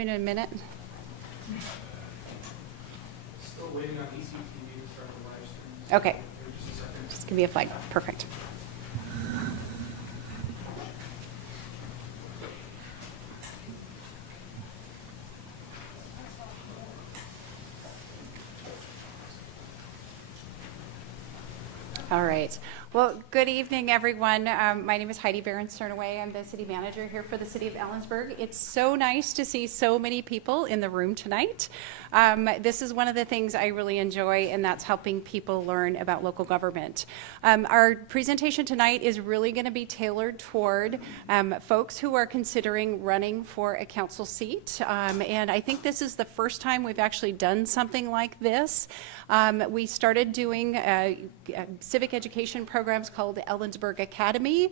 giving it a minute. Still waiting on ECTV to start the live stream. Okay. Just a second. Just give me a flag. Perfect. All right. Well, good evening, everyone. My name is Heidi Barron-Sternaway. I'm the city manager here for the city of Ellensburg. It's so nice to see so many people in the room tonight. This is one of the things I really enjoy, and that's helping people learn about local government. Our presentation tonight is really going to be tailored toward folks who are considering running for a council seat. And I think this is the first time we've actually done something like this. We started doing civic education programs called Ellensburg Academy,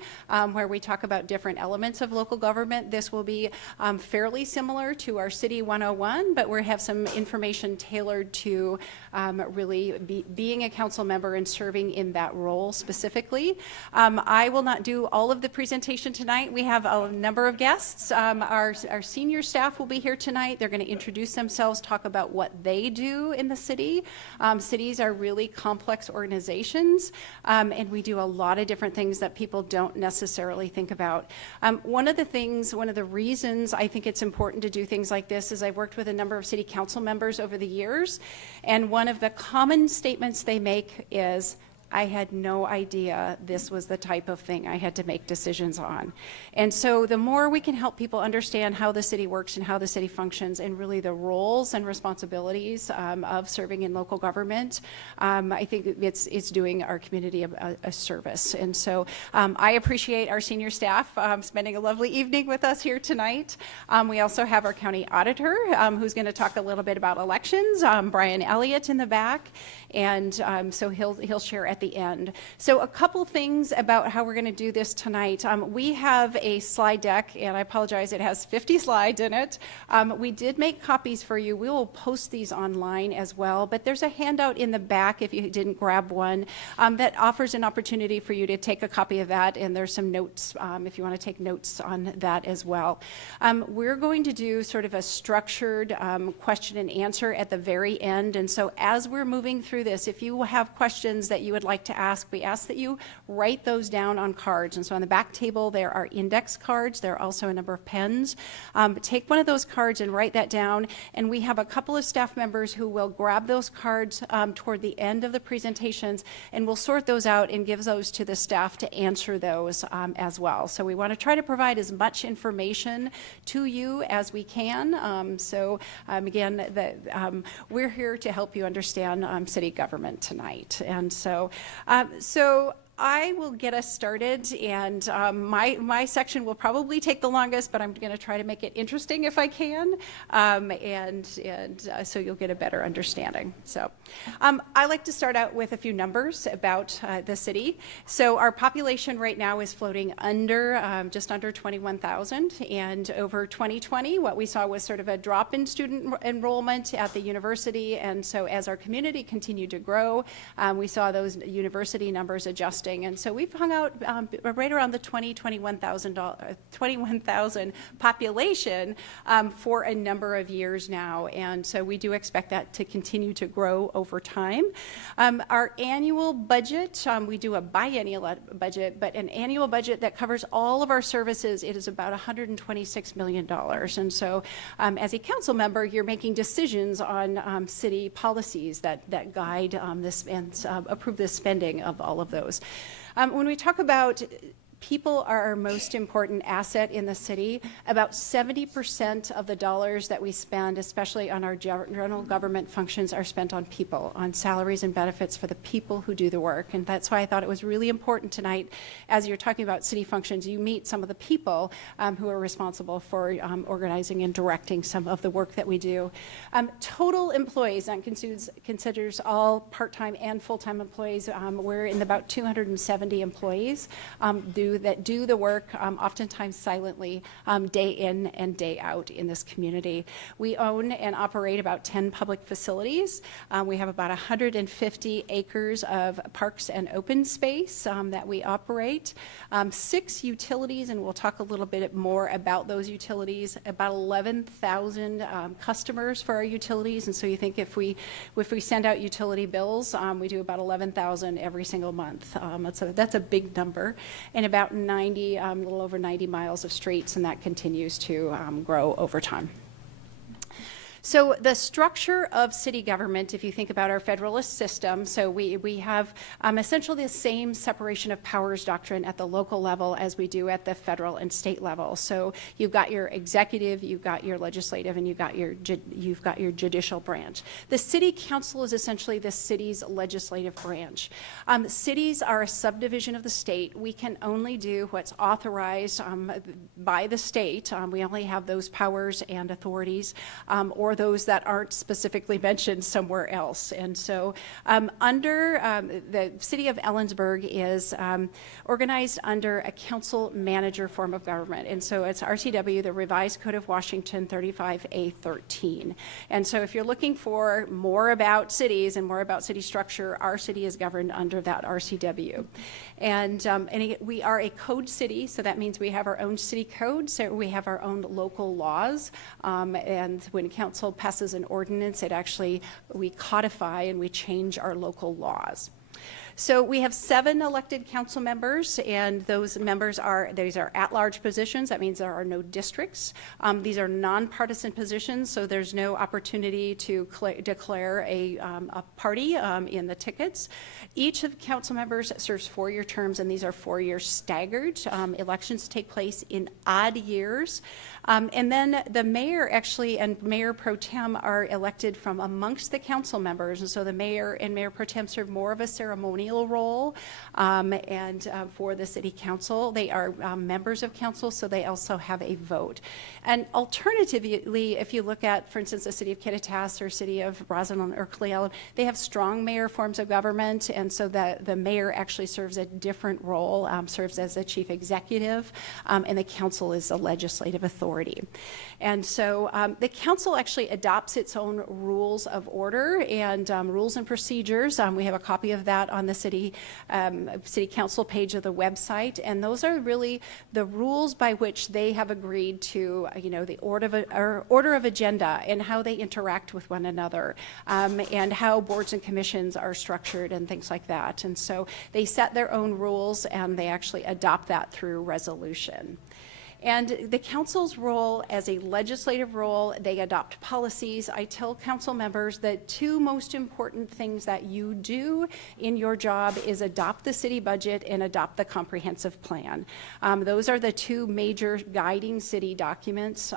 where we talk about different elements of local government. This will be fairly similar to our City 101, but we have some information tailored to really being a council member and serving in that role specifically. I will not do all of the presentation tonight. We have a number of guests. Our senior staff will be here tonight. They're going to introduce themselves, talk about what they do in the city. Cities are really complex organizations, and we do a lot of different things that people don't necessarily think about. One of the reasons I think it's important to do things like this is I've worked with a number of city council members over the years, and one of the common statements they make is, I had no idea this was the type of thing I had to make decisions on. And so the more we can help people understand how the city works and how the city functions and really the roles and responsibilities of serving in local government, I think it's doing our community a service. And so I appreciate our senior staff spending a lovely evening with us here tonight. We also have our county auditor who's going to talk a little bit about elections, Brian Elliott in the back. And so he'll share at the end. So a couple things about how we're going to do this tonight. We have a slide deck, and I apologize, it has 50 slides in it. We did make copies for you. We will post these online as well, but there's a handout in the back if you didn't grab one that offers an opportunity for you to take a copy of that, and there's some notes if you want to take notes on that as well. We're going to do sort of a structured question and answer at the very end, and so as we're moving through this, if you have questions that you would like to ask, we ask that you write those down on cards. And so on the back table there are index cards. There are also a number of pens. Take one of those cards and write that down, and we have a couple of staff members who will grab those cards toward the end of the presentations, and we'll sort those out and give those to the staff to answer those as well. So we want to try to provide as much information to you as we can. Again, we're here to help you understand city government tonight. And so I will get us started, and my section will probably take the longest, but I'm going to try to make it interesting if I can, so you'll get a better understanding. So I like to start out with a few numbers about the city. So our population right now is floating just under 21,000, and over 2020, what we saw was sort of a drop in student enrollment at the university, and so as our community continued to grow, we saw those university numbers adjusting. And so we've hung out right around the 21,000 population for a number of years now. And so we do expect that to continue to grow over time. Our annual budget, we do a biennial budget, but an annual budget that covers all of our services, it is about $126 million. And so as a council member, you're making decisions on city policies that guide this and approve the spending of all of those. When we talk about people are our most important asset in the city, about 70% of the dollars that we spend, especially on our general government functions, are spent on people, on salaries and benefits for the people who do the work. And that's why I thought it was really important tonight, as you're talking about city functions, you meet some of the people who are responsible for organizing and directing some of the work that we do. Total employees, that considers all part-time and full-time employees, we're in about 270 employees. that do the work, oftentimes silently, day in and day out in this community. We own and operate about 10 public facilities. We have about 150 acres of parks and open space that we operate. 6 utilities, and we'll talk a little bit more about those utilities. About 11,000 customers for our utilities, and so you think if we send out utility bills, we do about 11,000 every single month. That's a big number, and about 90, a little over 90 miles of streets, and that continues to grow over time. So the structure of city government, if you think about our federalist system, so we have essentially the same separation of powers doctrine at the local level as we do at the federal and state level. So you've got your executive, you've got your legislative, and you've got your judicial branch. The city council is essentially the city's legislative branch. Cities are a subdivision of the state. We can only do what's authorized by the state. We only have those powers and authorities, or those that aren't specifically mentioned somewhere else. And so the city of Ellensburg is organized under a council manager form of government. And so it's RCW, the Revised Code of Washington 35A13. And so if you're looking for more about cities and more about city structure, our city is governed under that RCW. And we are a code city, so that means we have our own city code, so we have our own local laws. And when council passes an ordinance, we codify and we change our local laws. So we have 7 elected council members, and those members these are at-large positions. That means there are no districts. These are nonpartisan positions, so there's no opportunity to declare a party in the tickets. Each of the council members serves 4-year terms, and these are 4-year staggered. Elections take place in odd years. And then the mayor and mayor pro tem are elected from amongst the council members. And so the mayor and mayor pro tem serve more of a ceremonial role. For the city council, they are members of council, so they also have a vote. And alternatively, if you look at, for instance, the city of Kittitas or city of Roslyn or Cle Elum, they have strong mayor forms of government. And so the mayor actually serves a different role, serves as the chief executive, and the council is a legislative authority. And so the council actually adopts its own rules of order and rules and procedures. We have a copy of that on the city council page of the website, and those are really the rules by which they have agreed to, the order of agenda and how they interact with one another, and how boards and commissions are structured and things like that. And so they set their own rules, and they actually adopt that through resolution. And the council's role as a legislative role, they adopt policies. I tell council members that 2 most important things that you do in your job is adopt the city budget and adopt the comprehensive plan. Those are the 2 major guiding city documents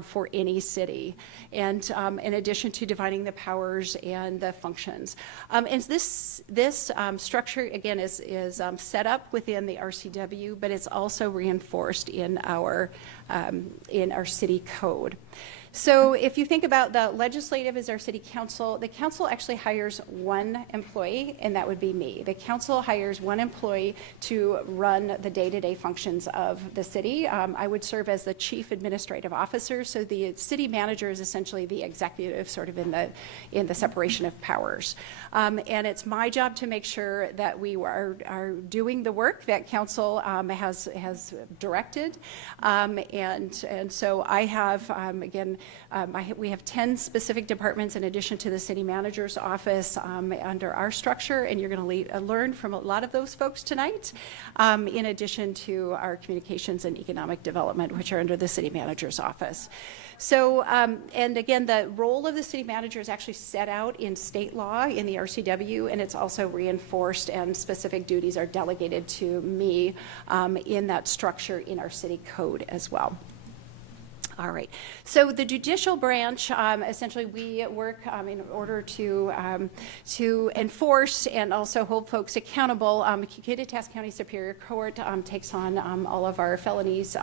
for any city. And in addition to defining the powers and the functions. And this structure, again, is set up within the RCW, but it's also reinforced in our city code. So if you think about the legislative as our city council, the council actually hires 1 employee, and that would be me. The council hires 1 employee to run the day-to-day functions of the city. I would serve as the chief administrative officer, so the city manager is essentially the executive, sort of in the separation of powers. And it's my job to make sure that we are doing the work that council has directed. And so I have, again, we have 10 specific departments in addition to the city manager's office under our structure, and you're going to learn from a lot of those folks tonight, in addition to our communications and economic development, which are under the city manager's office. So, and again, the role of the city manager is actually set out in state law in the RCW, and it's also reinforced, and specific duties are delegated to me in that structure in our city code as well. All right. So the judicial branch, essentially, we work in order to enforce and also hold folks accountable. Kittitas County Superior Court takes on all of our felonies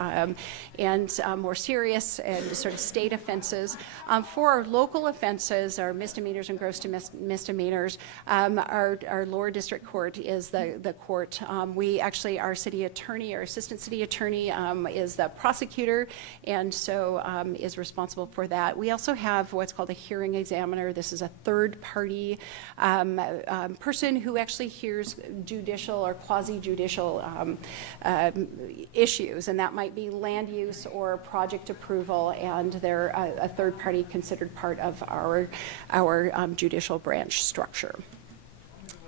and more serious and sort of state offenses. For our local offenses, our misdemeanors and gross misdemeanors, our lower district court is the court. We actually, our city attorney, our assistant city attorney is the prosecutor, and so is responsible for that. We also have what's called a hearing examiner. This is a third-party person who actually hears judicial or quasi-judicial issues, and that might be land use or project approval, and they're a third party considered part of our judicial branch structure.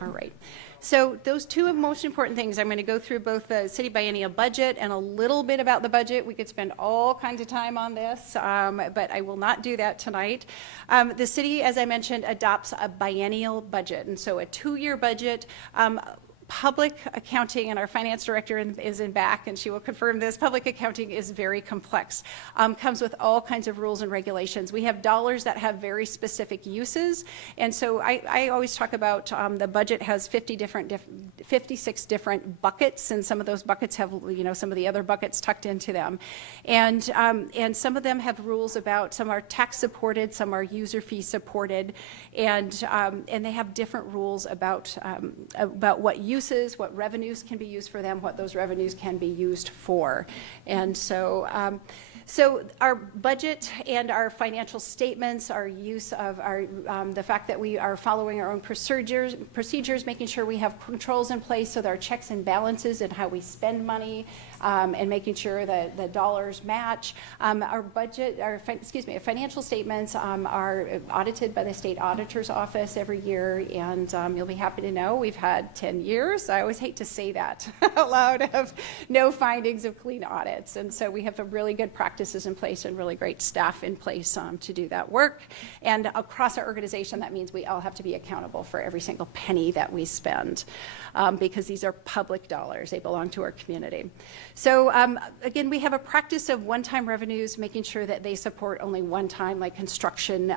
All right. So those two most important things, I'm going to go through both the city biennial budget and a little bit about the budget. We could spend all kinds of time on this, but I will not do that tonight. The city, as I mentioned, adopts a biennial budget, and so a 2-year budget. Public accounting, and our finance director is in back, and she will confirm this. Public accounting is very complex, comes with all kinds of rules and regulations. We have dollars that have very specific uses, and so I always talk about the budget has 56 different buckets, and some of those buckets have some of the other buckets tucked into them, and some of them have rules about, some are tax supported, some are user fee supported, and they have different rules about what uses, what revenues can be used for them, what those revenues can be used for. And so our budget and our financial statements, our use of the fact that we are following our own procedures, making sure we have controls in place so that our checks and balances and how we spend money, and making sure that the dollars match. Our financial statements are audited by the state auditor's office every year, and you'll be happy to know we've had 10 years. I always hate to say that out loud, of no findings of clean audits, and so we have a really good practices in place and really great staff in place to do that work. And across our organization, that means we all have to be accountable for every single penny that we spend, because these are public dollars. They belong to our community. So again, we have a practice of one-time revenues, making sure that they support only one-time, like construction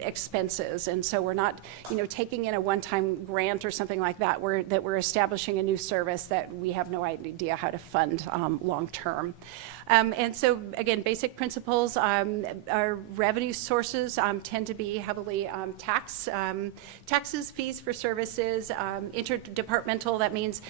expenses. And so we're not, taking in a one-time grant or something like that. We're establishing a new service that we have no idea how to fund long-term. And so, again, basic principles, our revenue sources tend to be heavily taxes, fees for services, interdepartmental, that means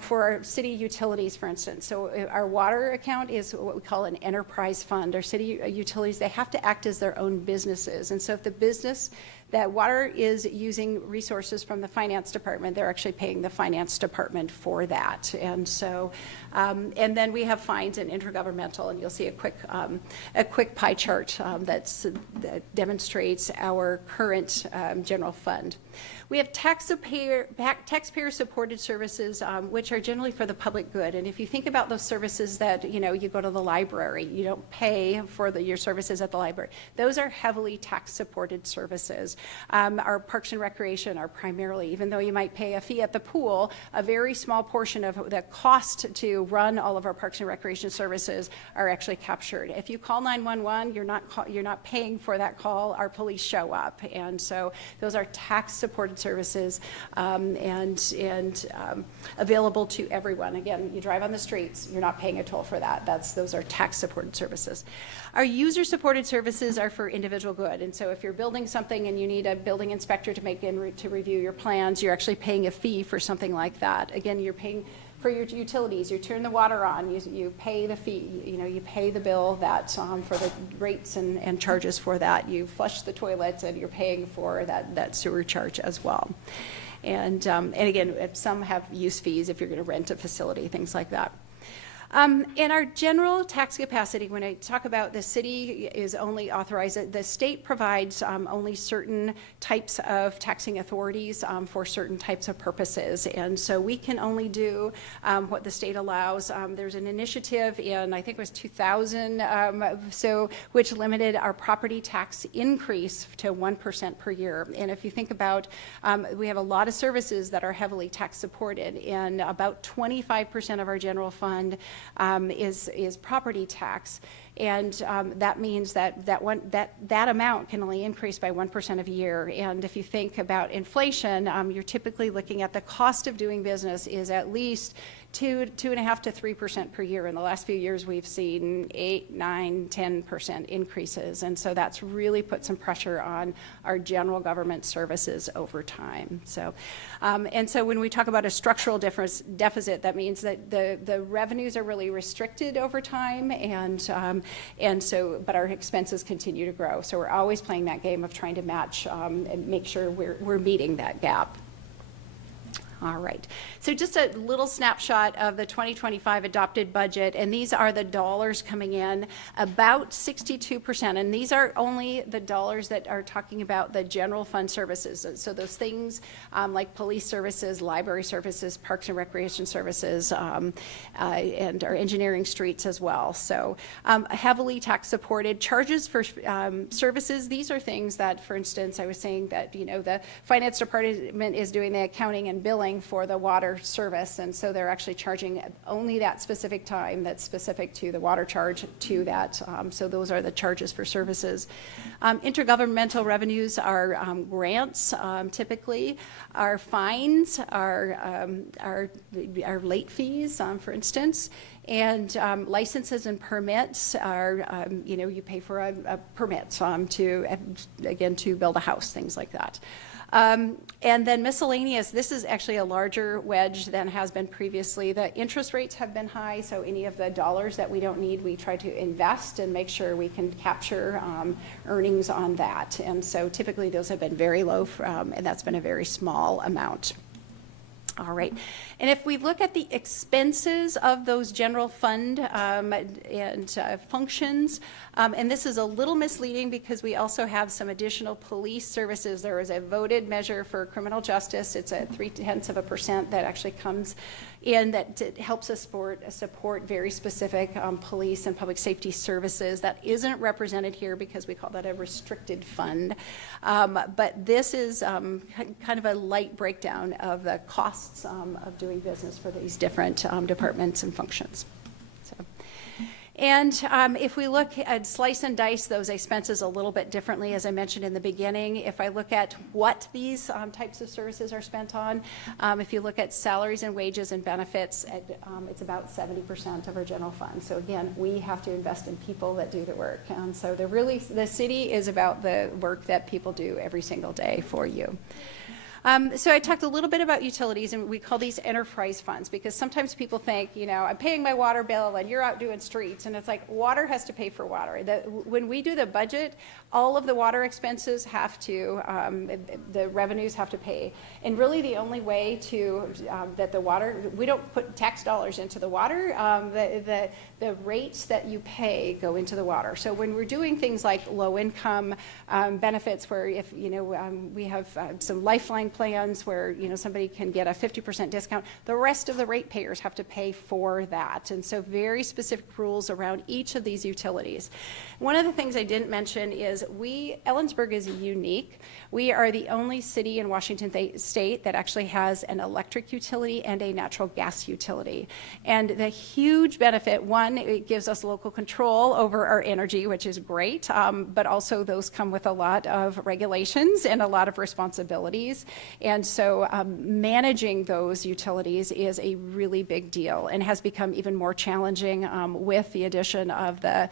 for our city utilities, for instance. So our water account is what we call an enterprise fund. Our city utilities, they have to act as their own businesses. And so if the business that water is using resources from the finance department, they're actually paying the finance department for that. And so, and then we have fines and intergovernmental, and you'll see a quick pie chart that demonstrates our current general fund. We have taxpayer-supported services, which are generally for the public good. And if you think about those services that, you go to the library, you don't pay for your services at the library. Those are heavily tax-supported services. Our parks and recreation are primarily, even though you might pay a fee at the pool, a very small portion of the cost to run all of our parks and recreation services are actually captured. If you call 911, you're not paying for that call. Our police show up. And so those are tax-supported services and available to everyone. Again, you drive on the streets, you're not paying a toll for that. Those are tax-supported services. Our user-supported services are for individual good. And so if you're building something and you need a building inspector to review your plans, you're actually paying a fee for something like that. Again, you're paying for your utilities. You turn the water on, you pay the fee, you pay the bill that for the rates and charges for that. You flush the toilets and you're paying for that sewer charge as well. And again, some have use fees if you're going to rent a facility, things like that. In our general tax capacity, when I talk about the city is only authorized, the state provides only certain types of taxing authorities for certain types of purposes. And so we can only do what the state allows. There's an initiative in, I think it was 2000, which limited our property tax increase to 1% per year. And if you think about, we have a lot of services that are heavily tax supported, and about 25% of our general fund is property tax. And that means that amount can only increase by 1% a year. And if you think about inflation, you're typically looking at the cost of doing business is at least 2.5% to 3% per year. In the last few years, we've seen 8, 9, 10% increases. And so that's really put some pressure on our general government services over time. So, and so when we talk about a structural deficit, that means that the revenues are really restricted over time, and so, but our expenses continue to grow. So we're always playing that game of trying to match and make sure we're meeting that gap. All right, so just a little snapshot of the 2025 adopted budget, and these are the dollars coming in, about 62%, and these are only the dollars that are talking about the general fund services. So those things like police services, library services, parks and recreation services, and our engineering streets as well. So heavily tax supported. Charges for services, these are things that, for instance, I was saying that, you know, the finance department is doing the accounting and billing for the water service, and so they're actually charging only that specific time that's specific to the water charge to that. So those are the charges for services. Intergovernmental revenues are grants, typically. Our fines are late fees, for instance. And licenses and permits are, you know, you pay for a permit to build a house, things like that. And then miscellaneous, this is actually a larger wedge than has been previously. The interest rates have been high, so any of the dollars that we don't need, we try to invest and make sure we can capture earnings on that. And so typically those have been very low, and that's been a very small amount. All right, and if we look at the expenses of those general fund functions, and this is a little misleading because we also have some additional police services. There is a voted measure for criminal justice. It's a 0.3% that actually comes in that helps us support very specific police and public safety services. That isn't represented here because we call that a restricted fund. But this is kind of a light breakdown of the costs of doing business for these different departments and functions. So. And if we look at slice and dice those expenses a little bit differently, as I mentioned in the beginning, if I look at what these types of services are spent on, if you look at salaries and wages and benefits, it's about 70% of our general fund. So again, we have to invest in people that do the work. So the city is about the work that people do every single day for you. So I talked a little bit about utilities, and we call these enterprise funds because sometimes people think, you know, I'm paying my water bill and you're out doing streets, and it's like water has to pay for water. When we do the budget, all of the water expenses have to, the revenues have to pay. And really the only way to, that the water, we don't put tax dollars into the water, the rates that you pay go into the water. So when we're doing things like low income benefits where if, you know, we have some lifeline plans where, you know, somebody can get a 50% discount, the rest of the ratepayers have to pay for that. And so very specific rules around each of these utilities. One of the things I didn't mention is Ellensburg is unique. We are the only city in Washington state that actually has an electric utility and a natural gas utility. And the huge benefit, one, it gives us local control over our energy, which is great, but also those come with a lot of regulations and a lot of responsibilities. And so managing those utilities is a really big deal and has become even more challenging with the addition of the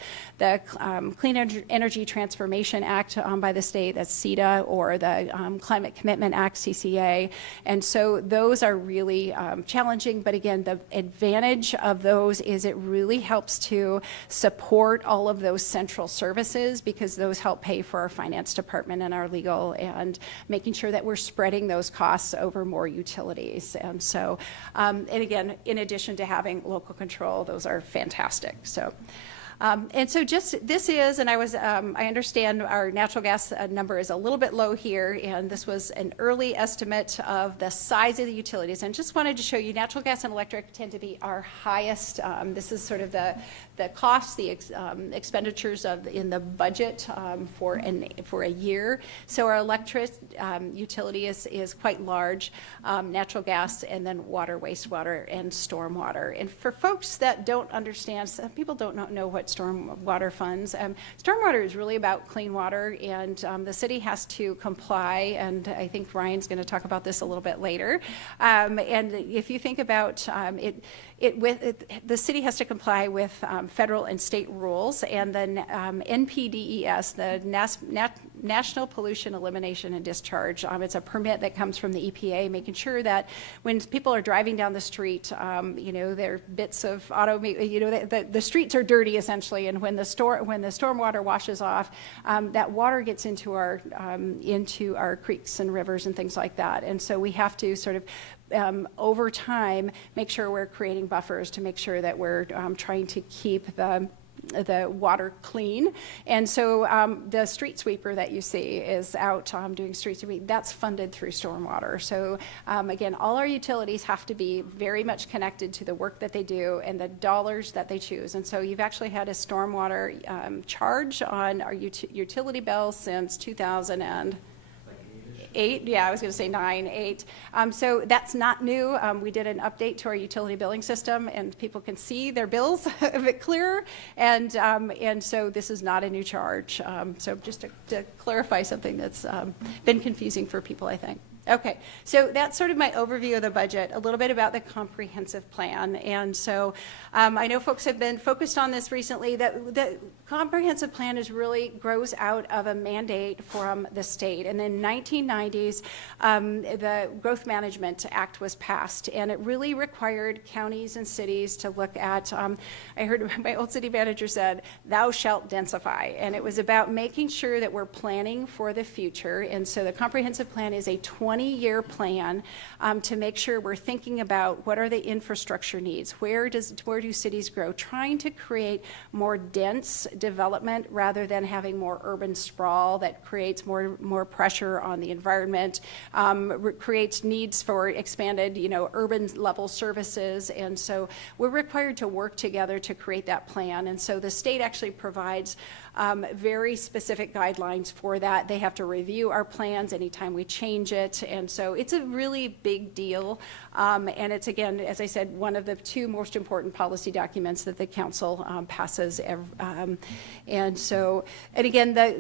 Clean Energy Transformation Act by the state, that's CETA, or the Climate Commitment Act, CCA. And so those are really challenging, but again, the advantage of those is it really helps to support all of those central services because those help pay for our finance department and our legal and making sure that we're spreading those costs over more utilities. And so, and again, in addition to having local control, those are fantastic. So. And so just this is, and I understand our natural gas number is a little bit low here, and this was an early estimate of the size of the utilities. And just wanted to show you natural gas and electric tend to be our highest. This is sort of costs, the expenditures in the budget for a year. So our electric utility is quite large, natural gas, and then water, wastewater, and stormwater. And for folks that don't understand, some people don't know what stormwater funds. Stormwater is really about clean water, and the city has to comply, and I think Ryan's going to talk about this a little bit later. And if you think about the city has to comply with federal and state rules, and then NPDES, the National Pollution Elimination and Discharge. It's a permit that comes from the EPA, making sure that when people are driving down the street, there are bits of the streets are dirty essentially, and when the stormwater washes off, that water gets into our creeks and rivers and things like that. And so we have to sort of over time make sure we're creating buffers to make sure that we're trying to keep the water clean. And so the street sweeper that you see is out doing street sweeping. That's funded through stormwater. So again, all our utilities have to be very much connected to the work that they do and the dollars that they choose. And so you've actually had a stormwater charge on our utility bill since 2008. Yeah, I was going to say 8. So that's not new. We did an update to our utility billing system, and people can see their bills a bit clearer. And so this is not a new charge. So just to clarify something that's been confusing for people, I think. Okay, so that's sort of my overview of the budget, a little bit about the comprehensive plan. And so I know folks have been focused on this recently. The comprehensive plan grows out of a mandate from the state. And in the 1990s, the Growth Management Act was passed, and it really required counties and cities to look at, I heard my old city manager said, thou shalt densify. And it was about making sure that we're planning for the future. And so the comprehensive plan is a 20-year plan to make sure we're thinking about what are the infrastructure needs, where do cities grow, trying to create more dense development rather than having more urban sprawl that creates more pressure on the environment, creates needs for expanded, urban level services. And so we're required to work together to create that plan. And so the state actually provides very specific guidelines for that. They have to review our plans anytime we change it. And so it's a really big deal. And it's, again, as I said, one of the 2 most important policy documents that the council passes. And again, the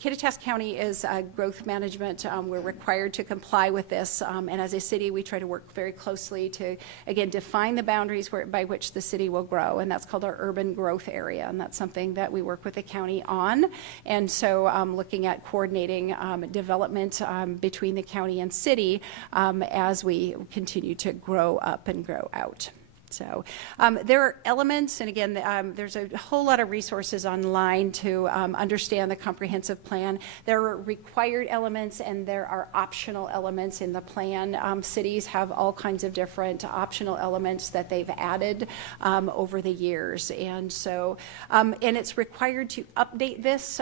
Kittitas County is growth management. We're required to comply with this. And as a city, we try to work very closely to, again, define the boundaries by which the city will grow. And that's called our urban growth area. And that's something that we work with the county on. And so looking at coordinating development between the county and city as we continue to grow up and grow out. So there are elements, and again, there's a whole lot of resources online to understand the comprehensive plan. There are required elements and there are optional elements in the plan. Cities have all kinds of different optional elements that they've added over the years. And so, and it's required to update this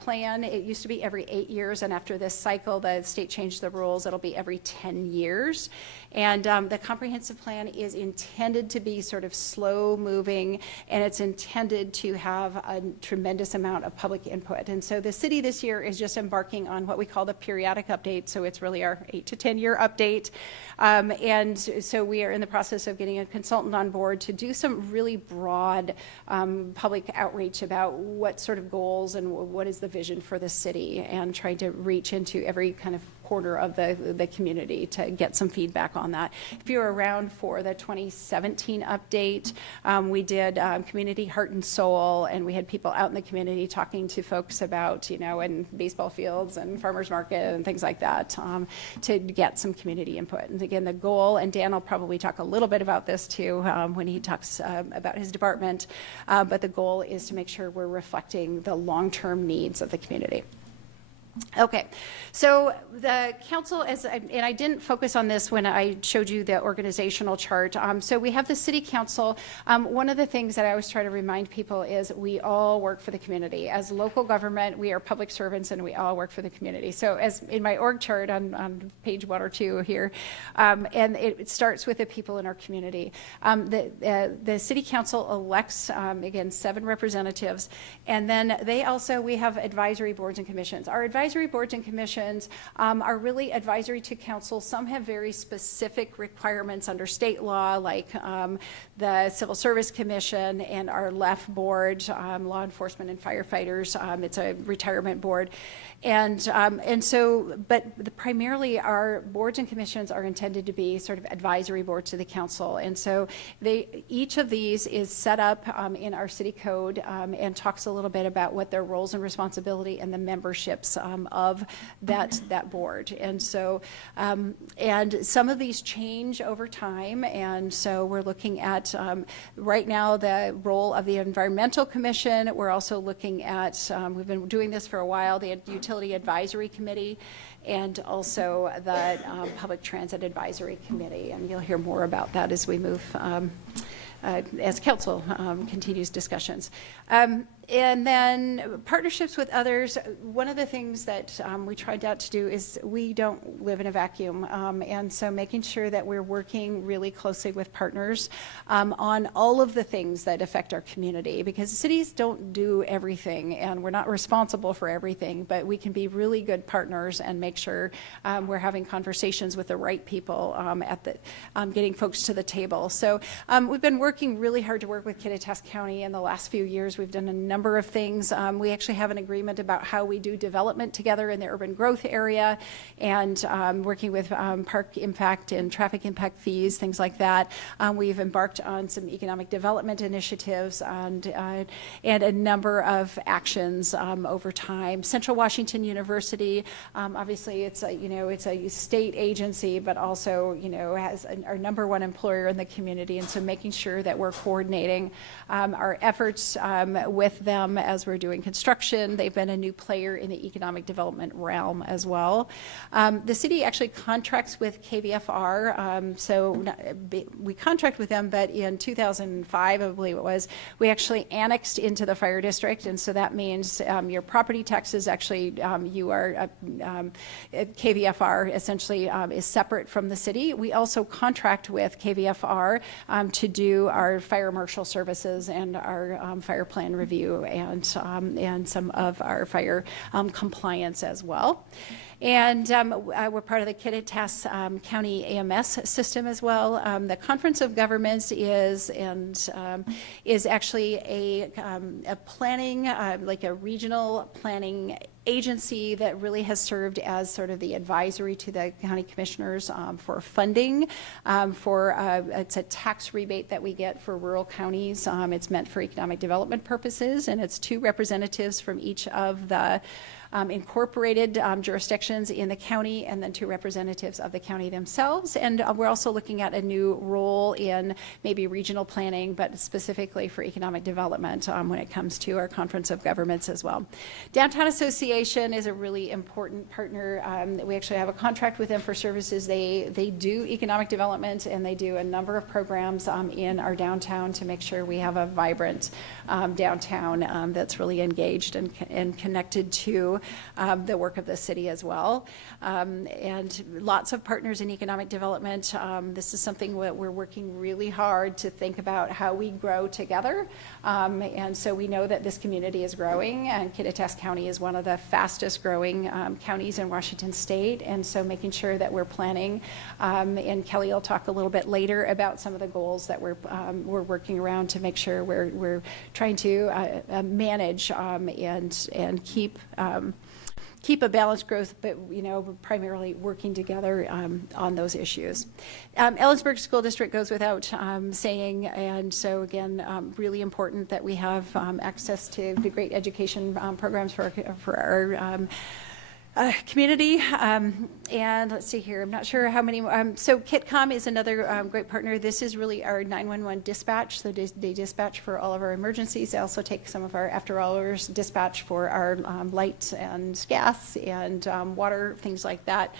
plan. It used to be every 8 years, and after this cycle, the state changed the rules. It'll be every 10 years. And the comprehensive plan is intended to be sort of slow moving, and it's intended to have a tremendous amount of public input. And so the city this year is just embarking on what we call the periodic update. So it's really our 8 to 10 year update. And so we are in the process of getting a consultant on board to do some really broad public outreach about what sort of goals and what is the vision for the city, and trying to reach into every kind of corner of the community to get some feedback on that. If you were around for the 2017 update, we did community heart and soul, and we had people out in the community talking to folks about, in baseball fields and farmers market and things like that, to get some community input. And again, the goal, and Dan will probably talk a little bit about this too when he talks about his department, but the goal is to make sure we're reflecting the long-term needs of the community. Okay, so the council, and I didn't focus on this when I showed you the organizational chart. So we have the city council. One of the things that I always try to remind people is we all work for the community. As local government, we are public servants and we all work for the community. So as in my org chart on page 1 or 2 here, and it starts with the people in our community. The city council elects, again, 7 representatives, and then we have advisory boards and commissions. Our advisory boards and commissions are really advisory to council. Some have very specific requirements under state law, like the Civil Service Commission and our LEF board, Law Enforcement and Firefighters. It's a retirement board. But primarily our boards and commissions are intended to be sort of advisory boards to the council. And so each of these is set up in our city code and talks a little bit about what their roles and responsibility and the memberships of that board. And so, and some of these change over time. And so we're looking at right now the role of the Environmental Commission. We're also looking at, we've been doing this for a while, the Utility Advisory Committee, and also the Public Transit Advisory Committee. And you'll hear more about that as we move as council continues discussions. And then partnerships with others. One of the things that we tried out to do is we don't live in a vacuum. And so making sure that we're working really closely with partners on all of the things that affect our community, because cities don't do everything and we're not responsible for everything, but we can be really good partners and make sure we're having conversations with the right people getting folks to the table. So we've been working really hard to work with Kittitas County in the last few years. We've done a number of things. We actually have an agreement about how we do development together in the urban growth area, and working with park impact and traffic impact fees, things like that. We've embarked on some economic development initiatives and a number of actions over time. Central Washington University, obviously it's a state agency, but also has our number 1 employer in the community, and so making sure that we're coordinating our efforts with them as we're doing construction. They've been a new player in the economic development realm as well. The city actually contracts with KVFR, so we contract with them, but in 2005, I believe it was, we actually annexed into the fire district, and so that means your property taxes actually, you are, KVFR essentially is separate from the city. We also contract with KVFR to do our fire marshal services and our fire plan review and some of our fire compliance as well. And we're part of the Kittitas County AMS system as well. The Conference of Governments is actually a planning, like a regional planning agency that really has served as sort of the advisory to the county commissioners for funding. It's a tax rebate that we get for rural counties. It's meant for economic development purposes, and it's 2 representatives from each of the incorporated jurisdictions in the county, and then 2 representatives of the county themselves. And we're also looking at a new role in maybe regional planning, but specifically for economic development when it comes to our Conference of Governments as well. Downtown Association is a really important partner. We actually have a contract with them for services. They do economic development, and they do a number of programs in our downtown to make sure we have a vibrant downtown that's really engaged and connected to the work of the city as well. And lots of partners in economic development. This is something that we're working really hard to think about how we grow together. And so we know that this community is growing, and Kittitas County is one of the fastest growing counties in Washington State. And so making sure that we're planning, and Kelly will talk a little bit later about some of the goals that we're working around to make sure we're trying to manage and keep a balanced growth, but primarily working together on those issues. Ellensburg School District goes without saying, and so again, really important that we have access to the great education programs for our community. And let's see here, I'm not sure how many, so KitCom is another great partner. This is really our 911 dispatch. So they dispatch for all of our emergencies. They also take some of our after hours dispatch for our light and gas and water, things like that.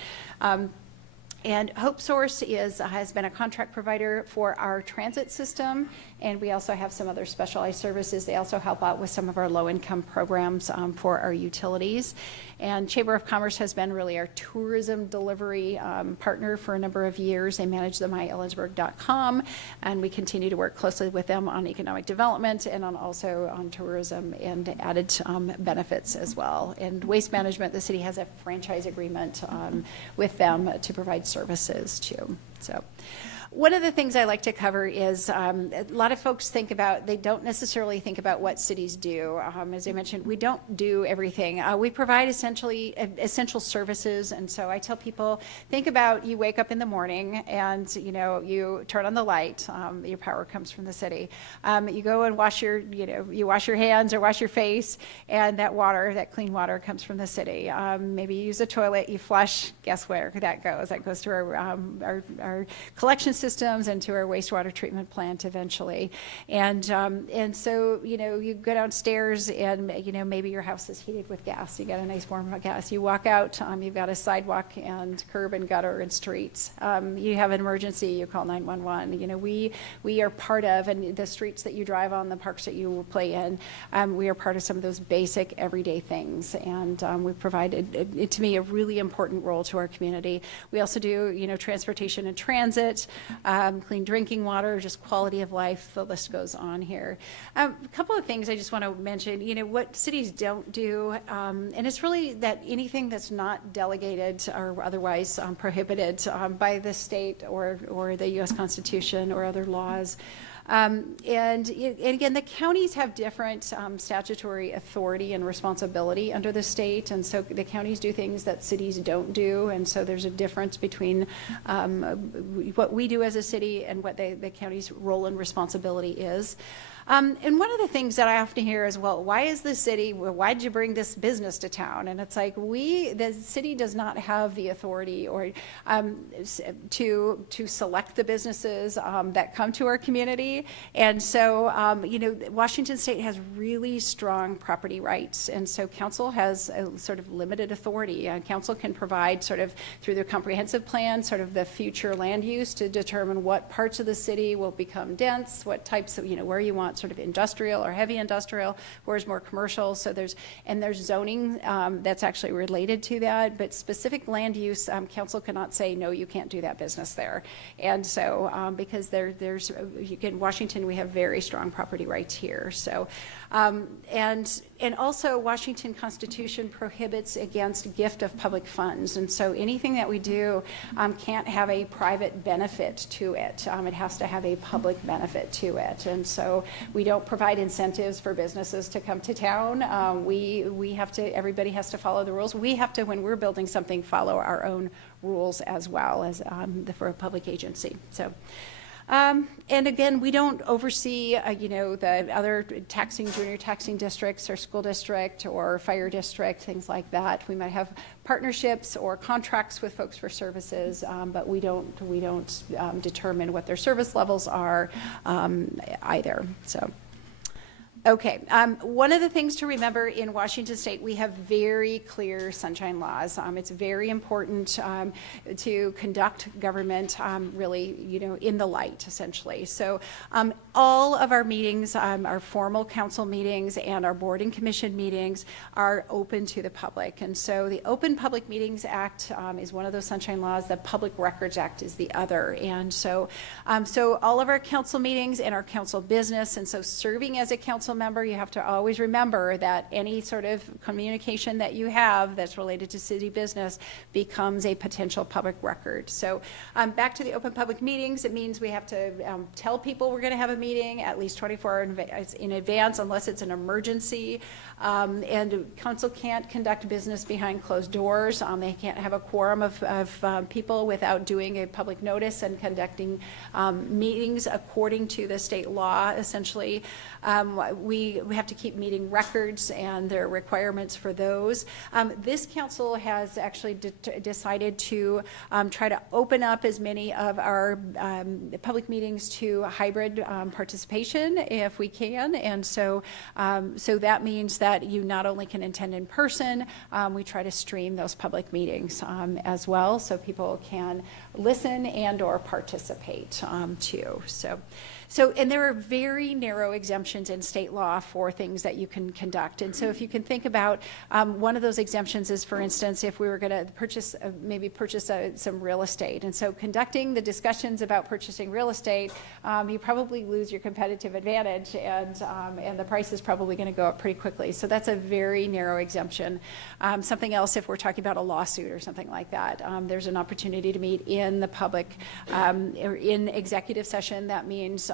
And Hope Source has been a contract provider for our transit system, and we also have some other specialized services. They also help out with some of our low-income programs for our utilities. And Chamber of Commerce has been really our tourism delivery partner for a number of years. They manage the myellensburg.com, and we continue to work closely with them on economic development and also on tourism and added benefits as well. And waste management, the city has a franchise agreement with them to provide services too. So one of the things I like to cover is a lot of folks they don't necessarily think about what cities do. As I mentioned, we don't do everything. We provide essential services, and so I tell people, think about you wake up in the morning and you turn on the light. Your power comes from the city. You go and wash you wash your hands or wash your face, and that clean water comes from the city. Maybe you use a toilet, you flush. Guess where that goes? That goes to our collection systems and to our wastewater treatment plant eventually. And so, you go downstairs and, maybe your house is heated with gas. You got a nice warm gas. You walk out, you've got a sidewalk and curb and gutter and streets. You have an emergency, you call 911. We are part of, and the streets that you drive on, the parks that you play in, we are part of some of those basic everyday things. And we've provided, to me, a really important role to our community. We also do, transportation and transit, clean drinking water, just quality of life, the list goes on here. A couple of things I just want to mention, what cities don't do, and it's really that anything that's not delegated or otherwise prohibited by the state or the U.S. Constitution or other laws. And again, the counties have different statutory authority and responsibility under the state, and so the counties do things that cities don't do, and so there's a difference between what we do as a city and what the county's role and responsibility is. And one of the things that I often hear is, well, why did you bring this business to town? And it's like, the city does not have the authority or to select the businesses that come to our community. And so, Washington State has really strong property rights. And so council has a sort of limited authority. Council can provide sort of through their comprehensive plan, sort of the future land use to determine what parts of the city will become dense, what types of, where you want sort of industrial or heavy industrial, whereas more commercial. So there's zoning that's actually related to that, but specific land use, council cannot say, no, you can't do that business there. And so because in Washington, we have very strong property rights here. So, and also Washington Constitution prohibits against gift of public funds. And so anything that we do can't have a private benefit to it. It has to have a public benefit to it. And so we don't provide incentives for businesses to come to town. Everybody has to follow the rules. We have to, when we're building something, follow our own rules as well as for a public agency. So. And again, we don't oversee, the other junior taxing districts or school district or fire district, things like that. We might have partnerships or contracts with folks for services, but we don't determine what their service levels are either. So. Okay, one of the things to remember in Washington State, we have very clear sunshine laws. It's very important to conduct government really, in the light, essentially. So all of our meetings, our formal council meetings and our board and commission meetings are open to the public. And so the Open Public Meetings Act is one of those sunshine laws. The Public Records Act is the other. And so, so all of our council meetings and our council business, and so serving as a council member, you have to always remember that any sort of communication that you have that's related to city business becomes a potential public record. So back to the open public meetings, it means we have to tell people we're going to have a meeting at least 24 hours in advance unless it's an emergency. And council can't conduct business behind closed doors. They can't have a quorum of people without doing a public notice and conducting meetings according to the state law, essentially. we have to keep meeting records, and there are requirements for those. This council has actually decided to try to open up as many of our public meetings to hybrid participation if we can. And so that means that you not only can attend in person, we try to stream those public meetings as well, so people can listen and or participate too. And there are very narrow exemptions in state law for things that you can conduct. And so if you can think about one of those exemptions is, for instance, if we were going to purchase some real estate. And so conducting the discussions about purchasing real estate, you probably lose your competitive advantage, and the price is probably going to go up pretty quickly. So that's a very narrow exemption. Something else, if we're talking about a lawsuit or something like that, there's an opportunity to meet in the public or in executive session. That means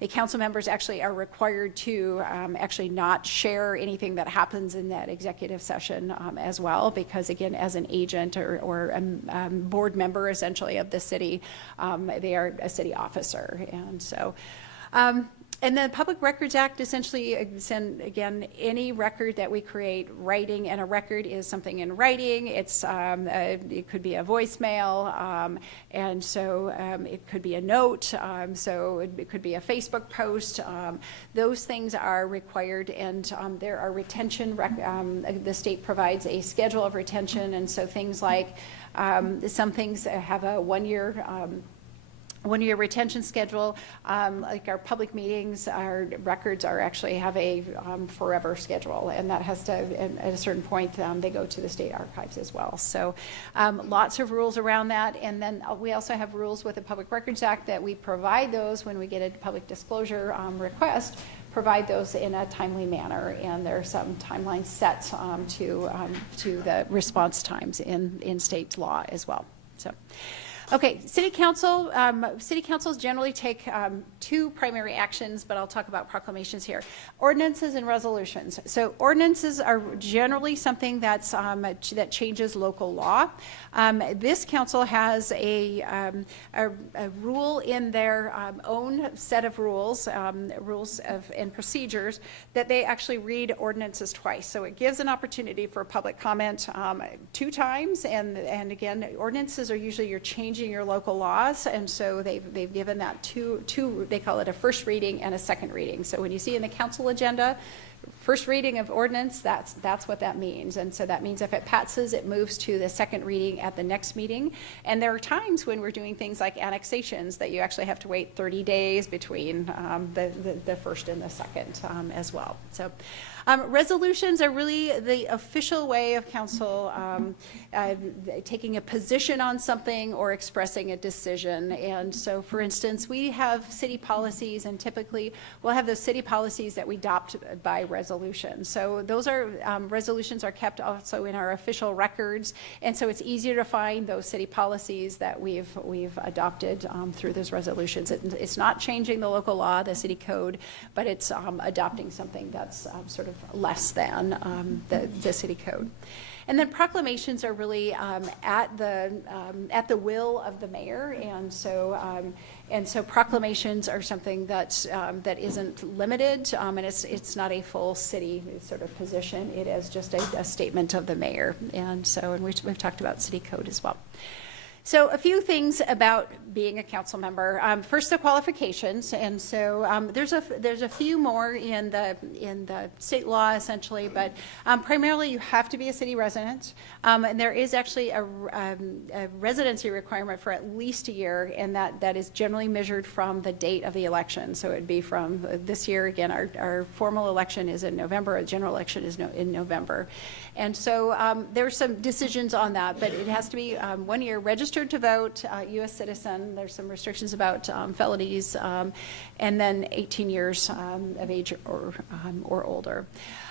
the council members actually are required to actually not share anything that happens in that executive session as well, because again, as an agent or a board member essentially of the city, they are a city officer. And so and the Public Records Act essentially, again, any record that we create, writing, and a record is something in writing. It's it could be a voicemail, and so it could be a note, so it could be a Facebook post. Those things are required, and there are retention. The state provides a schedule of retention, and so things like some things have a one-year retention schedule, like our public meetings, our records actually have a forever schedule, and that has to, at a certain point, they go to the state archives as well. So lots of rules around that. And then we also have rules with the Public Records Act that we provide those when we get a public disclosure request, provide those in a timely manner, and there are some timelines set to the response times in state law as well. So. Okay, city councils generally take two primary actions, but I'll talk about proclamations here. Ordinances and resolutions. So ordinances are generally something that changes local law. This council has a rule in their own set of rules and procedures that they actually read ordinances twice. So it gives an opportunity for public comment 2 times, and again, ordinances are usually you're changing your local laws, and so they've given that two, they call it a first reading and a second reading. So when you see in the council agenda, first reading of ordinance, that's what that means. And so that means if it passes, it moves to the second reading at the next meeting. And there are times when we're doing things like annexations that you actually have to wait 30 days between the first and the second as well. So resolutions are really the official way of council taking a position on something or expressing a decision. And so, for instance, we have city policies, and typically we'll have those city policies that we adopt by resolution. So those are resolutions are kept also in our official records, and so it's easier to find those city policies that we've adopted through those resolutions. It's not changing the local law, the city code, but it's adopting something that's sort of less than the city code. And then proclamations are really at the will of the mayor, and so proclamations are something that isn't limited, and it's not a full city sort of position. It is just a statement of the mayor, and we've talked about city code as well. So a few things about being a council member. First, the qualifications, and so there's a few more in the state law essentially, but primarily you have to be a city resident, and there is actually a residency requirement for at least a year, and that is generally measured from the date of the election. So it'd be from this year. Again, our formal election is in November. A general election is in November, and so there's some decisions on that, but it has to be 1 year registered to vote, U.S. citizen. There's some restrictions about felonies, and then 18 years of age or older.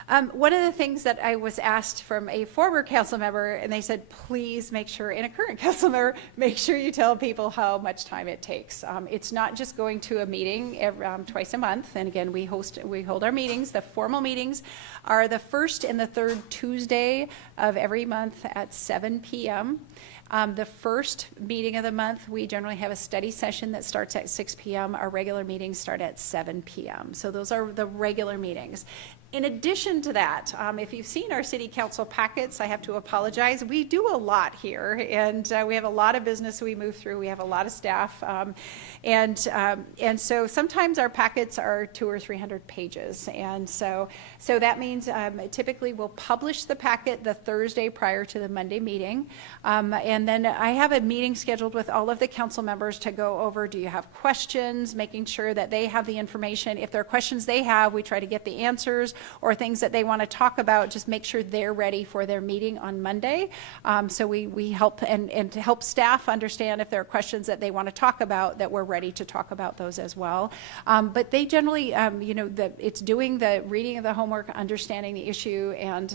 One of the things that I was asked from a former council member, and they said, please make sure, and a current council member, make sure you tell people how much time it takes. It's not just going to a meeting twice a month. And again, we hold our meetings. The formal meetings are the first and the third Tuesday of every month at 7 p.m. The first meeting of the month, we generally have a study session that starts at 6 p.m. Our regular meetings start at 7 p.m. So those are the regular meetings. In addition to that, if you've seen our city council packets, I have to apologize. We do a lot here, and we have a lot of business we move through. We have a lot of staff, and so sometimes our packets are 200 or 300 pages, and so that means typically we'll publish the packet the Thursday prior to the Monday meeting, and then I have a meeting scheduled with all of the council members to go over, do you have questions, making sure that they have the information. If there are questions they have, we try to get the answers, or things that they want to talk about, just make sure they're ready for their meeting on Monday. So we help and to help staff understand if there are questions that they want to talk about, that we're ready to talk about those as well. But they generally, it's doing the reading of the homework, understanding the issue, and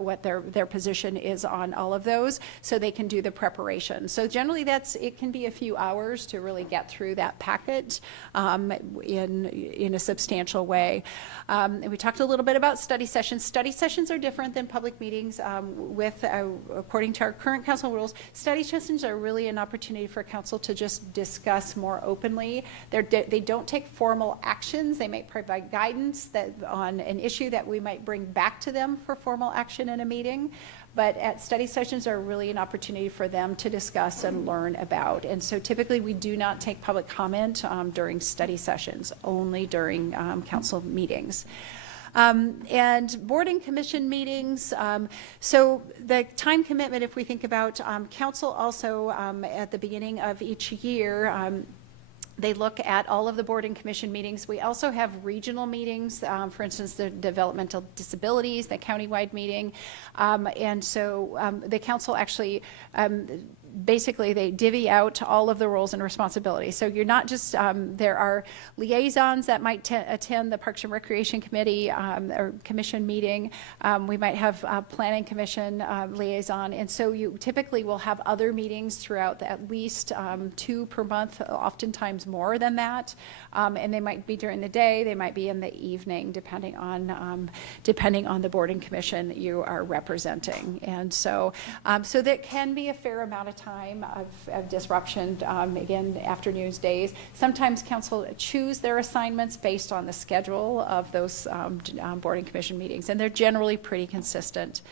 what their position is on all of those, so they can do the preparation. So generally it can be a few hours to really get through that packet in a substantial way. And we talked a little bit about study sessions. Study sessions are different than public meetings. According to our current council rules, study sessions are really an opportunity for council to just discuss more openly. They don't take formal actions. They might provide guidance on an issue that we might bring back to them for formal action in a meeting. But study sessions are really an opportunity for them to discuss and learn about. And so typically we do not take public comment during study sessions, only during council meetings. And board and commission meetings. So the time commitment, if we think about council also at the beginning of each year, they look at all of the board and commission meetings. We also have regional meetings, for instance, the developmental disabilities, the countywide meeting. And so the council actually basically they divvy out all of the roles and responsibilities. So you're not just, there are liaisons that might attend the Parks and Recreation Committee or commission meeting. We might have a planning commission liaison. And so you typically will have other meetings throughout at least 2 per month, oftentimes more than that. And they might be during the day, they might be in the evening, depending on the board and commission you are representing. And so, so that can be a fair amount of time of disruption, again, afternoons, days. Sometimes council choose their assignments based on the schedule of those board and commission meetings, and they're generally pretty consistent.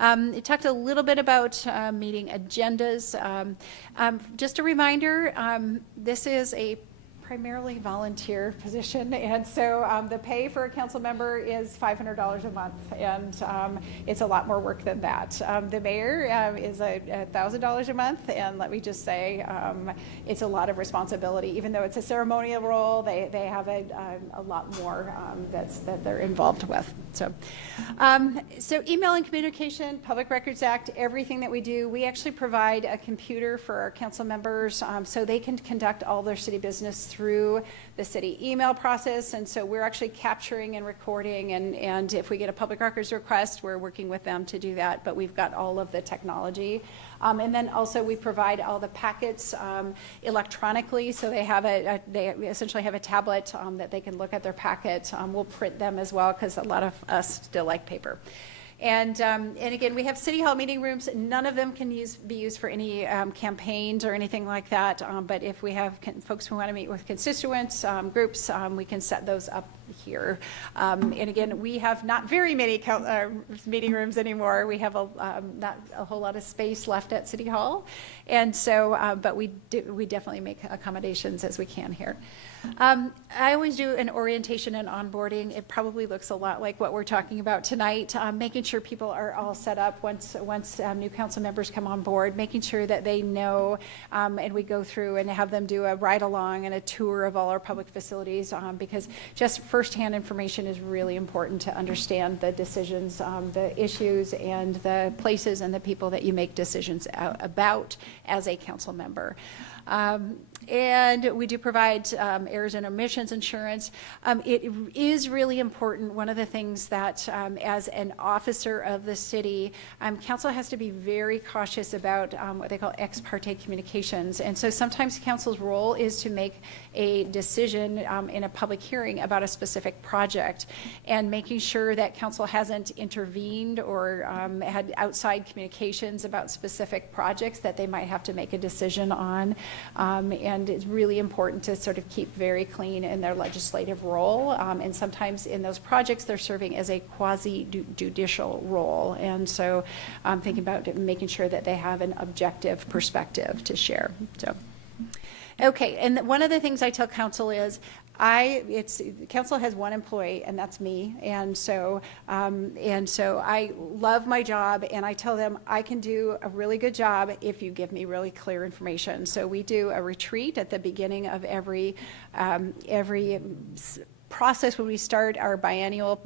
You talked a little bit about meeting agendas. Just a reminder, this is a primarily volunteer position, and so the pay for a council member is $500 a month, and it's a lot more work than that. The mayor is $1,000 a month, and let me just say, it's a lot of responsibility. Even though it's a ceremonial role, they have a lot more that they're involved with. So, so email and communication, Public Records Act, everything that we do, we actually provide a computer for our council members so they can conduct all their city business through the city email process. And so we're actually capturing and recording, and if we get a public records request, we're working with them to do that, but we've got all of the technology. And then also we provide all the packets electronically, so they essentially have a tablet that they can look at their packet. We'll print them as well, because a lot of us still like paper. And again, we have city hall meeting rooms. None of them can be used for any campaigns or anything like that. But if we have folks who want to meet with constituents, groups, we can set those up here. And again, we have not very many meeting rooms anymore. We have not a whole lot of space left at City Hall. And so, but we definitely make accommodations as we can here. I always do an orientation and onboarding. It probably looks a lot like what we're talking about tonight, making sure people are all set up once new council members come on board, making sure that they know, and we go through and have them do a ride along and a tour of all our public facilities, because just first firsthand information is really important to understand the decisions, the issues, and the places and the people that you make decisions about as a council member. And we do provide errors and omissions insurance. It is really important. One of the things that as an officer of the city, council has to be very cautious about what they call ex parte communications. And so sometimes council's role is to make a decision in a public hearing about a specific project, and making sure that council hasn't intervened or had outside communications about specific projects that they might have to make a decision on. And it's really important to sort of keep very clean in their legislative role. And sometimes in those projects, they're serving as a quasi-judicial role. And so thinking about making sure that they have an objective perspective to share. So, okay, and one of the things I tell council is, council has one employee, and that's me, and so I love my job, and I tell them I can do a really good job if you give me really clear information. So we do a retreat at the beginning of every process when we start our biennial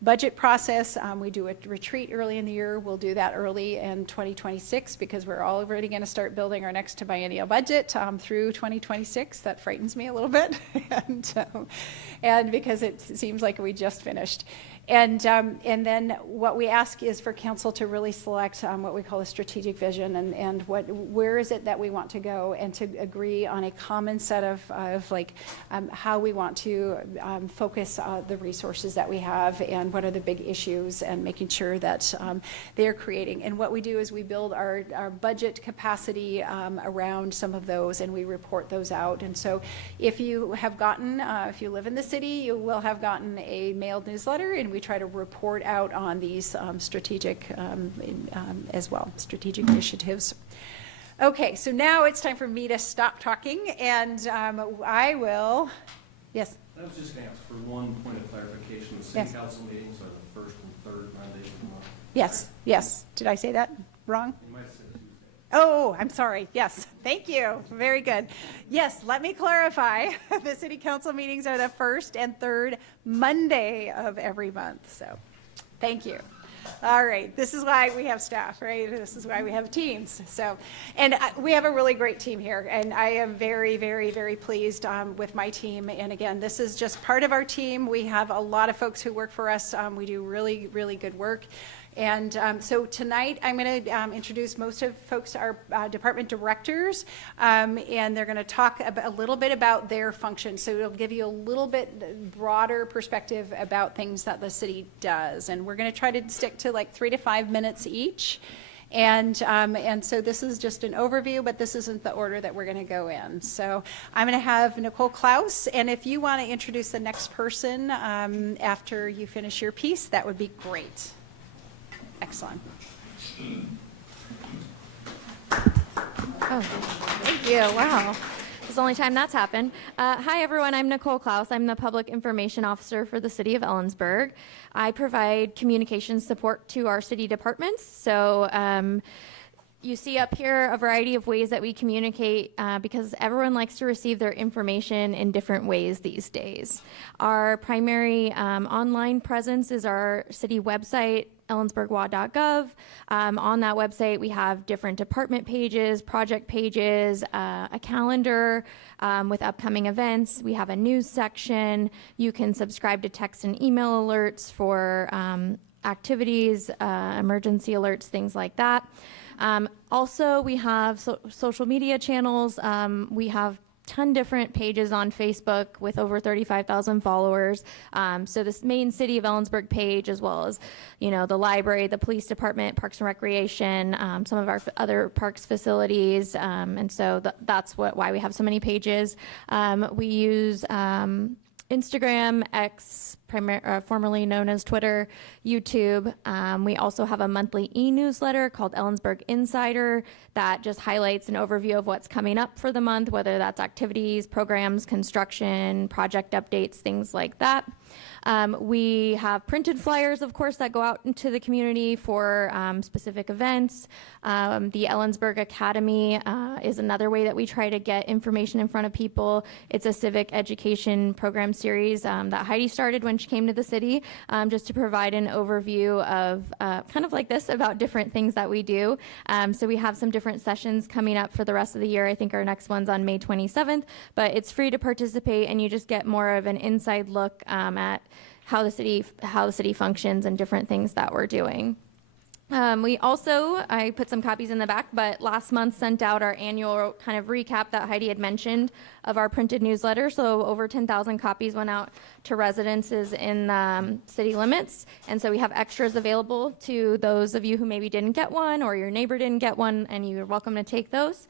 budget process. We do a retreat early in the year. We'll do that early in 2026 because we're already going to start building our next biennial budget through 2026. That frightens me a little bit, and because it seems like we just finished. And then what we ask is for council to really select what we call a strategic vision, and where is it that we want to go, and to agree on a common set of how we want to focus the resources that we have, and what are the big issues, and making sure that they're creating. And what we do is we build our budget capacity around some of those, and we report those out. And so if you have gotten, if you live in the city, you will have gotten a mailed newsletter, and we try to report out on these strategic as well, strategic initiatives. Okay, so now it's time for me to stop talking, and I will, yes? I was just going to ask for one point of clarification. The city council meetings are the first and third Mondays of the month? Yes, yes. Did I say that wrong? You might have said Tuesday. Oh, I'm sorry. Yes, thank you. Very good. Yes, let me clarify. The city council meetings are the first and third Monday of every month. So, thank you. All right, this is why we have staff, right? This is why we have teams. So, and we have a really great team here, and I am very, very, very pleased with my team. And again, this is just part of our team. We have a lot of folks who work for us. We do really, really good work. And so tonight, I'm going to introduce most of folks to our department directors, and they're going to talk a little bit about their function. So it'll give you a little bit broader perspective about things that the city does. And we're going to try to stick to like 3 to 5 minutes each. And so this is just an overview, but this isn't the order that we're going to go in. So I'm going to have Nicole Klaus, and if you want to introduce the next person after you finish your piece, that would be great. Excellent. Oh, thank you. Wow. It's the only time that's happened. Hi, everyone. I'm Nicole Klaus. I'm the Public Information Officer for the City of Ellensburg. I provide communications support to our city departments. So you see up here a variety of ways that we communicate because everyone likes to receive their information in different ways these days. Our primary online presence is our city website, ellensburgwa.gov. On that website, we have different department pages, project pages, a calendar with upcoming events. We have a news section. You can subscribe to text and email alerts for activities, emergency alerts, things like that. Also, we have social media channels. We have ton different pages on Facebook with over 35,000 followers. So this main City of Ellensburg page, as well as, the library, the police department, Parks and Recreation, some of our other parks facilities. And so that's why we have so many pages. We use Instagram, X, formerly known as Twitter, YouTube. We also have a monthly e-newsletter called Ellensburg Insider that just highlights an overview of what's coming up for the month, whether that's activities, programs, construction, project updates, things like that. We have printed flyers, of course, that go out into the community for specific events. The Ellensburg Academy is another way that we try to get information in front of people. It's a civic education program series that Heidi started when she came to the city, just to provide an overview of kind of like this about different things that we do. So we have some different sessions coming up for the rest of the year. I think our next one's on May 27th, but it's free to participate, and you just get more of an inside look at how the city functions and different things that we're doing. We also, I put some copies in the back, but last month sent out our annual kind of recap that Heidi had mentioned of our printed newsletter. So over 10,000 copies went out to residences in city limits. And so we have extras available to those of you who maybe didn't get one or your neighbor didn't get one, and you're welcome to take those.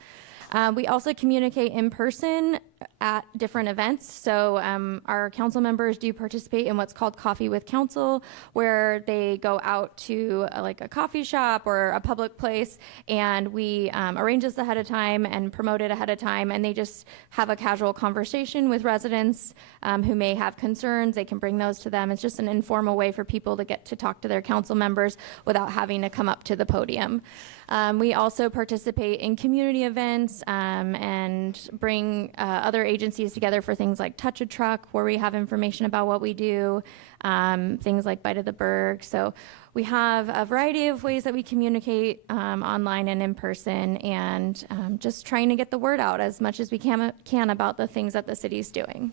We also communicate in person at different events. So our council members do participate in what's called Coffee with Council, where they go out to like a coffee shop or a public place, and we arrange this ahead of time and promote it ahead of time, and they just have a casual conversation with residents who may have concerns. They can bring those to them. It's just an informal way for people to get to talk to their council members without having to come up to the podium. We also participate in community events and bring other agencies together for things like Touch a Truck, where we have information about what we do, things like Bite of the Berg. So we have a variety of ways that we communicate online and in person, and just trying to get the word out as much as we can about the things that the city's doing.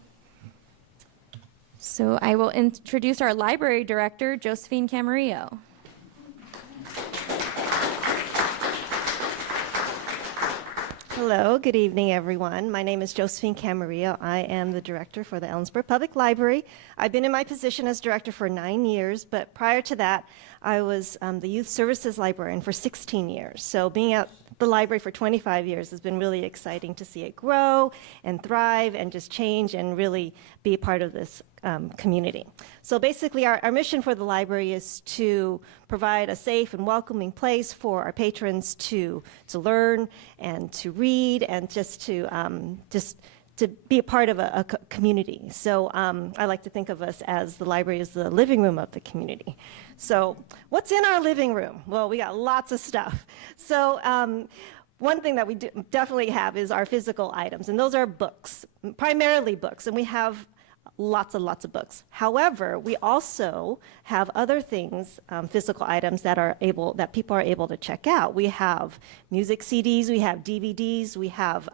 So I will introduce our library director, Josephine Camarillo. Hello, good evening, everyone. My name is Josephine Camarillo. I am the director for the Ellensburg Public Library. I've been in my position as director for 9 years, but prior to that, I was the youth services librarian for 16 years. So being at the library for 25 years has been really exciting to see it grow and thrive and just change and really be a part of this community. So basically our mission for the library is to provide a safe and welcoming place for our patrons to learn and to read and just to be a part of a community. So I like to think of us as the library as the living room of the community. So what's in our living room? Well, we got lots of stuff. So one thing that we definitely have is our physical items, and those are books, primarily books, and we have lots and lots of books. However, we also have other things, physical items that people are able to check out. We have music CDs, we have DVDs, we have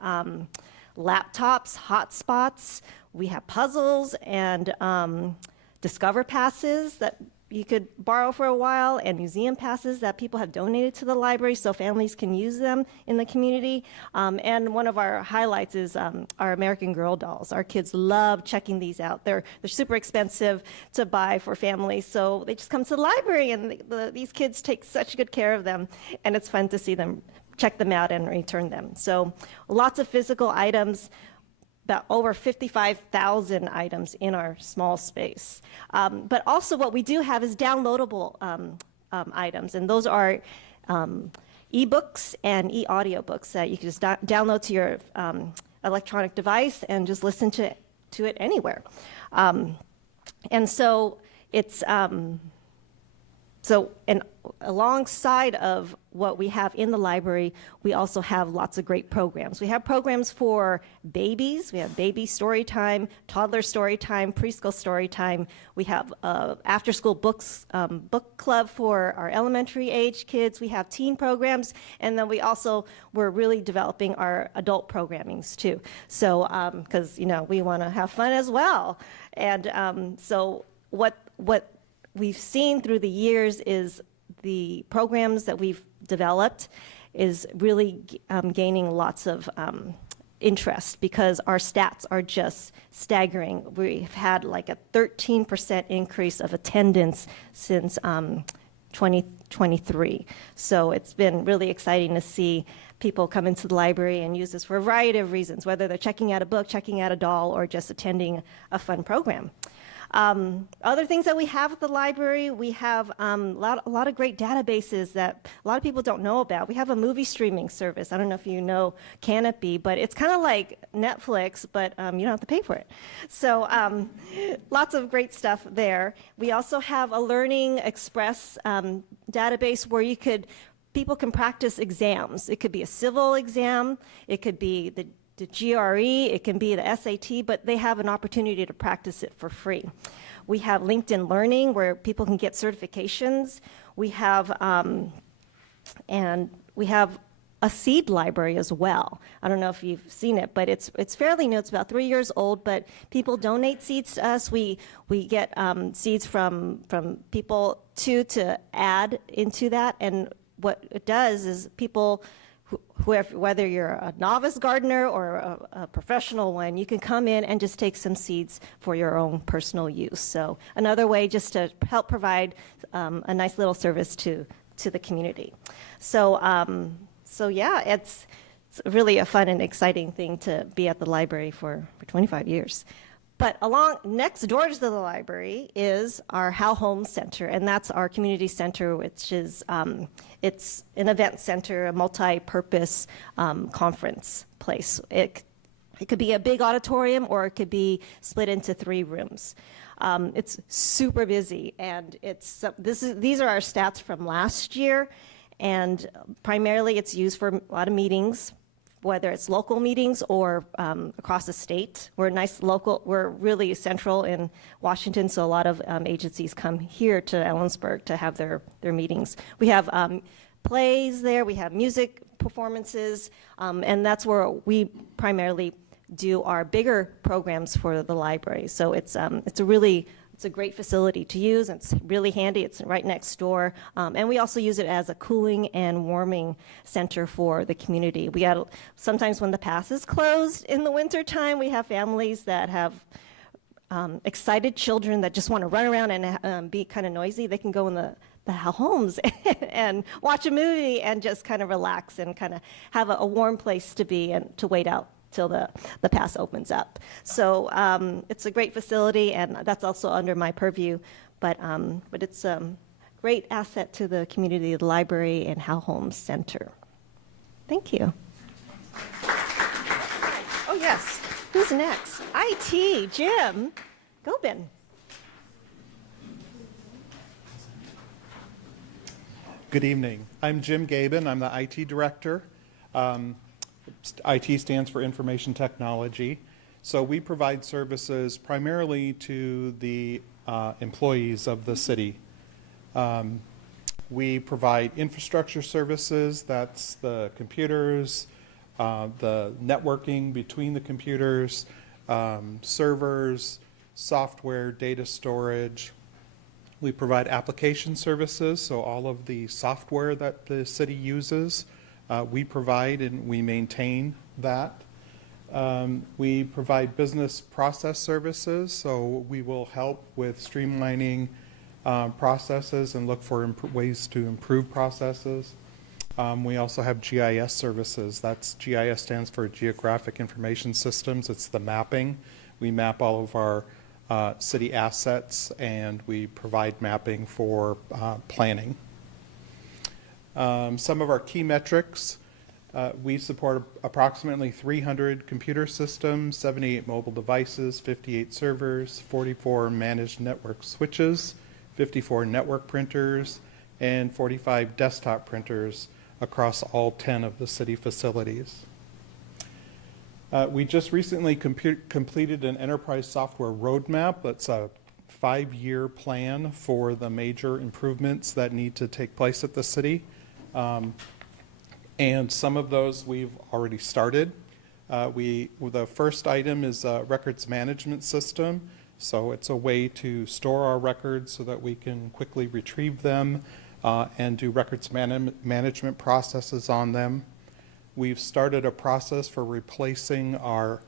laptops, hotspots, we have puzzles and Discover passes that you could borrow for a while, and museum passes that people have donated to the library so families can use them in the community. And one of our highlights is our American Girl dolls. Our kids love checking these out. They're super expensive to buy for families, so they just come to the library, and these kids take such good care of them, and it's fun to see them check them out and return them. So lots of physical items, about over 55,000 items in our small space. But also what we do have is downloadable items, and those are ebooks and e-audiobooks that you can just download to your electronic device and just listen to it anywhere. And so it's and alongside of what we have in the library, we also have lots of great programs. We have programs for babies. We have baby story time, toddler story time, preschool story time. We have after-school book club for our elementary age kids. We have teen programs, and then we're really developing our adult programmings too. So, because we want to have fun as well, and so what we've seen through the years is the programs that we've developed is really gaining lots of interest because our stats are just staggering. We've had like a 13% increase of attendance since 2023. So it's been really exciting to see people come into the library and use this for a variety of reasons, whether they're checking out a book, checking out a doll, or just attending a fun program. Other things that we have at the library, we have a lot of great databases that a lot of people don't know about. We have a movie streaming service. I don't know if you know Canopy, but it's kind of like Netflix, but you don't have to pay for it. So lots of great stuff there. We also have a Learning Express database where people can practice exams. It could be a civil exam, it could be the GRE, it can be the SAT, but they have an opportunity to practice it for free. We have LinkedIn Learning where people can get certifications. We have a seed library as well. I don't know if you've seen it, but it's fairly new. It's about 3 years old, but people donate seeds to us. We get seeds from people to add into that, and what it does is people, whether you're a novice gardener or a professional one, you can come in and just take some seeds for your own personal use. So another way just to help provide a nice little service to the community. So yeah, it's really a fun and exciting thing to be at the library for 25 years. But next door to the library is our Hal Holmes Center, and that's our community center, which is it's an event center, a multi-purpose conference place. It could be a big auditorium, or it could be split into 3 rooms. It's super busy, and these are our stats from last year, and primarily it's used for a lot of meetings, whether it's local meetings or across the state. We're really central in Washington, so a lot of agencies come here to Ellensburg to have their meetings. We have plays there, we have music performances, and that's where we primarily do our bigger programs for the library. So it's a great facility to use. It's really handy. It's right next door. And we also use it as a cooling and warming center for the community. Sometimes when the pass is closed in the wintertime, we have families that have excited children that just want to run around and be kind of noisy. They can go in the homes and watch a movie and just kind of relax and kind of have a warm place to be and to wait out till the pass opens up. So it's a great facility, and that's also under my purview, but it's a great asset to the community, the library and Hal Holmes Center. Thank you. Oh yes, who's next? IT, Jim Gobin. Good evening. I'm Jim Gabin. I'm the IT director. IT stands for Information Technology. So we provide services primarily to the employees of the city. We provide infrastructure services, that's the computers, the networking between the computers, servers, software, data storage. We provide application services, so all of the software that the city uses, we provide and we maintain that. We provide business process services, so we will help with streamlining processes and look for ways to improve processes. We also have GIS services. GIS stands for Geographic Information Systems. It's the mapping. We map all of our city assets, and we provide mapping for planning. Some of our key metrics, we support approximately 300 computer systems, 78 mobile devices, 58 servers, 44 managed network switches, 54 network printers, and 45 desktop printers across all 10 of the city facilities. We just recently completed an enterprise software roadmap. That's a 5-year plan for the major improvements that need to take place at the city. And some of those we've already started. The first item is a records management system. So it's a way to store our records so that we can quickly retrieve them and do records management processes on them. We've started a process for replacing our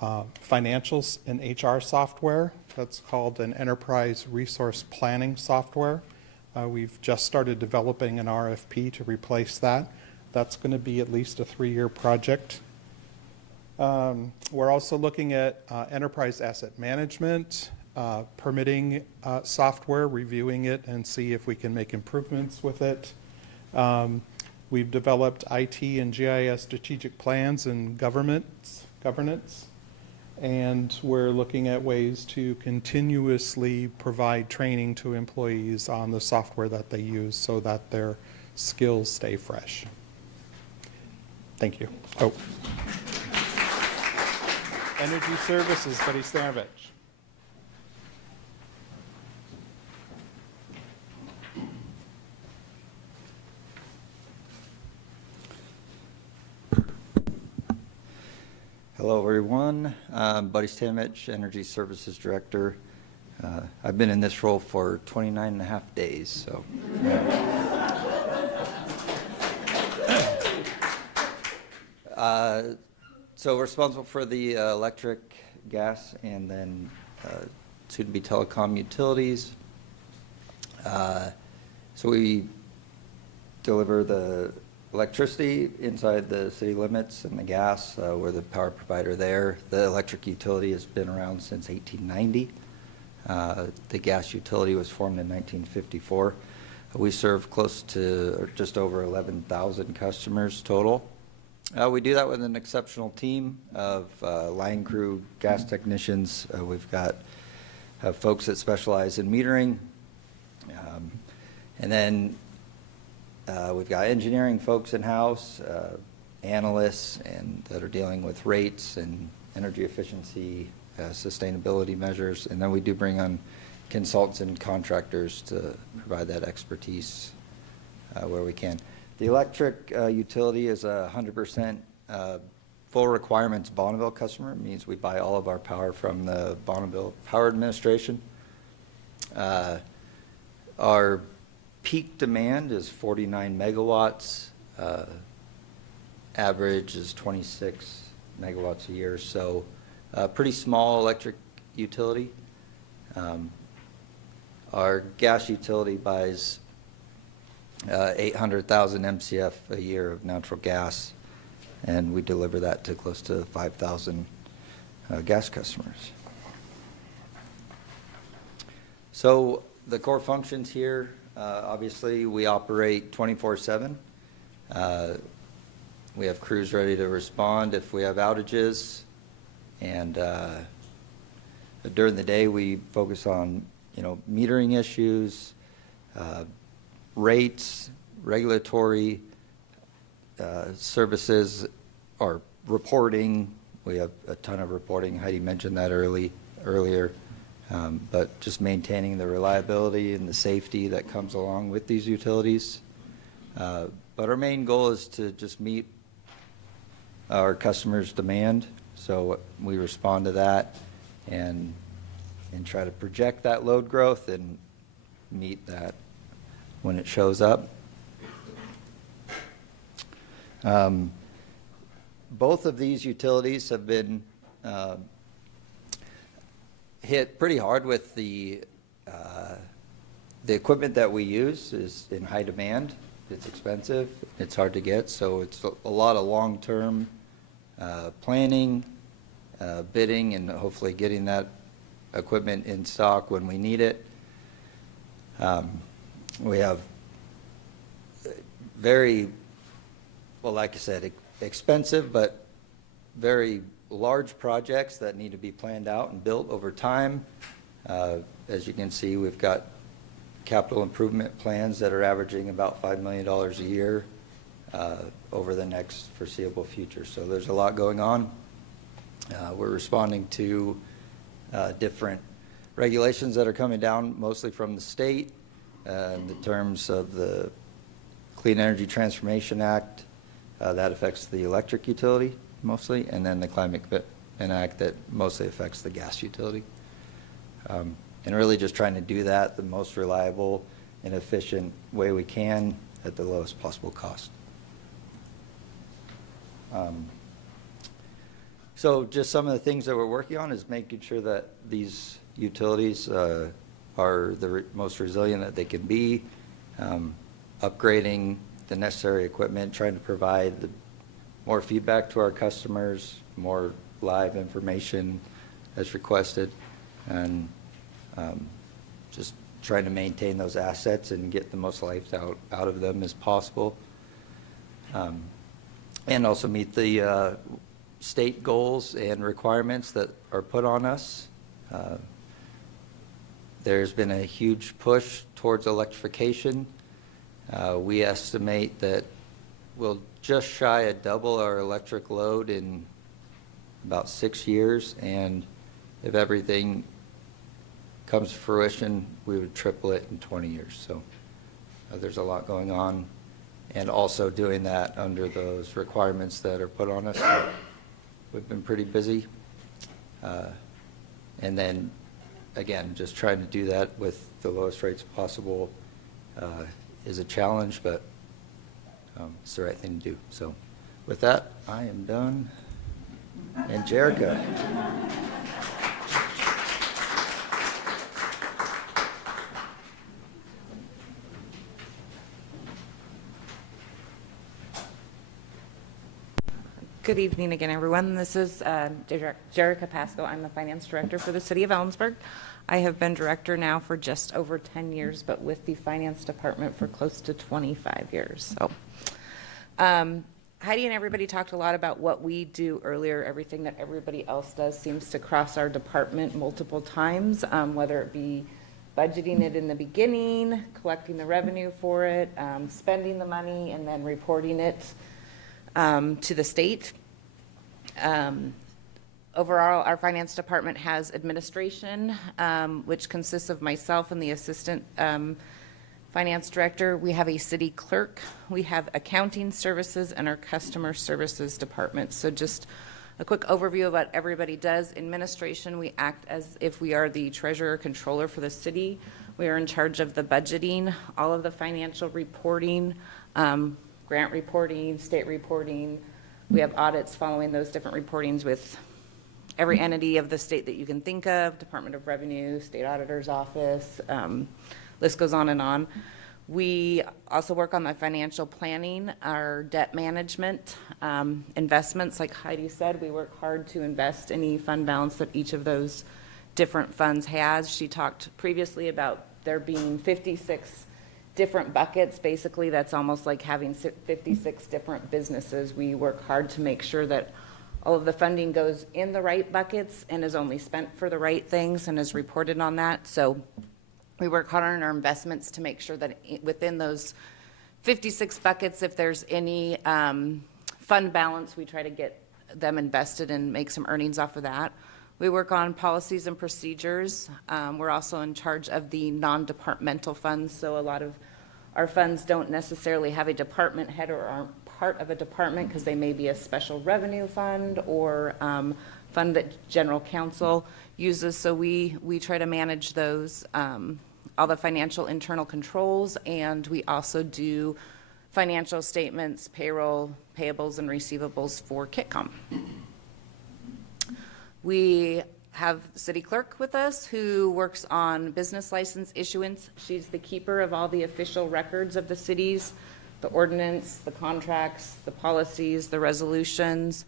financials and HR software. That's called an enterprise resource planning software. We've just started developing an RFP to replace that. That's going to be at least a 3-year project. We're also looking at enterprise asset management. permitting software, reviewing it, and see if we can make improvements with it. We've developed IT and GIS strategic plans and governance, and we're looking at ways to continuously provide training to employees on the software that they use so that their skills stay fresh. Thank you. Oh. Energy Services, Buddy Stanovich. Hello, everyone. Buddy Stanovich, Energy Services Director. I've been in this role for 29 and a half days, so. So responsible for the electric, gas, and then soon-to-be telecom utilities. So we deliver the electricity inside the city limits, and the gas, we're the power provider there. The electric utility has been around since 1890. The gas utility was formed in 1954. We serve close to or just over 11,000 customers total. We do that with an exceptional team of line crew, gas technicians. We've got folks that specialize in metering. And then we've got engineering folks in-house, analysts, and that are dealing with rates and energy efficiency, sustainability measures. And then we do bring on consultants and contractors to provide that expertise where we can. The electric utility is a 100% full requirements Bonneville customer. It means we buy all of our power from the Bonneville Power Administration. Our peak demand is 49 megawatts. Average is 26 megawatts a year, so pretty small electric utility. Our gas utility buys 800,000 MCF a year of natural gas, and we deliver that to close to 5,000 gas customers. So the core functions here, obviously we operate 24/7. We have crews ready to respond if we have outages, and during the day we focus on metering issues, rates, regulatory services, or reporting. We have a ton of reporting. Heidi mentioned that earlier. But just maintaining the reliability and the safety that comes along with these utilities. But our main goal is to just meet our customers' demand. So we respond to that and try to project that load growth and meet that when it shows up. Both of these utilities have been hit pretty hard with the equipment that we use is in high demand. It's expensive. It's hard to get. So it's a lot of long-term planning, bidding, and hopefully getting that equipment in stock when we need it. We have very, well, like I said, expensive but very large projects that need to be planned out and built over time. As you can see, we've got capital improvement plans that are averaging about $5 million a year over the next foreseeable future. So there's a lot going on. We're responding to different regulations that are coming down, mostly from the state, in the terms of the Clean Energy Transformation Act. That affects the electric utility mostly, and then the Climate Commitment Act that mostly affects the gas utility. And really just trying to do that the most reliable and efficient way we can at the lowest possible cost. So just some of the things that we're working on is making sure that these utilities are the most resilient that they can be, upgrading the necessary equipment, trying to provide more feedback to our customers, more live information as requested, and Just trying to maintain those assets and get the most life out of them as possible. And also meet the state goals and requirements that are put on us. There's been a huge push towards electrification. We estimate that we'll just shy of double our electric load in about 6 years, and if everything comes to fruition, we would triple it in 20 years. So there's a lot going on, and also doing that under those requirements that are put on us. So we've been pretty busy. And then, again, just trying to do that with the lowest rates possible is a challenge, but it's the right thing to do. So with that, I am done. And Jerica. Good evening again, everyone. This is Jerica Pasco. I'm the finance director for the city of Ellensburg. I have been director now for just over 10 years, but with the finance department for close to 25 years. So, Heidi and everybody talked a lot about what we do earlier. Everything that everybody else does seems to cross our department multiple times, whether it be budgeting it in the beginning, collecting the revenue for it, spending the money, and then reporting it to the state. Overall, our finance department has administration, which consists of myself and the assistant finance director. We have a city clerk, we have accounting services, and our customer services department. So just a quick overview of what everybody does. Administration, we act as if we are the treasurer controller for the city. We are in charge of the budgeting, all of the financial reporting, grant reporting, state reporting. We have audits following those different reportings with every entity of the state that you can think of, Department of Revenue, State Auditor's Office, list goes on and on. We also work on the financial planning, our debt management, investments, like Heidi said, we work hard to invest any fund balance that each of those different funds has. She talked previously about there being 56 different buckets. Basically, that's almost like having 56 different businesses. We work hard to make sure that all of the funding goes in the right buckets and is only spent for the right things and is reported on that. So we work hard on our investments to make sure that within those 56 buckets, if there's any fund balance, we try to get them invested and make some earnings off of that. We work on policies and procedures. We're also in charge of the non-departmental funds, so a lot of our funds don't necessarily have a department head or aren't part of a department because they may be a special revenue fund or fund that general counsel uses. So we try to manage those, all the financial internal controls, and we also do financial statements, payroll, payables, and receivables for KitCom. We have the city clerk with us who works on business license issuance. She's the keeper of all the official records of the cities, the ordinance, the contracts, the policies, the resolutions.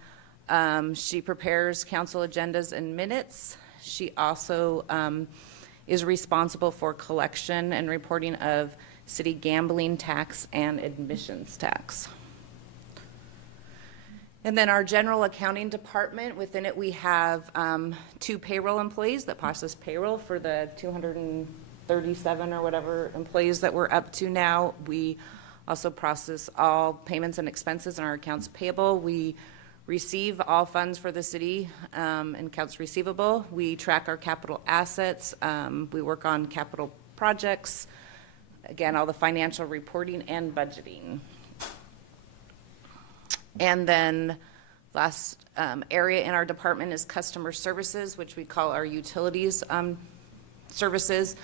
She prepares council agendas and minutes. She also is responsible for collection and reporting of city gambling tax and admissions tax. And then our general accounting department, within it we have 2 payroll employees that process payroll for the 237 or whatever employees that we're up to now. We also process all payments and expenses in our accounts payable. We receive all funds for the city and accounts receivable. We track our capital assets. We work on capital projects. Again, all the financial reporting and budgeting. And then last area in our department is customer services, which we call our utilities services.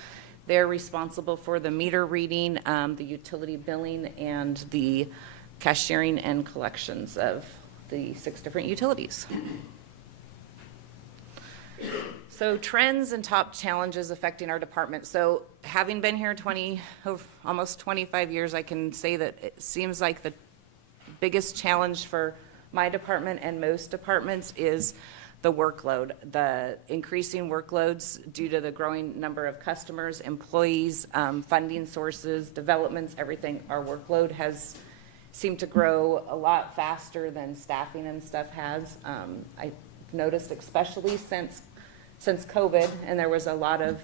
They're responsible for the meter reading, the utility billing, and the cashiering and collections of the 6 different utilities. So trends and top challenges affecting our department. So having been here almost 25 years, I can say that it seems like the biggest challenge for my department and most departments is the workload, the increasing workloads due to the growing number of customers, employees, funding sources, developments, everything. Our workload has seemed to grow a lot faster than staffing and stuff has. I've noticed especially since COVID, and there was a lot of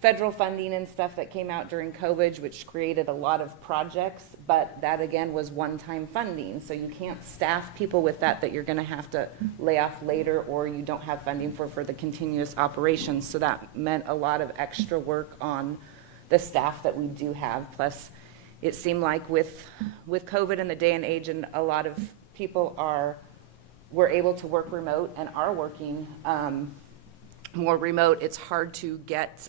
federal funding and stuff that came out during COVID, which created a lot of projects, but that again was one-time funding. So you can't staff people with that you're gonna have to lay off later, or you don't have funding for the continuous operations. So that meant a lot of extra work on the staff that we do have. Plus, it seemed like with COVID and the day and age, and a lot of people were able to work remote and are working more remote, it's hard to get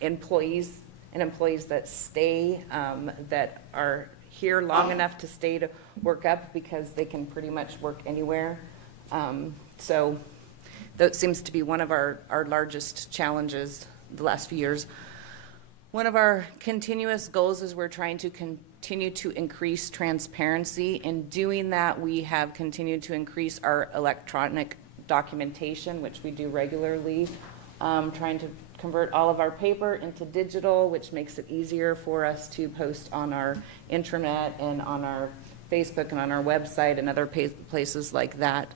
employees that stay, that are here long enough to stay to work up, because they can pretty much work anywhere. So that seems to be one of our largest challenges the last few years. One of our continuous goals is we're trying to continue to increase transparency. In doing that, we have continued to increase our electronic documentation, which we do regularly, trying to convert all of our paper into digital, which makes it easier for us to post on our intranet and on our Facebook and on our website and other places like that.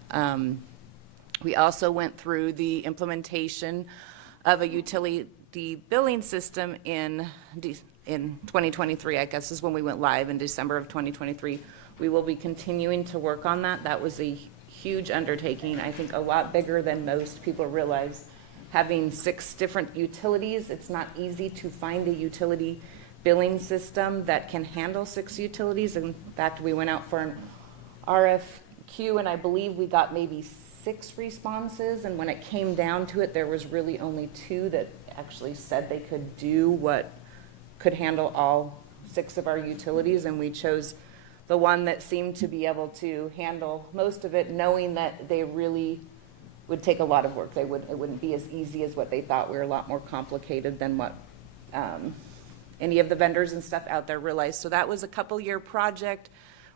We also went through the implementation of a utility billing system in 2023, I guess is when we went live in December of 2023. We will be continuing to work on that. That was a huge undertaking, I think a lot bigger than most people realize. Having 6 different utilities, it's not easy to find a utility billing system that can handle 6 utilities. In fact, we went out for an RFQ, and I believe we got maybe 6 responses, and when it came down to it, there was really only 2 that actually said they could do what could handle all 6 of our utilities, and we chose the one that seemed to be able to handle most of it, knowing that they really would take a lot of work. It wouldn't be as easy as what they thought. We were a lot more complicated than what any of the vendors and stuff out there realized. So that was a couple-year project.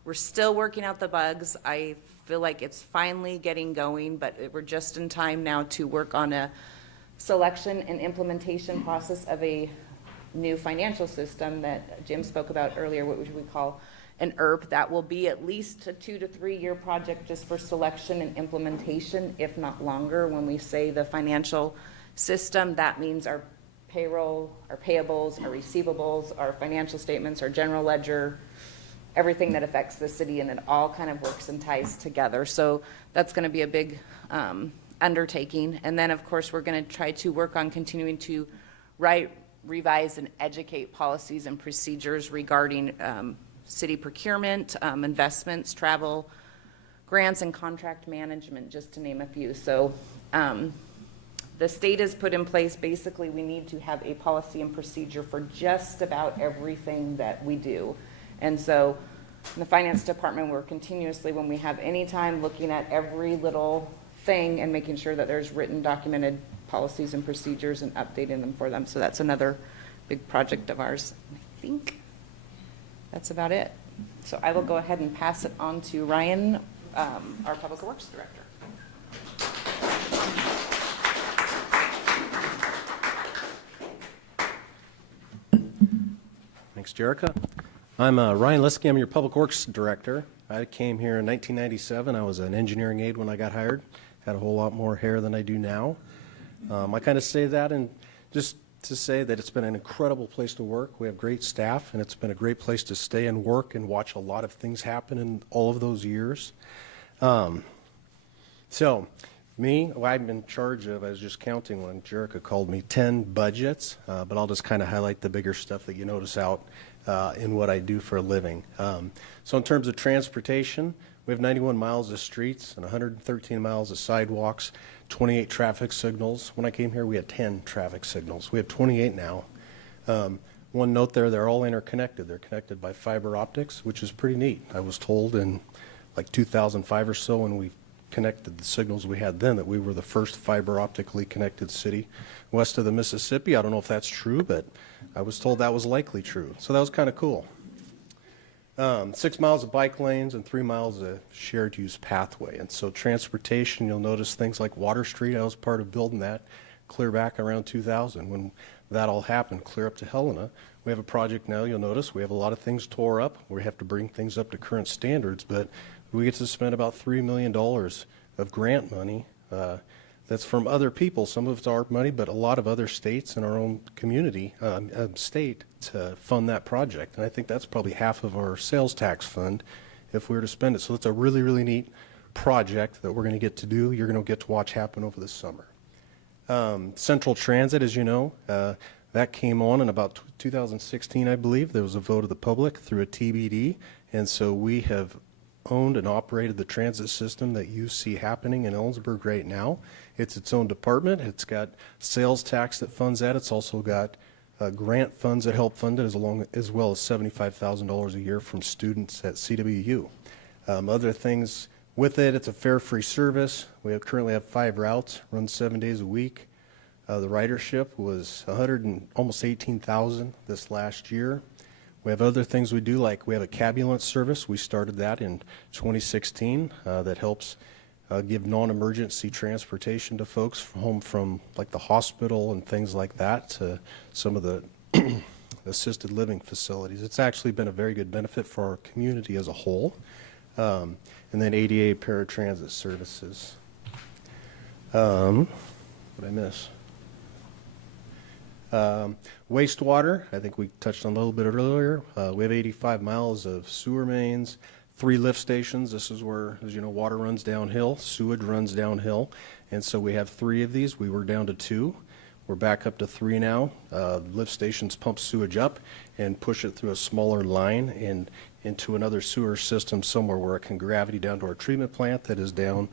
We're still working out the bugs. I feel like it's finally getting going, but we're just in time now to work on a selection and implementation process of a new financial system that Jim spoke about earlier, what we call an ERP. That will be at least a 2 to 3 year project just for selection and implementation, if not longer. When we say the financial system, that means our payroll, our payables, our receivables, our financial statements, our general ledger, everything that affects the city, and it all kind of works and ties together. So that's going to be a big undertaking. And then, of course, we're going to try to work on continuing to write, revise, and educate policies and procedures regarding city procurement, investments, travel, grants, and contract management, just to name a few. So the state has put in place, basically, we need to have a policy and procedure for just about everything that we do. And so in the finance department, we're continuously, when we have any time, looking at every little thing and making sure that there's written, documented policies and procedures and updating them for them. So that's another big project of ours. I think that's about it. So I will go ahead and pass it on to Ryan, our Public Works Director. Thanks, Jerica. I'm Ryan Liskey. I'm your Public Works Director. I came here in 1997. I was an engineering aide when I got hired. Had a whole lot more hair than I do now. I kind of say that and just to say that it's been an incredible place to work. We have great staff, and it's been a great place to stay and work and watch a lot of things happen in all of those years. So me, I'm in charge of, I was just counting when Jerica called me, 10 budgets, but I'll just kind of highlight the bigger stuff that you notice out in what I do for a living. So in terms of transportation, we have 91 miles of streets and 113 miles of sidewalks, 28 traffic signals. When I came here, we had 10 traffic signals. We have 28 now. One note there, they're all interconnected. They're connected by fiber optics, which is pretty neat. I was told in like 2005 or so when we connected the signals we had then that we were the first fiber optically connected city west of the Mississippi. I don't know if that's true, but I was told that was likely true. So that was kind of cool. 6 miles of bike lanes and 3 miles of shared use pathway. And so transportation, you'll notice things like Water Street, I was part of building that clear back around 2000 when that all happened, clear up to Helena. We have a project now, you'll notice, we have a lot of things tore up. We have to bring things up to current standards, but we get to spend about $3 million of grant money that's from other people. Some of it's our money, but a lot of other states and our own community, state, to fund that project. And I think that's probably half of our sales tax fund if we were to spend it. So it's a really, really neat project that we're going to get to do. You're going to get to watch happen over the summer. Central Transit, as you know, that came on in about 2016, I believe. There was a vote of the public through a TBD. And so we have owned and operated the transit system that you see happening in Ellensburg right now. It's its own department. It's got sales tax that funds that. It's also got grant funds that help fund it, as well as $75,000 a year from students at CWU. Other things with it, it's a fare-free service. We currently have 5 routes, run 7 days a week. The ridership was almost 18,000 this last year. We have other things we do, like we have a cabulance service. We started that in 2016 that helps give non-emergency transportation to folks home from like the hospital and things like that to some of the assisted living facilities. It's actually been a very good benefit for our community as a whole. And then ADA paratransit services. What did I miss? Wastewater, I think we touched on a little bit earlier. We have 85 miles of sewer mains, 3 lift stations. This is where, as you know, water runs downhill, sewage runs downhill. And so we have 3 of these. We were down to 2. We're back up to 3 now. Lift stations pump sewage up and push it through a smaller line and into another sewer system somewhere where it can gravity down to our treatment plant that is down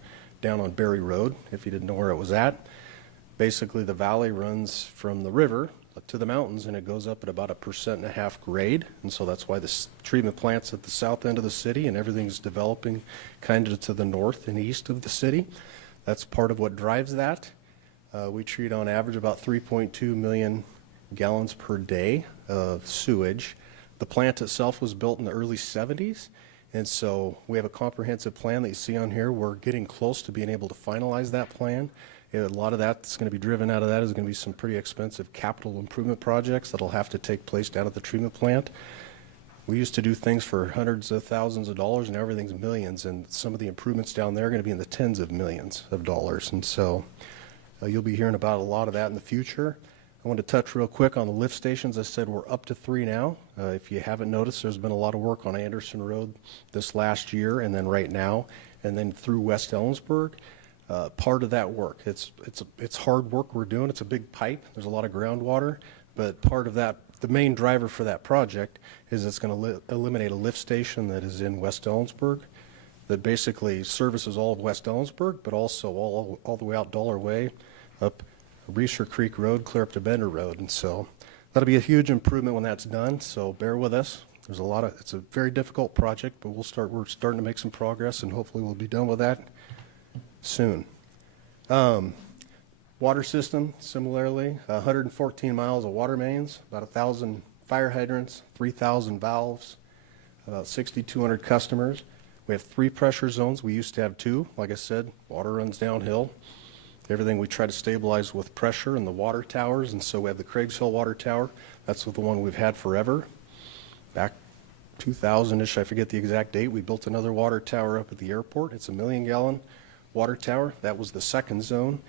on Berry Road, if you didn't know where it was at. Basically, the valley runs from the river up to the mountains, and it goes up at about 1.5% grade. And so that's why this treatment plant's at the south end of the city, and everything's developing kind of to the north and east of the city. That's part of what drives that. We treat on average about 3.2 million gallons per day of sewage. The plant itself was built in the early 70s, and so we have a comprehensive plan that you see on here. We're getting close to being able to finalize that plan. A lot of that's going to be driven out of that is going to be some pretty expensive capital improvement projects that'll have to take place down at the treatment plant. We used to do things for hundreds of thousands of dollars, and everything's millions, and some of the improvements down there are going to be in the tens of millions of dollars. And so you'll be hearing about a lot of that in the future. I want to touch real quick on the lift stations. I said we're up to 3 now. If you haven't noticed, there's been a lot of work on Anderson Road this last year, and then right now, and then through West Ellensburg. Part of that work, it's hard work we're doing. It's a big pipe. There's a lot of groundwater, but part of that, the main driver for that project is it's going to eliminate a lift station that is in West Ellensburg that basically services all of West Ellensburg, but also all the way out Dollar Way, up Reeser Creek Road, clear up to Bender Road. And so that'll be a huge improvement when that's done. So bear with us. It's a very difficult project, but we're starting to make some progress, and hopefully we'll be done with that soon. Water system, similarly, 114 miles of water mains, about 1,000 fire hydrants, 3,000 valves, about 6,200 customers. We have 3 pressure zones. We used to have 2. Like I said, water runs downhill. Everything we try to stabilize with pressure and the water towers, and so we have the Craigs Hill Water Tower. That's the one we've had forever. Back 2000-ish, I forget the exact date, we built another water tower up at the airport. It's a 1 million gallon water tower. That was the 2nd zone.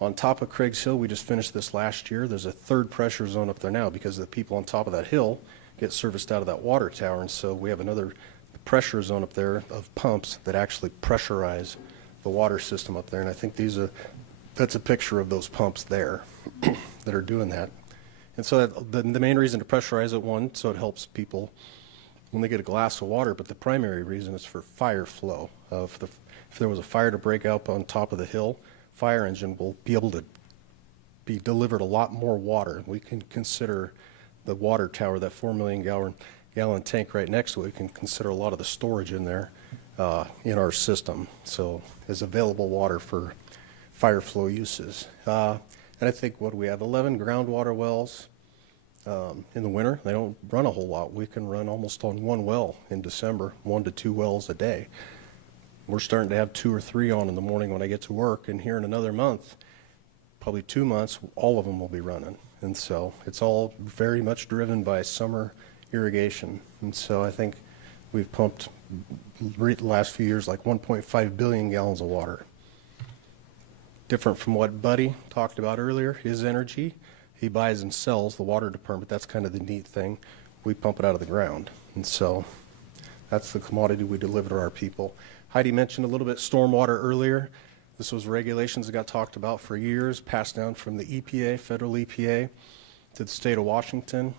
On top of Craigs Hill, we just finished this last year. There's a 3rd pressure zone up there now because the people on top of that hill get serviced out of that water tower. And so we have another pressure zone up there of pumps that actually pressurize the water system up there. And I think that's a picture of those pumps there that are doing that. And so the main reason to pressurize it, one, so it helps people when they get a glass of water, but the primary reason is for fire flow. If there was a fire to break out on top of the hill, fire engine will be able to be delivered a lot more water. We can consider the water tower, that 4 million gallon tank right next to it, we can consider a lot of the storage in there in our system. So as available water for fire flow uses. And I think what we have, 11 groundwater wells, In the winter, they don't run a whole lot. We can run almost on one well in December, 1 to 2 wells a day. We're starting to have 2 or 3 on in the morning when I get to work, and here in another month, probably 2 months, all of them will be running. And so it's all very much driven by summer irrigation. And so I think we've pumped the last few years like 1.5 billion gallons of water. Different from what Buddy talked about earlier, his energy. He buys and sells the water department. That's kind of the neat thing. We pump it out of the ground. And so that's the commodity we deliver to our people. Heidi mentioned a little bit stormwater earlier. This was regulations that got talked about for years, passed down from the EPA, federal EPA, to the state of Washington.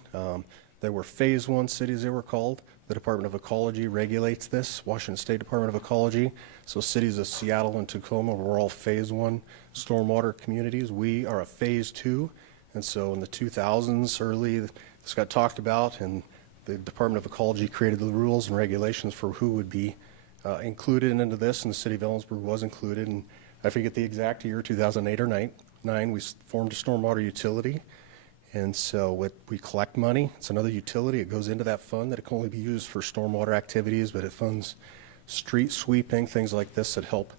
There were phase 1 cities, they were called. The Department of Ecology regulates this, Washington State Department of Ecology. So cities of Seattle and Tacoma were all phase 1 stormwater communities. We are a phase 2. And so in the 2000s, early, this got talked about, and the Department of Ecology created the rules and regulations for who would be included into this, and the city of Ellensburg was included. And I forget the exact year, 2008 or 9, we formed a stormwater utility. And so we collect money. It's another utility. It goes into that fund that it can only be used for stormwater activities, but it funds street sweeping, things like this that help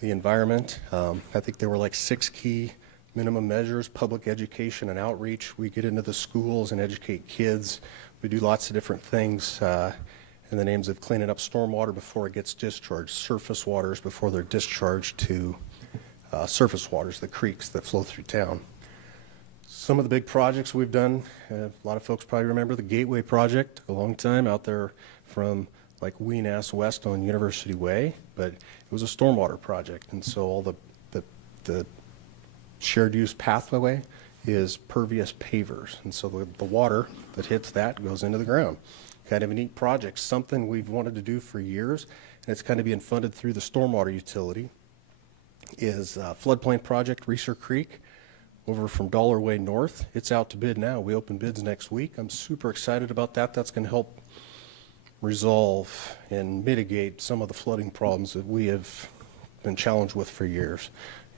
the environment. I think there were like 6 key minimum measures: public education and outreach. We get into the schools and educate kids. We do lots of different things in the names of cleaning up stormwater before it gets discharged, surface waters before they're discharged to surface waters, the creeks that flow through town. Some of the big projects we've done, a lot of folks probably remember the Gateway Project, a long time out there from like Weenass West on University Way, but it was a stormwater project. And so all the shared use pathway is pervious pavers. And so the water that hits that goes into the ground. Kind of a neat project, something we've wanted to do for years, and it's kind of being funded through the stormwater utility, is floodplain project, Reeser Creek, over from Dollar Way North. It's out to bid now. We open bids next week. I'm super excited about that. That's going to help resolve and mitigate some of the flooding problems that we have been challenged with for years.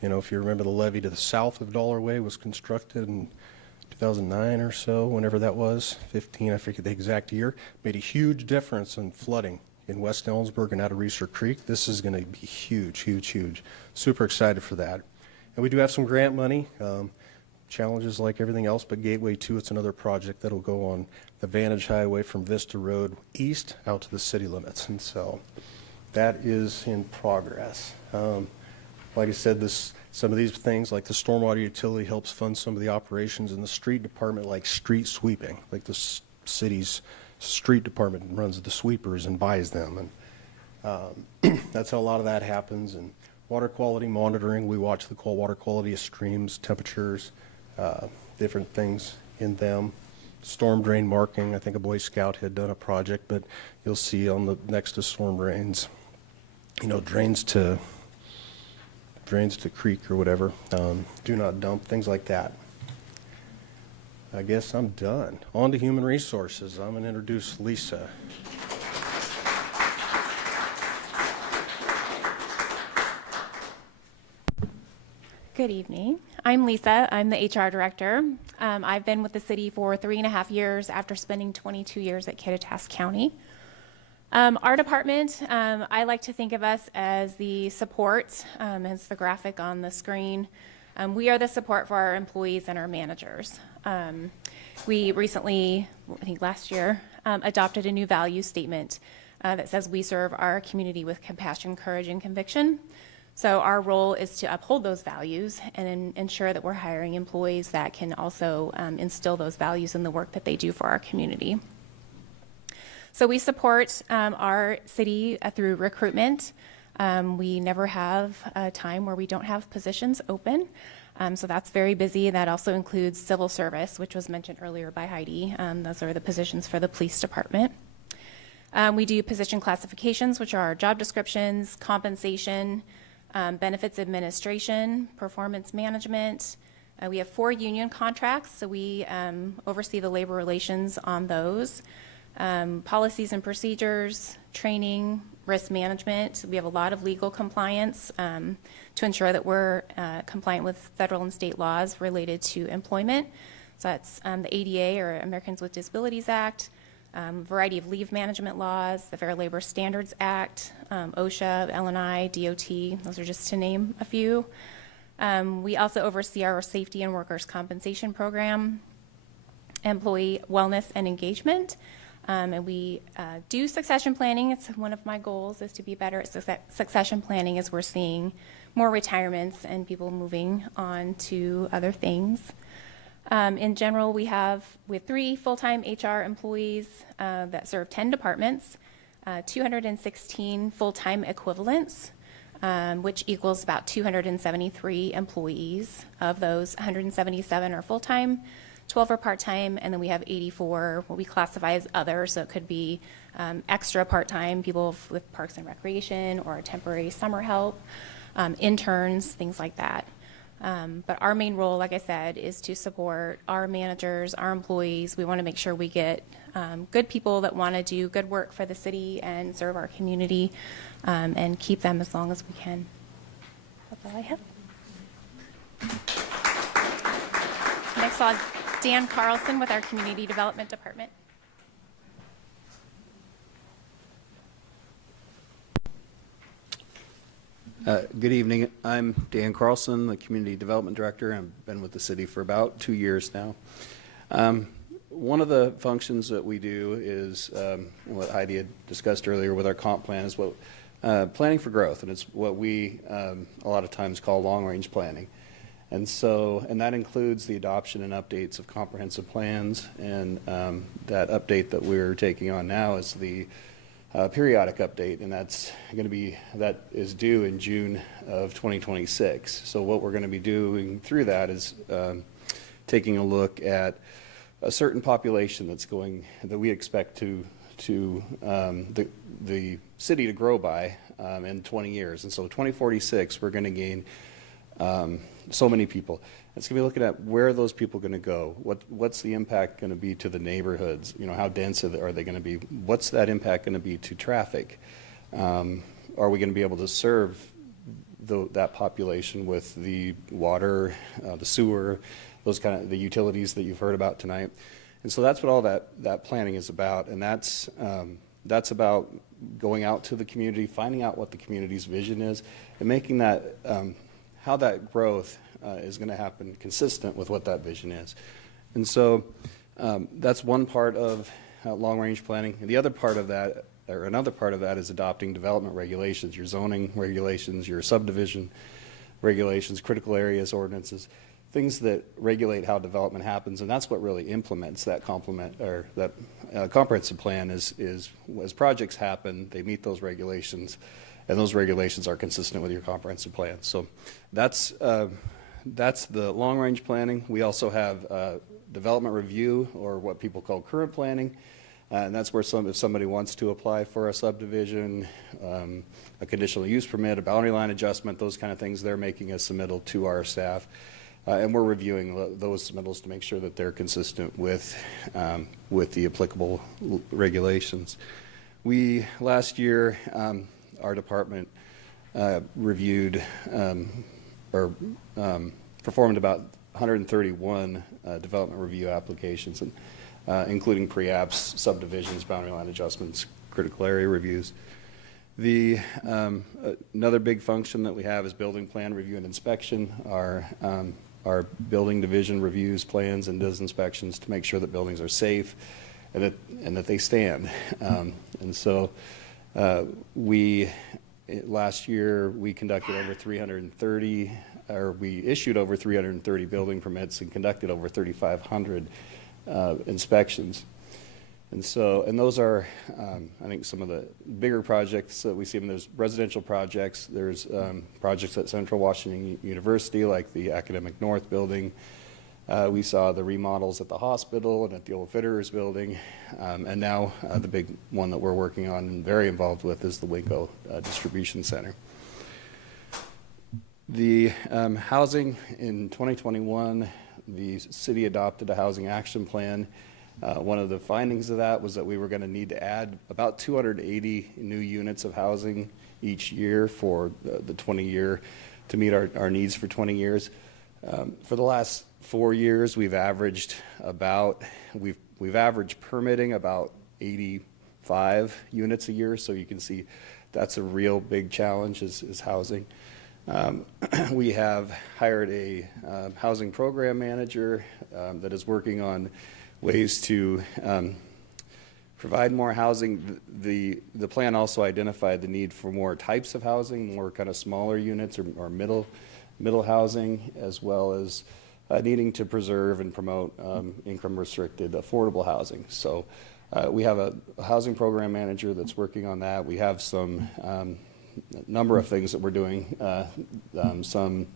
You know, if you remember, the levee to the south of Dollar Way was constructed in 2009 or so, whenever that was, 15, I forget the exact year. Made a huge difference in flooding in West Ellensburg and out of Reeser Creek. This is going to be huge, huge, huge. Super excited for that. And we do have some grant money, challenges like everything else, but Gateway 2, it's another project that'll go on the Vantage Highway from Vista Road east out to the city limits. And so that is in progress. Like I said, some of these things, like the stormwater utility, helps fund some of the operations in the street department, like street sweeping. Like the city's street department runs the sweepers and buys them. And that's how a lot of that happens. And water quality monitoring, we watch the water quality of streams, temperatures, different things in them. Storm drain marking, I think a Boy Scout had done a project, but you'll see on the next to storm drains, you know, drains to creek or whatever, do not dump, things like that. I guess I'm done. On to human resources. I'm going to introduce Lisa. Good evening. I'm Lisa. I'm the HR director. I've been with the city for 3.5 years after spending 22 years at Kittitas County. Our department, I like to think of us as the support, hence the graphic on the screen. We are the support for our employees and our managers. We recently, I think last year, adopted a new value statement that says we serve our community with compassion, courage, and conviction. So our role is to uphold those values and ensure that we're hiring employees that can also instill those values in the work that they do for our community. So we support our city through recruitment. We never have a time where we don't have positions open. So that's very busy. That also includes civil service, which was mentioned earlier by Heidi. Those are the positions for the police department. We do position classifications, which are our job descriptions, compensation, benefits administration, performance management. We have 4 union contracts, so we oversee the labor relations on those. Policies and procedures, training, risk management. We have a lot of legal compliance to ensure that we're compliant with federal and state laws related to employment. So that's the ADA, or Americans with Disabilities Act, variety of leave management laws, the Fair Labor Standards Act, OSHA, LNI, DOT. Those are just to name a few. We also oversee our safety and workers' compensation program, employee wellness and engagement. And we do succession planning. It's one of my goals, is to be better at succession planning, as we're seeing more retirements and people moving on to other things. In general, we have 3 full-time HR employees that serve 10 departments, 216 full-time equivalents, which equals about 273 employees. Of those, 177 are full-time, 12 are part-time, and then we have 84 what we classify as other. So it could be extra part-time, people with parks and recreation, or temporary summer help, interns, things like that. But our main role, like I said, is to support our managers, our employees. We want to make sure we get good people that want to do good work for the city and serve our community, and keep them as long as we can. That's all I have. Next, I'll have Dan Carlson with our Community Development Department. Good evening. I'm Dan Carlson, the Community Development Director. I've been with the city for about 2 years now. One of the functions that we do is what Heidi had discussed earlier with our comp plan, is what planning for growth, and it's what we a lot of times call long-range planning. And that includes the adoption and updates of comprehensive plans, and that update that we're taking on now is the periodic update, and that is due in June of 2026. So what we're going to be doing through that is taking a look at a certain population that we expect the city to grow by in 20 years. And so 2046, we're going to gain so many people. It's going to be looking at where are those people going to go? What's the impact going to be to the neighborhoods? How dense are they going to be? What's that impact going to be to traffic? Are we going to be able to serve that population with the water, the sewer, those kind of the utilities that you've heard about tonight? And so that's what all that planning is about, and that's about going out to the community, finding out what the community's vision is, and making that how that growth is going to happen consistent with what that vision is. And so that's one part of long-range planning. And the other part of that, or another part of that, is adopting development regulations, your zoning regulations, your subdivision regulations, critical areas ordinances, things that regulate how development happens. And that's what really implements that comprehensive plan is as projects happen, they meet those regulations, and those regulations are consistent with your comprehensive plan. So that's the long-range planning. We also have development review, or what people call current planning, and that's where if somebody wants to apply for a subdivision, a conditional use permit, a boundary line adjustment, those kind of things, they're making a submittal to our staff, and we're reviewing those submittals to make sure that they're consistent with the applicable regulations. Last year, our department reviewed performed about 131 development review applications, and including pre-apps, subdivisions, boundary line adjustments, critical area reviews. Another big function that we have is building plan review and inspection. Our building division reviews plans and does inspections to make sure that buildings are safe and that they stand. And so last year we conducted over 330, or we issued over 330 building permits and conducted over 3,500 inspections. And those are, I think, some of the bigger projects that we see. There's residential projects. There's projects at Central Washington University, like the Academic North building. We saw the remodels at the hospital and at the old Fitterers building. And now the big one that we're working on and very involved with is the Waco Distribution Center. The housing in 2021, the city adopted a housing action plan. One of the findings of that was that we were going to need to add about 280 new units of housing each year for the 20-year, to meet our needs for 20 years. For the last 4 years, we've averaged permitting about 85 units a year. So you can see that's a real big challenge is housing. We have hired a housing program manager that is working on ways to provide more housing. The plan also identified the need for more types of housing, more kind of smaller units or middle housing, as well as needing to preserve and promote income-restricted affordable housing. So we have a housing program manager that's working on that. We have some number of things that we're doing. Some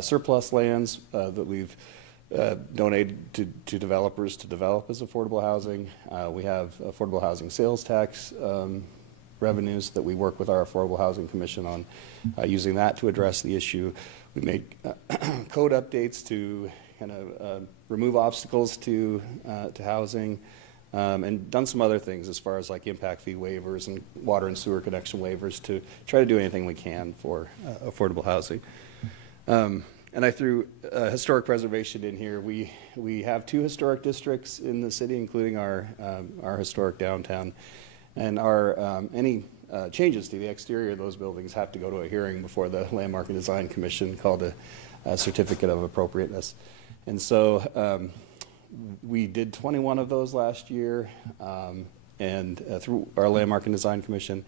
surplus lands that we've donated to developers to develop as affordable housing. We have affordable housing sales tax revenues that we work with our Affordable Housing Commission on, using that to address the issue. We make code updates to kind of remove obstacles to housing, and done some other things as far as like impact fee waivers and water and sewer connection waivers to try to do anything we can for affordable housing. And I threw historic preservation in here. We have 2 historic districts in the city, including our historic downtown. And any changes to the exterior of those buildings have to go to a hearing before the Landmark and Design Commission, called a certificate of appropriateness. And so we did 21 of those last year, and through our Landmark and Design Commission.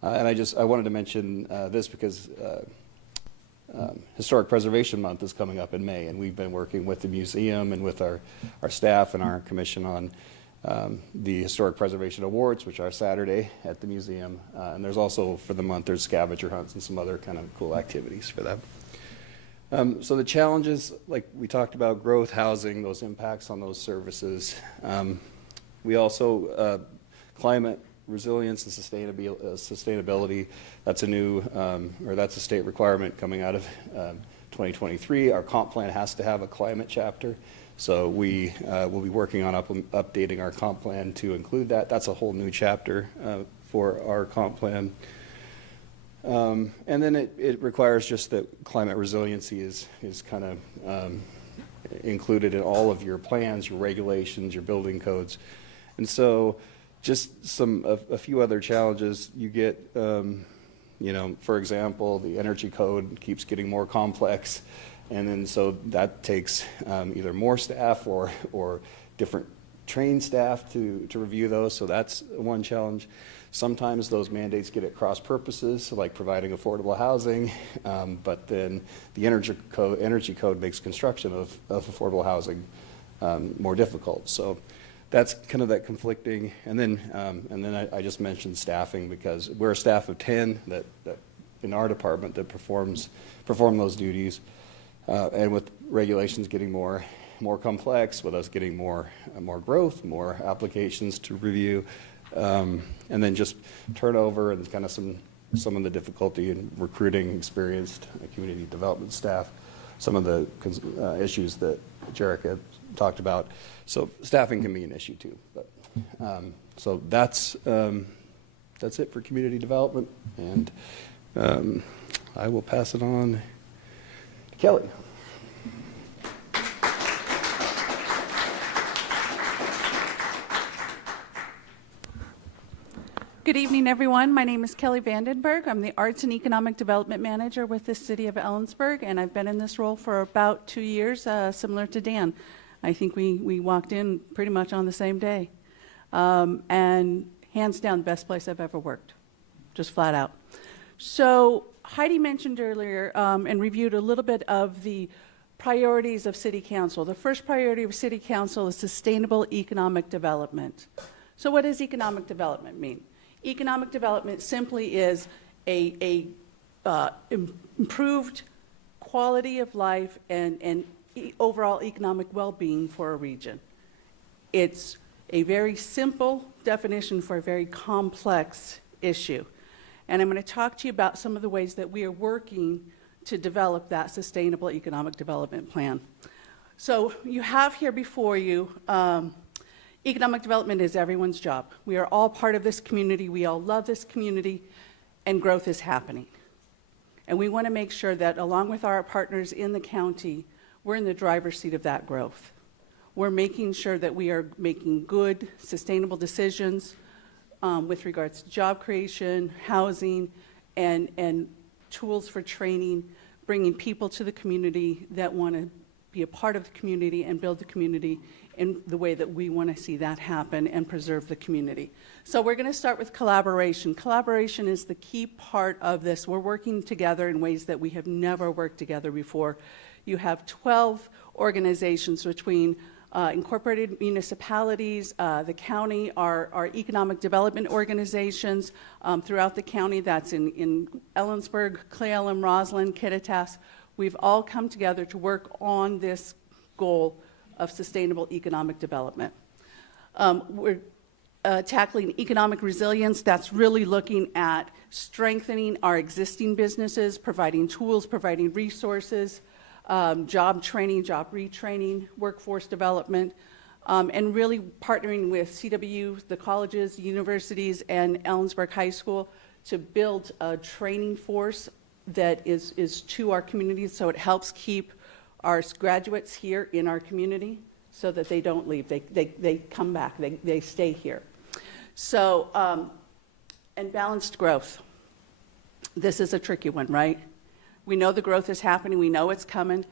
And I wanted to mention this because Historic Preservation Month is coming up in May, and we've been working with the museum and with our staff and our commission on the Historic Preservation Awards, which are Saturday at the museum. And there's also, for the month, there's scavenger hunts and some other kind of cool activities for them. So the challenges, like we talked about, growth, housing, those impacts on those services. We also, climate resilience and sustainability, that's a new, or that's a state requirement coming out of 2023. Our comp plan has to have a climate chapter. So we will be working on updating our comp plan to include that. That's a whole new chapter for our comp plan. And then it requires just that climate resiliency is kind of included in all of your plans, your regulations, your building codes. And so just a few other challenges you get, for example, the energy code keeps getting more complex. And then so that takes either more staff or different trained staff to review those. So that's one challenge. Sometimes those mandates get at cross purposes, so like providing affordable housing, but then the energy code makes construction of affordable housing more difficult. So that's kind of that conflicting. And then I just mentioned staffing, because we're a staff of 10 that in our department that perform those duties. And with regulations getting more complex, with us getting more growth, more applications to review, and then just turnover and kind of some of the difficulty in recruiting experienced community development staff, some of the issues that Jarek had talked about. So staffing can be an issue too. But so that's it for community development, and I will pass it on to Kelly. Good evening, everyone. My name is Kelly Vandenberg. I'm the Arts and Economic Development Manager with the City of Ellensburg, and I've been in this role for about 2 years, similar to Dan. I think we walked in pretty much on the same day. And hands down, the best place I've ever worked, just flat out. So Heidi mentioned earlier and reviewed a little bit of the priorities of City Council. The first priority of City Council is sustainable economic development. So what does economic development mean? Economic development simply is a improved quality of life and overall economic well-being for a region. It's a very simple definition for a very complex issue. And I'm going to talk to you about some of the ways that we are working to develop that sustainable economic development plan. So you have here before you economic development is everyone's job. We are all part of this community. We all love this community, and growth is happening. And we want to make sure that, along with our partners in the county, we're in the driver's seat of that growth. We're making sure that we are making good, sustainable decisions with regards to job creation, housing, and tools for training, bringing people to the community that want to be a part of the community and build the community in the way that we want to see that happen and preserve the community. So we're going to start with collaboration. Collaboration is the key part of this. We're working together in ways that we have never worked together before. You have 12 organizations between incorporated municipalities, the county, our economic development organizations throughout the county. That's in Ellensburg, Cle Elum, Roslyn, Kittitas. We've all come together to work on this goal of sustainable economic development. We're tackling economic resilience. That's really looking at strengthening our existing businesses, providing tools, providing resources, job training, job retraining, workforce development, and really partnering with CW, the colleges, universities, and Ellensburg High School to build a training force that is to our communities, so it helps keep our graduates here in our community so that they don't leave. They come back, they stay here. So, and balanced growth. This is a tricky one, right? We know the growth is happening, we know it's coming.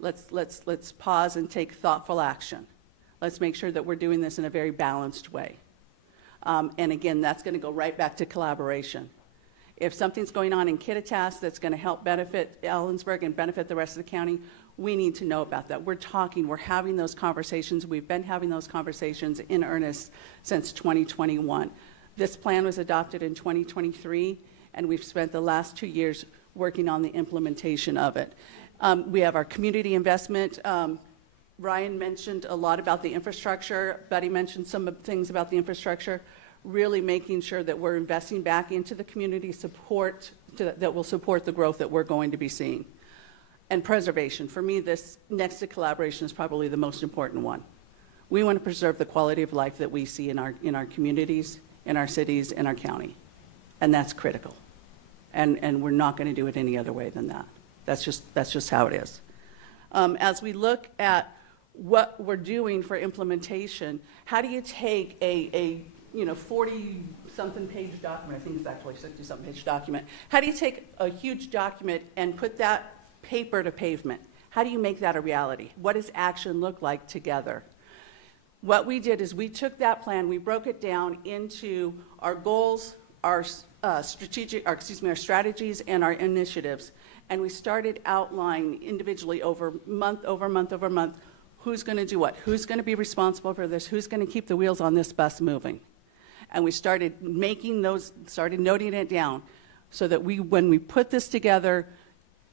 Let's pause and take thoughtful action. Let's make sure that we're doing this in a very balanced way. And again, that's going to go right back to collaboration. If something's going on in Kittitas that's going to help benefit Ellensburg and benefit the rest of the county, we need to know about that. We're having those conversations. We've been having those conversations in earnest since 2021. This plan was adopted in 2023, and we've spent the last 2 years working on the implementation of it. We have our community investment. Ryan mentioned a lot about the infrastructure. Betty mentioned some of the things about the infrastructure. Really making sure that we're investing back into the community support that will support the growth that we're going to be seeing. And preservation. For me, this next to collaboration is probably the most important one. We want to preserve the quality of life that we see in our communities, in our cities, in our county. And that's critical. And we're not going to do it any other way than that. That's just how it is. As we look at what we're doing for implementation, how do you take a 40-something page document, I think it's actually 60-something page document. How do you take a huge document and put that paper to pavement? How do you make that a reality? What does action look like together? What we did is we took that plan, we broke it down into our goals, our strategies, and our initiatives. And we started outlining individually over month, who's going to do what, who's going to be responsible for this, who's going to keep the wheels on this bus moving. And we started noting it down so that when we put this together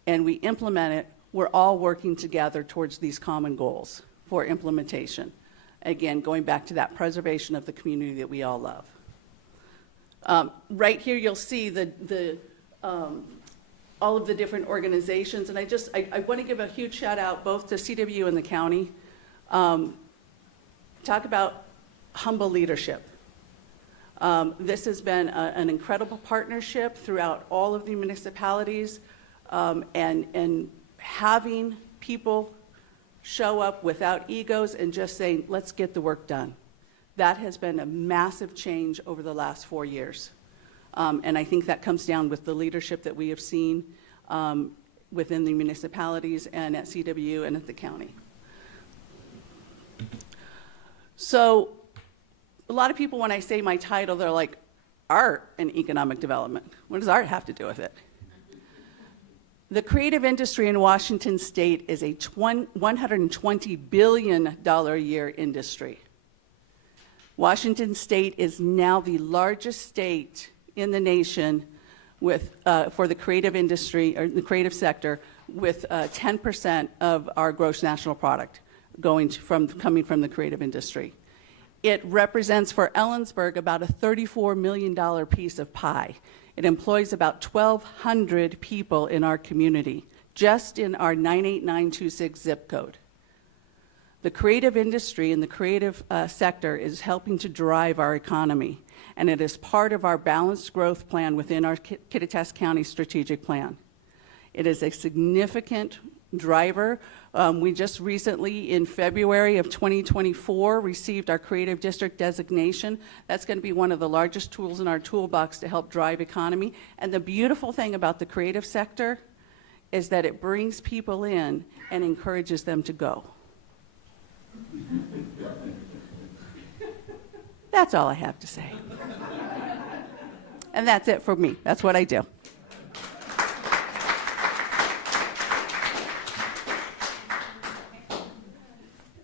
and we implement it, we're all working together towards these common goals for implementation. Again, going back to that preservation of the community that we all love. Right here, you'll see all of the different organizations, and I want to give a huge shout out both to CW and the county. Talk about humble leadership. This has been an incredible partnership throughout all of the municipalities, and having people show up without egos and just saying, let's get the work done. That has been a massive change over the last 4 years. And I think that comes down with the leadership that we have seen within the municipalities and at CW and at the county. So a lot of people, when I say my title, they're like, art and economic development. What does art have to do with it? The creative industry in Washington State is a $120 billion a year industry. Washington State is now the largest state in the nation for the creative industry, or the creative sector, with 10% of our gross national product coming from the creative industry. It represents for Ellensburg about a $34 million piece of pie. It employs about 1,200 people in our community, just in our 98926 zip code. The creative industry and the creative sector is helping to drive our economy, and it is part of our balanced growth plan within our Kittitas County strategic plan. It is a significant driver. We just recently, in February of 2024, received our Creative District designation. That's going to be one of the largest tools in our toolbox to help drive economy. And the beautiful thing about the creative sector is that it brings people in and encourages them to go. That's all I have to say. And that's it for me. That's what I do.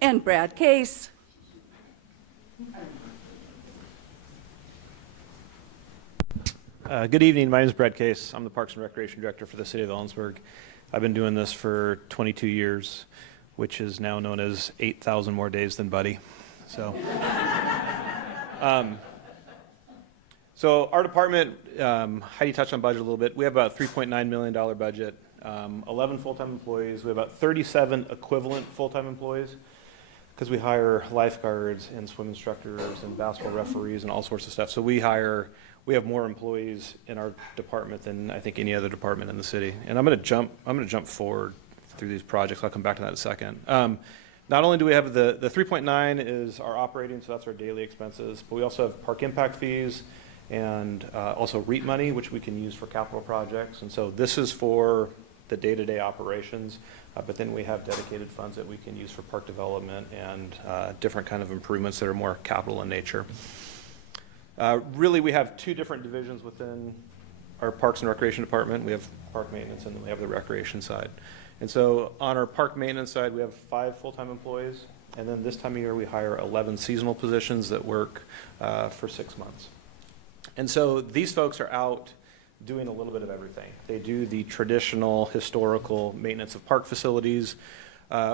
And Brad Case. Good evening. My name is Brad Case. I'm the Parks and Recreation Director for the City of Ellensburg. I've been doing this for 22 years, which is now known as 8,000 more days than Buddy. So, so our department, Heidi touched on budget a little bit. We have about a $3.9 million budget, 11 full-time employees. We have about 37 equivalent full-time employees because we hire lifeguards and swim instructors and basketball referees and all sorts of stuff. So we have more employees in our department than I think any other department in the city. And I'm going to jump forward through these projects. I'll come back to that in a second. Not only do we have the 3.9 is our operating, so that's our daily expenses, but we also have park impact fees and also REIT money, which we can use for capital projects. And so this is for the day-to-day operations, but then we have dedicated funds that we can use for park development and different kind of improvements that are more capital in nature. Really, we have two different divisions within our Parks and Recreation Department. We have park maintenance, and then we have the recreation side. And so on our park maintenance side, we have 5 full-time employees, and then this time of year we hire 11 seasonal positions that work for 6 months. And so these folks are out doing a little bit of everything. They do the traditional historical maintenance of park facilities.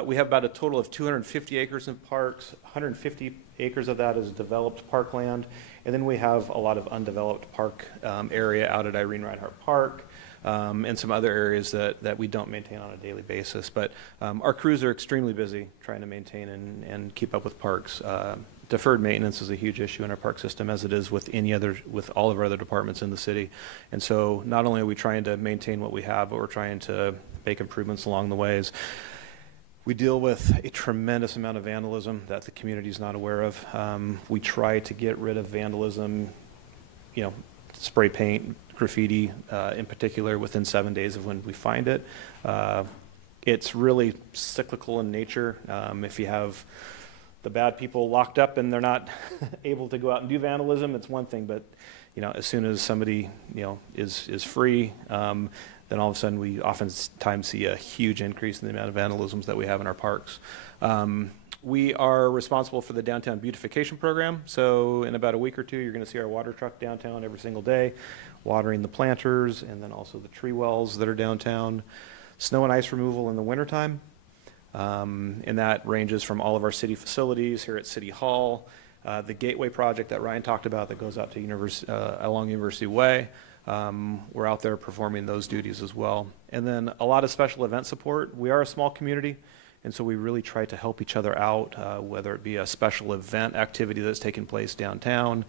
We have about a total of 250 acres in parks. 150 acres of that is developed parkland. And then we have a lot of undeveloped park area out at Irene Reinhardt Park and some other areas that we don't maintain on a daily basis. But our crews are extremely busy trying to maintain and keep up with parks. Deferred maintenance is a huge issue in our park system, as it is with all of our other departments in the city. And so not only are we trying to maintain what we have, but we're trying to make improvements along the ways. We deal with a tremendous amount of vandalism that the community is not aware of. We try to get rid of vandalism, spray paint, graffiti in particular, within 7 days of when we find it. It's really cyclical in nature. If you have the bad people locked up and they're not able to go out and do vandalism, it's one thing, but as soon as somebody is free, then all of a sudden we oftentimes see a huge increase in the amount of vandalisms that we have in our parks. We are responsible for the downtown beautification program. So in about a week or two, you're going to see our water truck downtown every single day, watering the planters and then also the tree wells that are downtown. Snow and ice removal in the wintertime. And that ranges from all of our city facilities here at City Hall, the Gateway project that Ryan talked about that goes out to along University Way. We're out there performing those duties as well. And then a lot of special event support. We are a small community, and so we really try to help each other out, whether it be a special event activity that's taking place downtown,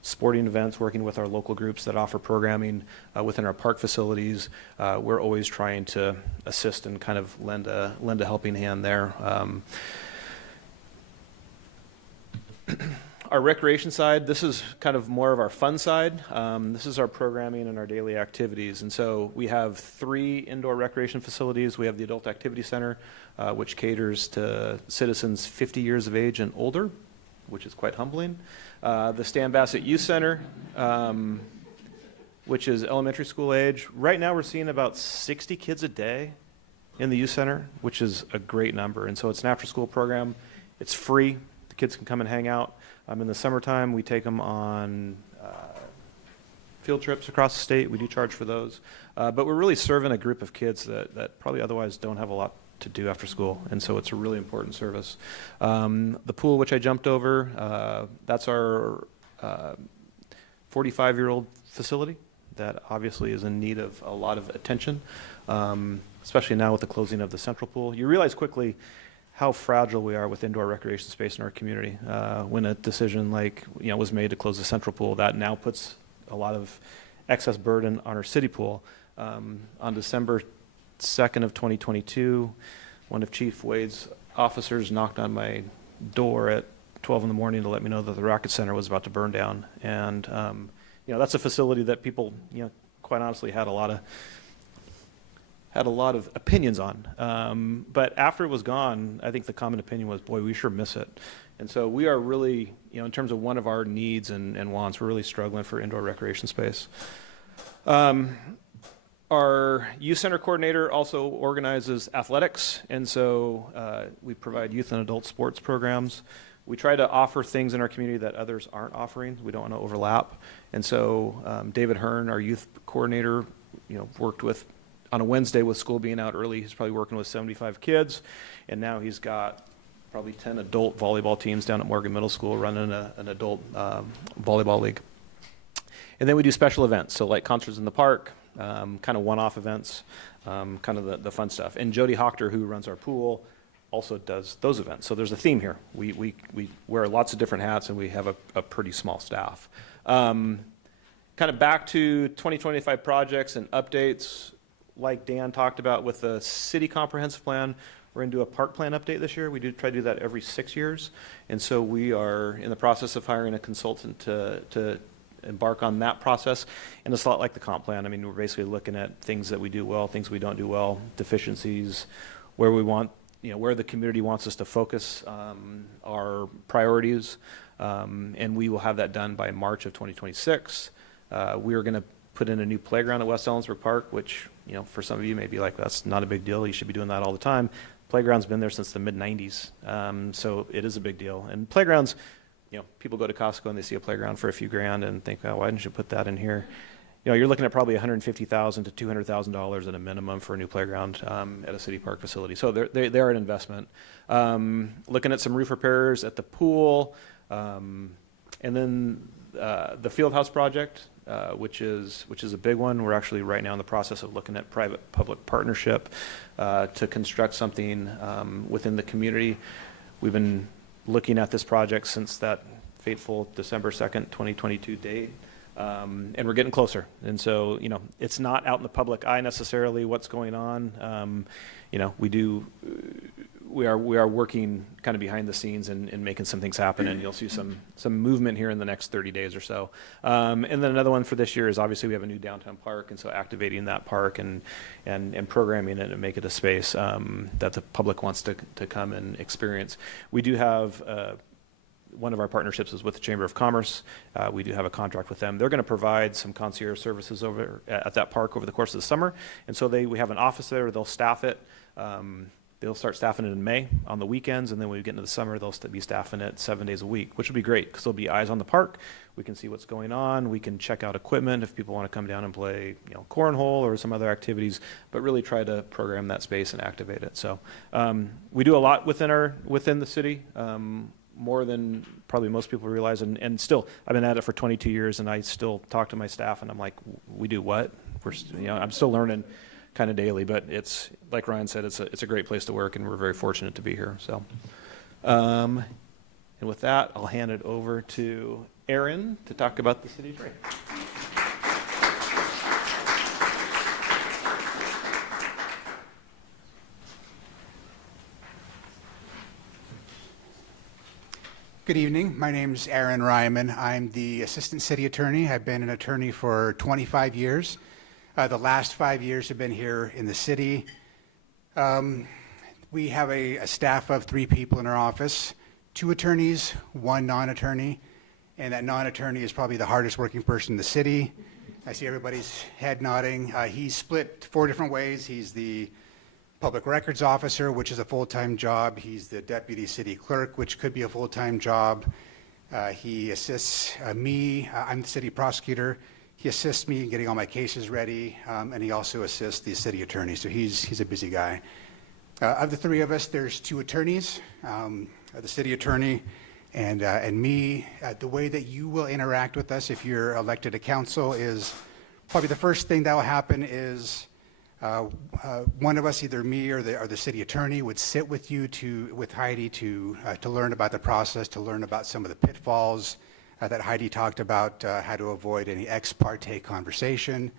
sporting events, working with our local groups that offer programming within our park facilities. We're always trying to assist and kind of lend a helping hand there. Our recreation side, this is kind of more of our fun side. This is our programming and our daily activities. And so we have 3 indoor recreation facilities. We have the Adult Activity Center, which caters to citizens 50 years of age and older, which is quite humbling. The Stan Bassett Youth Center, which is elementary school age. Right now we're seeing about 60 kids a day in the youth center, which is a great number. And so it's an after-school program. It's free. The kids can come and hang out. In the summertime, we take them on field trips across the state. We do charge for those. But we're really serving a group of kids that probably otherwise don't have a lot to do after school, and so it's a really important service. The pool, which I jumped over, that's our 45-year-old facility that obviously is in need of a lot of attention, especially now with the closing of the central pool. You realize quickly how fragile we are with indoor recreation space in our community. When a decision was made to close the central pool, that now puts a lot of excess burden on our city pool. On December 2nd of 2022, one of Chief Wade's officers knocked on my door at 12 in the morning to let me know that the Rocket Center was about to burn down. And, that's a facility that people, quite honestly had a lot of opinions on. But after it was gone, I think the common opinion was, boy, we sure miss it. And so we are really, in terms of one of our needs and wants, we're really struggling for indoor recreation space. Our youth center coordinator also organizes athletics, and so we provide youth and adult sports programs. We try to offer things in our community that others aren't offering. We don't want to overlap. And so David Hearn, our youth coordinator, worked with, on a Wednesday with school being out early, he's probably working with 75 kids, and now he's got probably 10 adult volleyball teams down at Morgan Middle School running an adult volleyball league. And then we do special events, so like concerts in the park, kind of one-off events, kind of the fun stuff. And Jody Hochter, who runs our pool, also does those events. So there's a theme here. We wear lots of different hats, and we have a pretty small staff. Kind of back to 2025 projects and updates, like Dan talked about with the city comprehensive plan. We're going to do a park plan update this year. We do try to do that every 6 years. And so we are in the process of hiring a consultant to embark on that process. And it's a lot like the comp plan. I mean, we're basically looking at things that we do well, things we don't do well, deficiencies, where we want, where the community wants us to focus our priorities. And we will have that done by March of 2026. We are going to put in a new playground at West Ellensburg Park, which, for some of you may be like, that's not a big deal. You should be doing that all the time. Playground's been there since the mid-90s, so it is a big deal. And playgrounds, people go to Costco and they see a playground for a few grand and think, oh, why didn't you put that in here? You're looking at probably $150,000 to $200,000 at a minimum for a new playground at a city park facility. So they're an investment. Looking at some roof repairs at the pool, and then the field house project, which is a big one. We're actually right now in the process of looking at private-public partnership to construct something within the community. We've been looking at this project since that fateful December 2nd, 2022 date. And we're getting closer. And so, it's not out in the public eye necessarily what's going on. We are working kind of behind the scenes and making some things happen, and you'll see some movement here in the next 30 days or so. And then another one for this year is obviously we have a new downtown park, and so activating that park and programming it and make it a space that the public wants to come and experience. We do have one of our partnerships is with the Chamber of Commerce. We do have a contract with them. They're going to provide some concierge services over at that park over the course of the summer. And so we have an office there. They'll staff it. They'll start staffing it in May on the weekends, and then when we get into the summer, they'll be staffing it 7 days a week, which will be great because there'll be eyes on the park. We can see what's going on. We can check out equipment if people want to come down and play, cornhole or some other activities, but really try to program that space and activate it. So we do a lot within the city. More than probably most people realize, and still, I've been at it for 22 years, and I still talk to my staff, and I'm like, we do what? I'm still learning kind of daily, but it's, like Ryan said, it's a great place to work, and we're very fortunate to be here. So, and with that, I'll hand it over to Aaron to talk about the city tree. Good evening. My name is Aaron Ryman. I'm the Assistant City Attorney. I've been an attorney for 25 years. The last 5 years have been here in the city. We have a staff of 3 people in our office, 2 attorneys, 1 non-attorney, and that non-attorney is probably the hardest working person in the city. I see everybody's head nodding. He's split 4 different ways. He's the public records officer, which is a full-time job. He's the deputy city clerk, which could be a full-time job. He assists me. I'm the city prosecutor. He assists me in getting all my cases ready, and he also assists the city attorney. So he's a busy guy. Of the 3 of us, there's 2 attorneys, the city attorney and me. The way that you will interact with us if you're elected to council is probably the first thing that will happen is one of us, either me or the city attorney, would sit with you with Heidi to learn about the process, to learn about some of the pitfalls that Heidi talked about, how to avoid any ex parte conversation,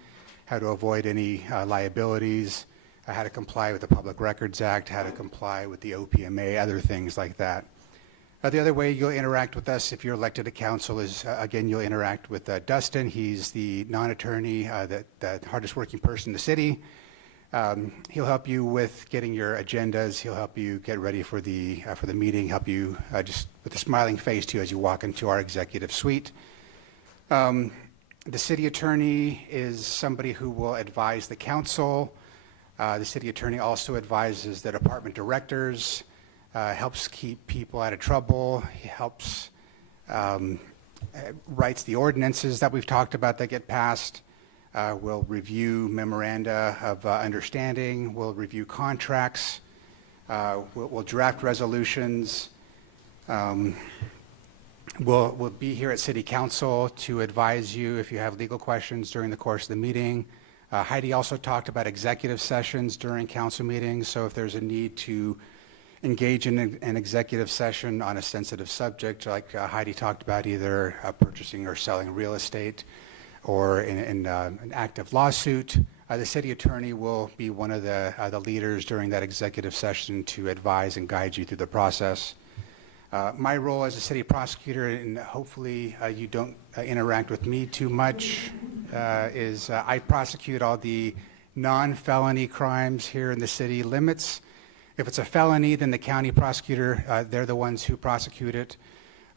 how to avoid any liabilities, how to comply with the Public Records Act, how to comply with the OPMA, other things like that. The other way you'll interact with us if you're elected to council is, again, you'll interact with Dustin. He's the non-attorney, the hardest working person in the city. He'll help you with getting your agendas. He'll help you get ready for the meeting, help you just with a smiling face to you as you walk into our executive suite. The city attorney is somebody who will advise the council. The city attorney also advises the department directors, helps keep people out of trouble. He helps, writes the ordinances that we've talked about that get passed. We'll review memoranda of understanding. We'll review contracts. We'll draft resolutions. We'll be here at City Council to advise you if you have legal questions during the course of the meeting. Heidi also talked about executive sessions during council meetings, so if there's a need to engage in an executive session on a sensitive subject, like Heidi talked about, either purchasing or selling real estate or in an active lawsuit, the city attorney will be one of the leaders during that executive session to advise and guide you through the process. My role as a city prosecutor, and hopefully you don't interact with me too much, is I prosecute all the non-felony crimes here in the city limits. If it's a felony, then the county prosecutor, they're the ones who prosecute it,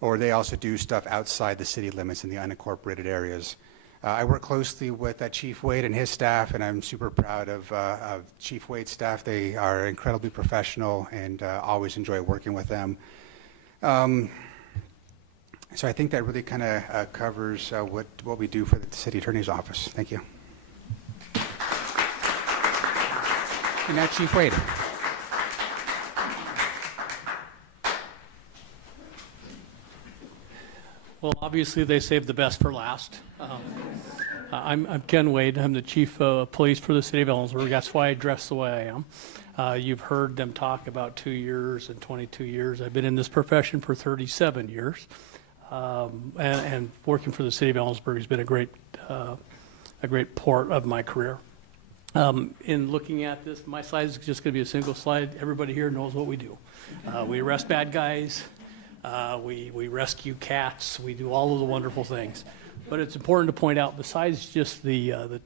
or they also do stuff outside the city limits in the unincorporated areas. I work closely with Chief Wade and his staff, and I'm super proud of Chief Wade's staff. They are incredibly professional and always enjoy working with them. So I think that really kind of covers what we do for the city attorney's office. Thank you. And now Chief Wade. Well, obviously, they saved the best for last. I'm Ken Wade. I'm the Chief of Police for the City of Ellensburg. That's why I dress the way I am. You've heard them talk about 2 years and 22 years. I've been in this profession for 37 years. And working for the City of Ellensburg has been a great part of my career. In looking at this, my slide is just going to be a single slide. Everybody here knows what we do. We arrest bad guys. We rescue cats. We do all of the wonderful things. But it's important to point out, besides just the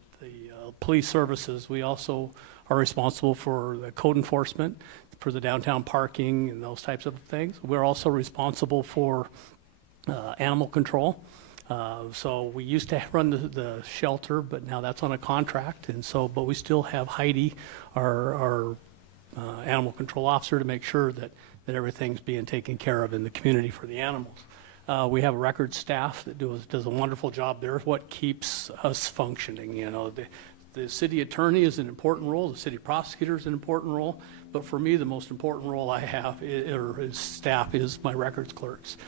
police services, we also are responsible for the code enforcement, for the downtown parking and those types of things. We're also responsible for animal control. So we used to run the shelter, but now that's on a contract. And so, but we still have Heidi, our animal control officer, to make sure that everything's being taken care of in the community for the animals. We have a record staff that does a wonderful job. They're what keeps us functioning. You know, the city attorney is an important role. The city prosecutor is an important role. But for me, the most important role I have or staff is my records clerks.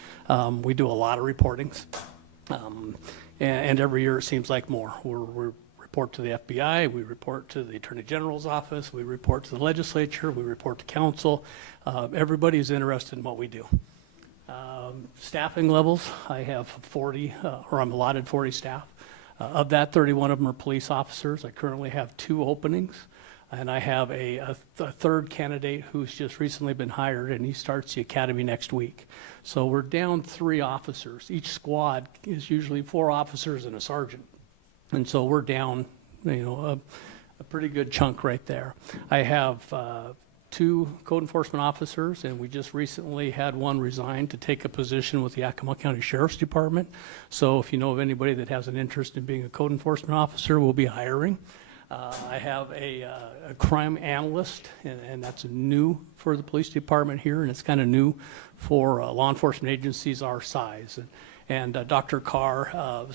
We do a lot of reportings. And every year it seems like more. We report to the FBI, we report to the Attorney General's office, we report to the legislature, we report to council. Everybody's interested in what we do. Staffing levels, I have 40, or I'm allotted 40 staff. Of that, 31 of them are police officers. I currently have 2 openings, and I have a third candidate who's just recently been hired, and he starts the academy next week. So we're down 3 officers. Each squad is usually 4 officers and a sergeant. And so we're down, a pretty good chunk right there. I have 2 code enforcement officers, and we just recently had one resign to take a position with the Yakima County Sheriff's Department. So if you know of anybody that has an interest in being a code enforcement officer, we'll be hiring. I have a crime analyst, and that's new for the police department here, and it's kind of new for law enforcement agencies our size. And Dr. Carr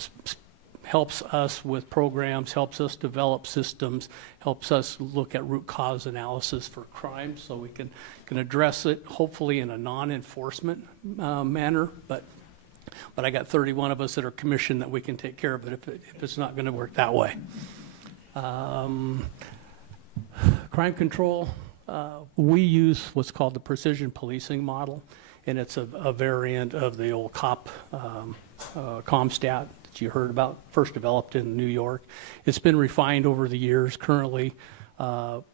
helps us with programs, helps us develop systems, helps us look at root cause analysis for crime so we can address it, hopefully in a non-enforcement manner. But I got 31 of us that are commissioned that we can take care of it if it's not going to work that way. Crime control, we use what's called the precision policing model, and it's a variant of the old COP ComStat that you heard about, first developed in New York. It's been refined over the years. Currently,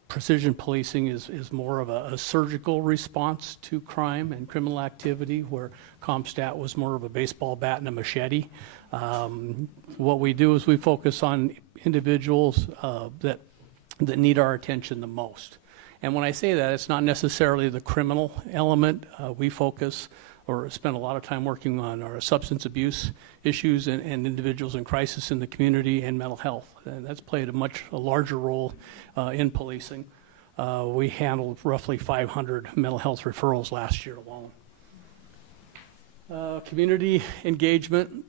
precision policing is more of a surgical response to crime and criminal activity, where CompStat was more of a baseball bat and a machete. What we do is we focus on individuals that need our attention the most. And when I say that, it's not necessarily the criminal element. We focus or spend a lot of time working on our substance abuse issues and individuals in crisis in the community and mental health. And that's played a larger role in policing. We handled roughly 500 mental health referrals last year alone. Community engagement,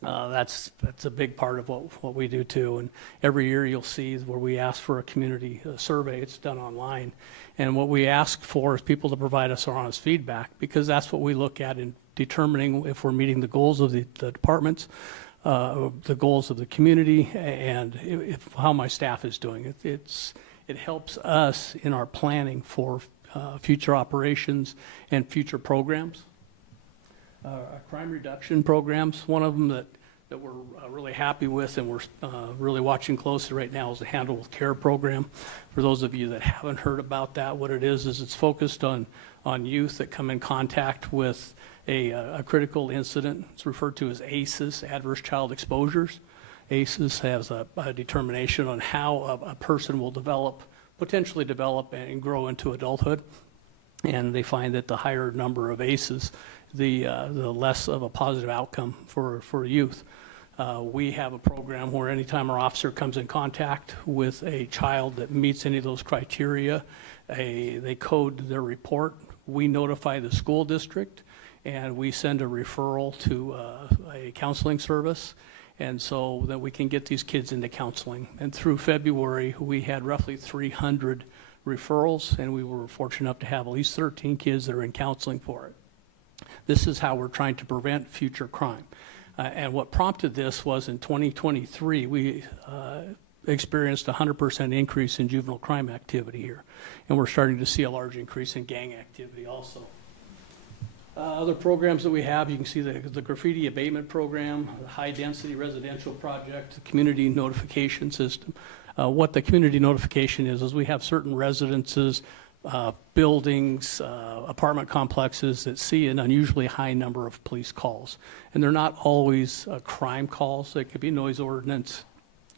that's a big part of what we do too. And every year you'll see where we ask for a community survey. It's done online. And what we ask for is people to provide us honest feedback, because that's what we look at in determining if we're meeting the goals of the departments, the goals of the community, and how my staff is doing. It helps us in our planning for future operations and future programs. Our crime reduction programs, one of them that we're really happy with and we're really watching closely right now is the Handle with Care program. For those of you that haven't heard about that, what it is it's focused on youth that come in contact with a critical incident. It's referred to as ACEs, Adverse Child Exposures. ACEs has a determination on how a person will potentially develop and grow into adulthood. And they find that the higher number of ACEs, the less of a positive outcome for youth. We have a program where anytime our officer comes in contact with a child that meets any of those criteria, they code their report. We notify the school district, and we send a referral to a counseling service, and so that we can get these kids into counseling. And through February, we had roughly 300 referrals, and we were fortunate enough to have at least 13 kids that are in counseling for it. This is how we're trying to prevent future crime. And what prompted this was in 2023, we experienced a 100% increase in juvenile crime activity here. And we're starting to see a large increase in gang activity also. Other programs that we have, you can see the graffiti abatement program, the high density residential project, the community notification system. What the community notification is we have certain residences, buildings, apartment complexes that see an unusually high number of police calls. And they're not always crime calls. They could be noise ordinance,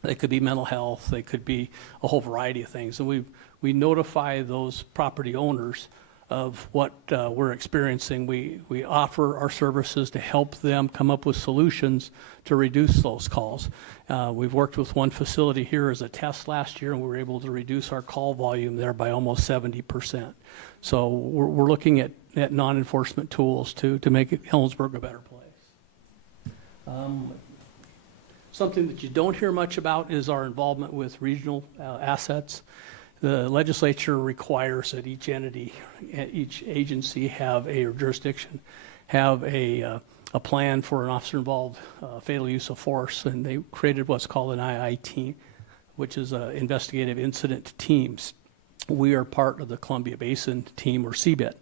they could be mental health, they could be a whole variety of things. And we notify those property owners of what we're experiencing. We offer our services to help them come up with solutions to reduce those calls. We've worked with one facility here as a test last year, and we were able to reduce our call volume there by almost 70%. So we're looking at non-enforcement tools to make Ellensburg a better place. Something that you don't hear much about is our involvement with regional assets. The legislature requires that each entity, each agency have a jurisdiction, have a plan for an officer-involved fatal use of force, and they created what's called an IIT, which is investigative incident teams. We are part of the Columbia Basin team, or CBIT.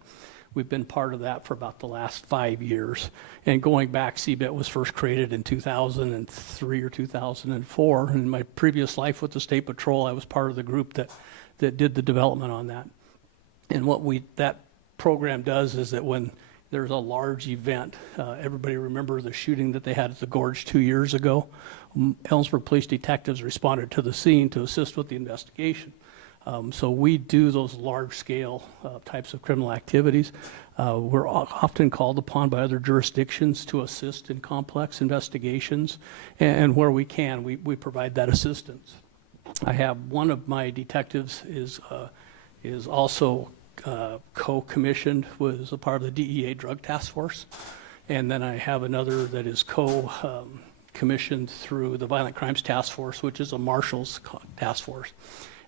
We've been part of that for about the last 5 years. And going back, CBIT was first created in 2003 or 2004. In my previous life with the State Patrol, I was part of the group that did the development on that. And what that program does is that when there's a large event, everybody remember the shooting that they had at the Gorge 2 years ago? Ellensburg police detectives responded to the scene to assist with the investigation. So we do those large-scale types of criminal activities. We're often called upon by other jurisdictions to assist in complex investigations, and where we can, we provide that assistance. I have one of my detectives is also co-commissioned, was a part of the DEA Drug Task Force, and then I have another that is commissioned through the Violent Crimes Task Force, which is a Marshals Task Force.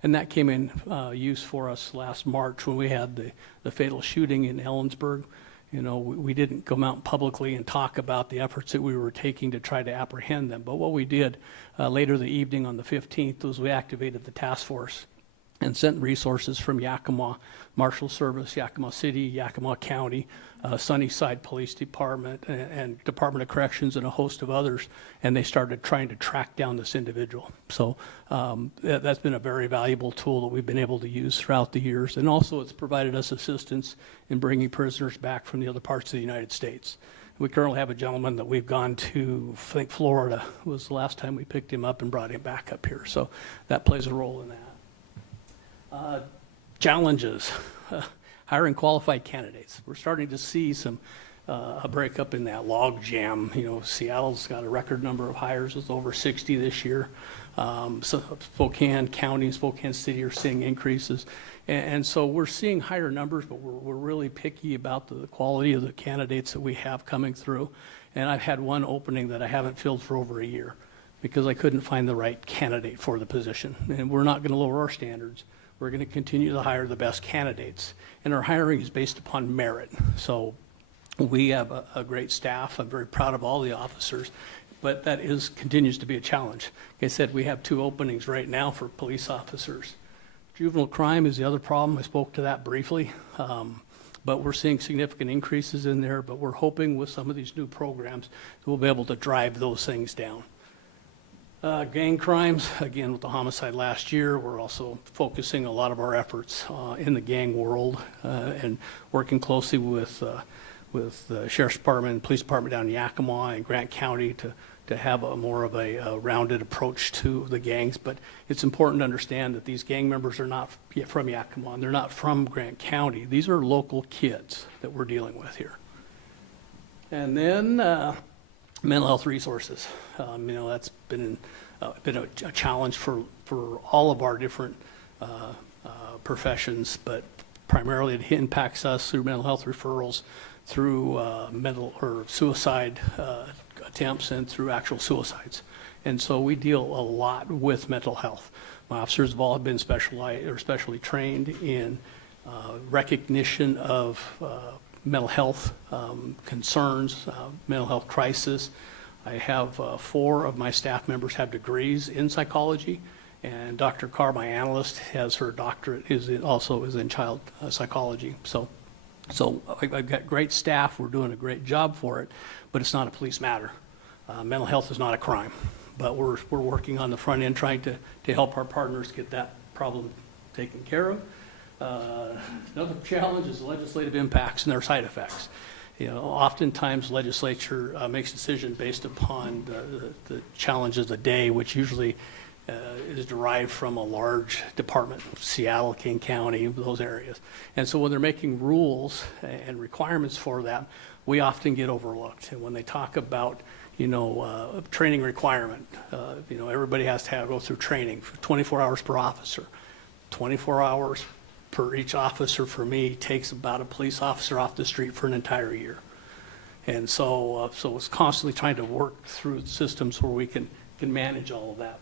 And that came in use for us last March when we had the fatal shooting in Ellensburg. You know, we didn't come out publicly and talk about the efforts that we were taking to try to apprehend them. But what we did later the evening on the 15th was we activated the task force. and sent resources from Yakima Marshal Service, Yakima City, Yakima County, Sunnyside Police Department, and Department of Corrections, and a host of others, and they started trying to track down this individual. So that's been a very valuable tool that we've been able to use throughout the years, and also it's provided us assistance in bringing prisoners back from the other parts of the United States. We currently have a gentleman that we've gone to, I think Florida was the last time we picked him up and brought him back up here, so that plays a role in that. Challenges, hiring qualified candidates. We're starting to see a breakup in that log jam. You know, Seattle's got a record number of hires with over 60 this year. So Spokane County, Spokane City are seeing increases. And so we're seeing higher numbers, but we're really picky about the quality of the candidates that we have coming through. And I've had one opening that I haven't filled for over a year because I couldn't find the right candidate for the position. And we're not going to lower our standards. We're going to continue to hire the best candidates. And our hiring is based upon merit. So we have a great staff. I'm very proud of all the officers, but that continues to be a challenge. Like I said, we have 2 openings right now for police officers. Juvenile crime is the other problem. I spoke to that briefly, but we're seeing significant increases in there, but we're hoping with some of these new programs that we'll be able to drive those things down. Gang crimes, again, with the homicide last year, we're also focusing a lot of our efforts in the gang world and working closely with the Sheriff's Department and Police Department down in Yakima and Grant County to have more of a rounded approach to the gangs. But it's important to understand that these gang members are not from Yakima, and they're not from Grant County. These are local kids that we're dealing with here. And then mental health resources. You know, that's been a challenge for all of our different professions, but primarily it impacts us through mental health referrals, through mental or suicide attempts, and through actual suicides. And so we deal a lot with mental health. My officers have all been specially trained in recognition of mental health concerns, mental health crisis. I have 4 of my staff members have degrees in psychology, and Dr. Carr, my analyst, has her doctorate, also is in child psychology. So I've got great staff. We're doing a great job for it, but it's not a police matter. Mental health is not a crime, but we're working on the front end trying to help our partners get that problem taken care of. Another challenge is legislative impacts and their side effects. You know, oftentimes legislature makes a decision based upon the challenges of the day, which usually is derived from a large department, Seattle, King County, those areas. And so when they're making rules and requirements for that, we often get overlooked. And when they talk about, you know, training requirement, you know, everybody has to go through training for 24 hours per officer. 24 hours per each officer for me takes about a police officer off the street for an entire year. And so it's constantly trying to work through systems where we can manage all of that.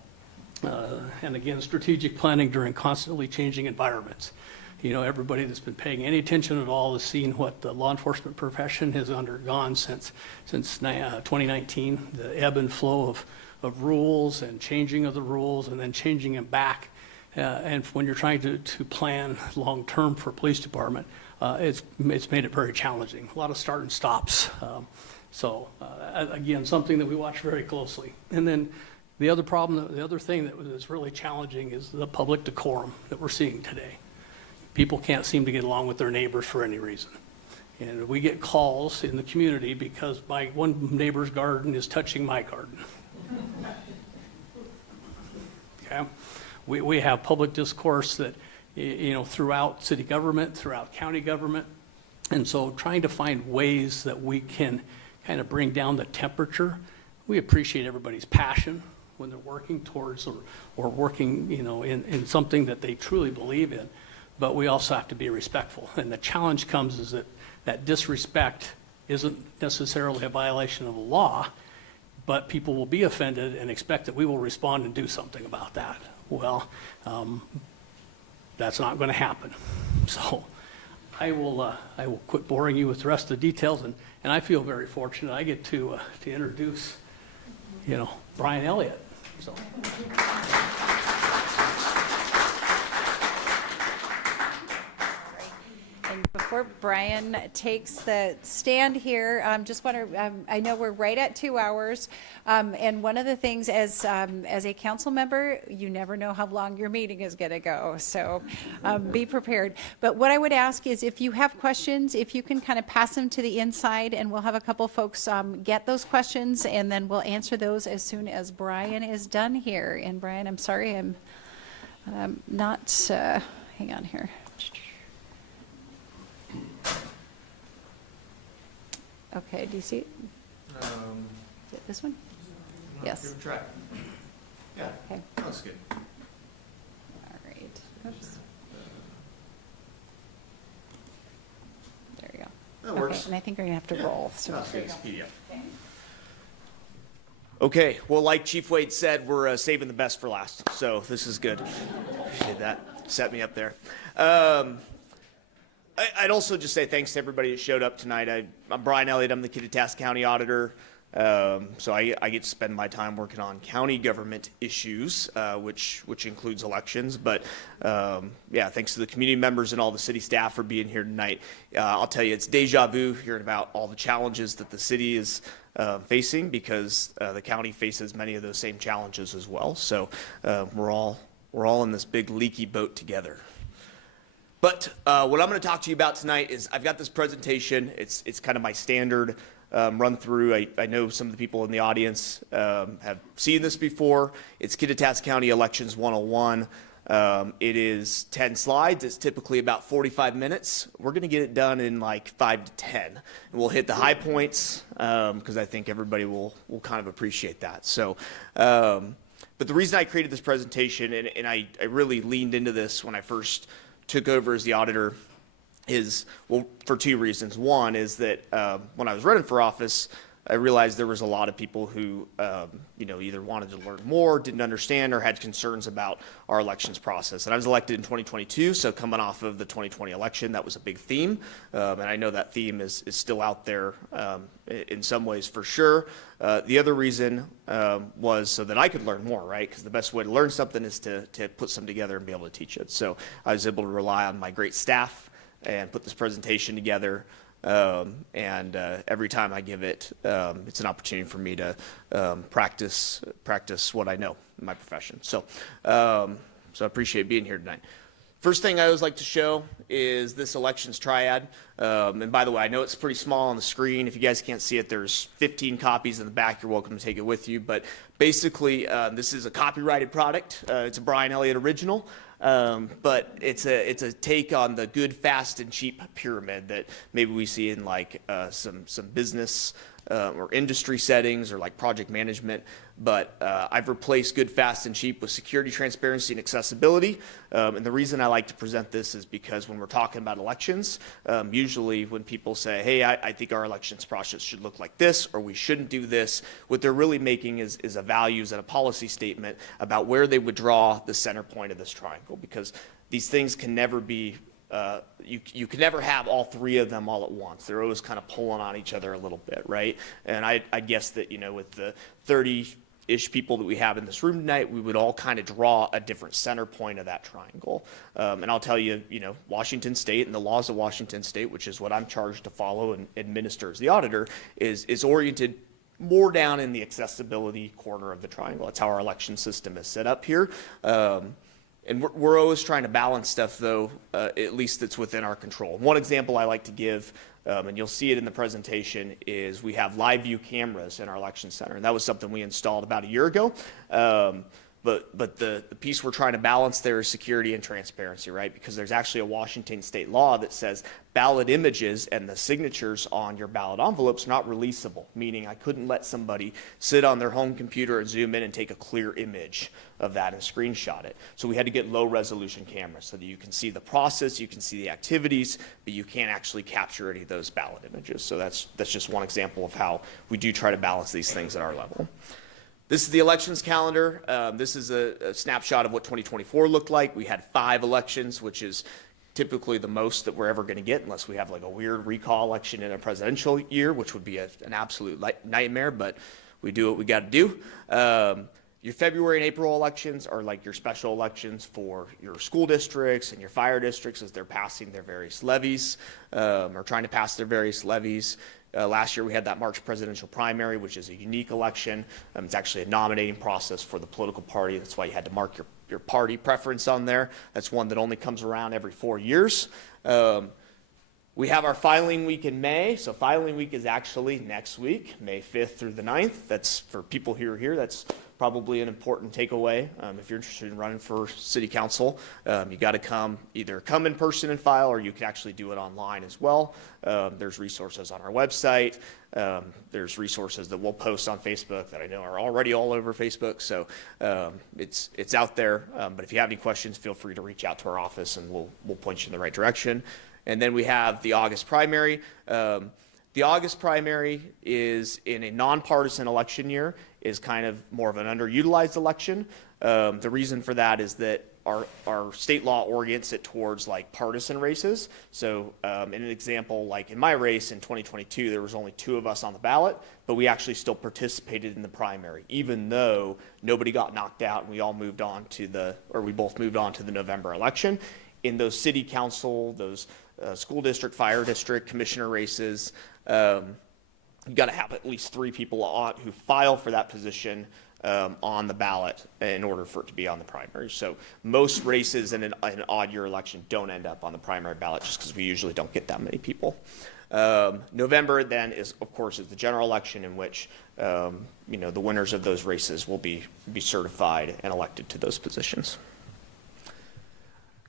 And again, strategic planning during constantly changing environments. You know, everybody that's been paying any attention at all has seen what the law enforcement profession has undergone since 2019, the ebb and flow of rules and changing of the rules and then changing them back. And when you're trying to plan long-term for police department, it's made it very challenging. A lot of start and stops. Again, something that we watch very closely. And then the other thing that is really challenging is the public decorum that we're seeing today. People can't seem to get along with their neighbors for any reason. And we get calls in the community because my one neighbor's garden is touching my garden. Okay? We have public discourse that, you know, throughout city government, throughout county government. And so trying to find ways that we can kind of bring down the temperature. We appreciate everybody's passion when they're working towards or working, you know, in something that they truly believe in. But we also have to be respectful. And the challenge comes is that disrespect isn't necessarily a violation of the law, but people will be offended and expect that we will respond and do something about that. Well, that's not going to happen. So I will quit boring you with the rest of the details, and I feel very fortunate. I get to introduce, you know, Brian Elliott. So. Before Brian takes the stand here, just want to, I know we're right at 2 hours. And one of the things as a council member, you never know how long your meeting is going to go. So be prepared. But what I would ask is if you have questions, if you can kind of pass them to the inside, and we'll have a couple folks get those questions, and then we'll answer those as soon as Brian is done here. And Brian, I'm sorry, I'm not, hang on here. Okay, do you see it? Is it this one? Yes. Give it a try. Yeah, Okay. that's good. All right. Oops. There you go. That Okay, works. and I think we're gonna have to roll. So That's there good. you go. It's PDF. Okay. Okay, well, like Chief Wade said, we're saving the best for last, so this is good. Appreciate that. Set me up there. I'd also just say thanks to everybody that showed up tonight. I'm Brian Elliott. I'm the Kittitas County Auditor. So I get to spend my time working on county government issues, which includes elections. But yeah, thanks to the community members and all the city staff for being here tonight. I'll tell you, it's deja vu hearing about all the challenges that the city is facing, because the county faces many of those same challenges as well. So we're all in this big leaky boat together. But what I'm going to talk to you about tonight is I've got this presentation. It's kind of my standard run through. I know some of the people in the audience have seen this before. It's Kittitas County Elections 101. It is 10 slides. It's typically about 45 minutes. We're going to get it done in like 5 to 10. And we'll hit the high points because I think everybody will kind of appreciate that. So, but the reason I created this presentation, and I really leaned into this when I first took over as the auditor, is, well, for two reasons. One is that when I was running for office, I realized there was a lot of people who, either wanted to learn more, didn't understand, or had concerns about our elections process. And I was elected in 2022, so coming off of the 2020 election, that was a big theme. And I know that theme is still out there in some ways for sure. The other reason was so that I could learn more, right? Because the best way to learn something is to put something together and be able to teach it. So I was able to rely on my great staff and put this presentation together. And every time I give it, it's an opportunity for me to practice what I know in my profession. So I appreciate being here tonight. First thing I always like to show is this elections triad. And by the way, I know it's pretty small on the screen. If you guys can't see it, there's 15 copies in the back. You're welcome to take it with you. But basically, this is a copyrighted product. It's a Brian Elliott original. But it's a take on the good, fast, and cheap pyramid that maybe we see in like some business or industry settings or like project management. But I've replaced good, fast, and cheap with security, transparency, and accessibility. And the reason I like to present this is because when we're talking about elections, usually when people say, hey, I think our elections process should look like this, or we shouldn't do this, what they're really making is a values and a policy statement about where they would draw the center point of this triangle, because these things can never be you can never have all three of them all at once. They're always kind of pulling on each other a little bit, right? And I guess that, with the 30-ish people that we have in this room tonight, we would all kind of draw a different center point of that triangle. And I'll tell you, Washington State and the laws of Washington State, which is what I'm charged to follow and administer as the auditor, is oriented more down in the accessibility corner of the triangle. That's how our election system is set up here. And we're always trying to balance stuff, though, at least that's within our control. One example I like to give, and you'll see it in the presentation, is we have live view cameras in our election center. And that was something we installed about a year ago. But the piece we're trying to balance there is security and transparency, right? Because there's actually a Washington state law that says ballot images and the signatures on your ballot envelopes are not releasable, meaning I couldn't let somebody sit on their home computer and zoom in and take a clear image of that and screenshot it. So we had to get low resolution cameras so that you can see the process, you can see the activities, but you can't actually capture any of those ballot images. So that's just one example of how we do try to balance these things at our level. This is the elections calendar. This is a snapshot of what 2024 looked like. We had 5 elections, which is typically the most that we're ever going to get, unless we have like a weird recall election in a presidential year, which would be an absolute nightmare, but we do what we got to do. Your February and April elections are like your special elections for your school districts and your fire districts as they're passing their various levies, or trying to pass their various levies. Last year we had that March presidential primary, which is a unique election. It's actually a nominating process for the political party. That's why you had to mark your party preference on there. That's one that only comes around every 4 years. We have our filing week in May. So filing week is actually next week, May 5th through the 9th. That's for people who are here. That's probably an important takeaway. If you're interested in running for city council, you got to either come in person and file, or you can actually do it online as well. There's resources on our website. There's resources that we'll post on Facebook that I know are already all over Facebook. So it's out there. But if you have any questions, feel free to reach out to our office and we'll point you in the right direction. And then we have the August primary. The August primary is in a nonpartisan election year, is kind of more of an underutilized election. The reason for that is that our state law orients it towards like partisan races. So in an example, like in my race in 2022, there was only 2 of us on the ballot, but we actually still participated in the primary, even though nobody got knocked out and we both moved on to the November election. In those city council, those school district, fire district, commissioner races, you've got to have at least 3 people who file for that position on the ballot in order for it to be on the primary. So most races in an odd year election don't end up on the primary ballot just because we usually don't get that many people. November then is the general election in which the winners of those races will be certified and elected to those positions.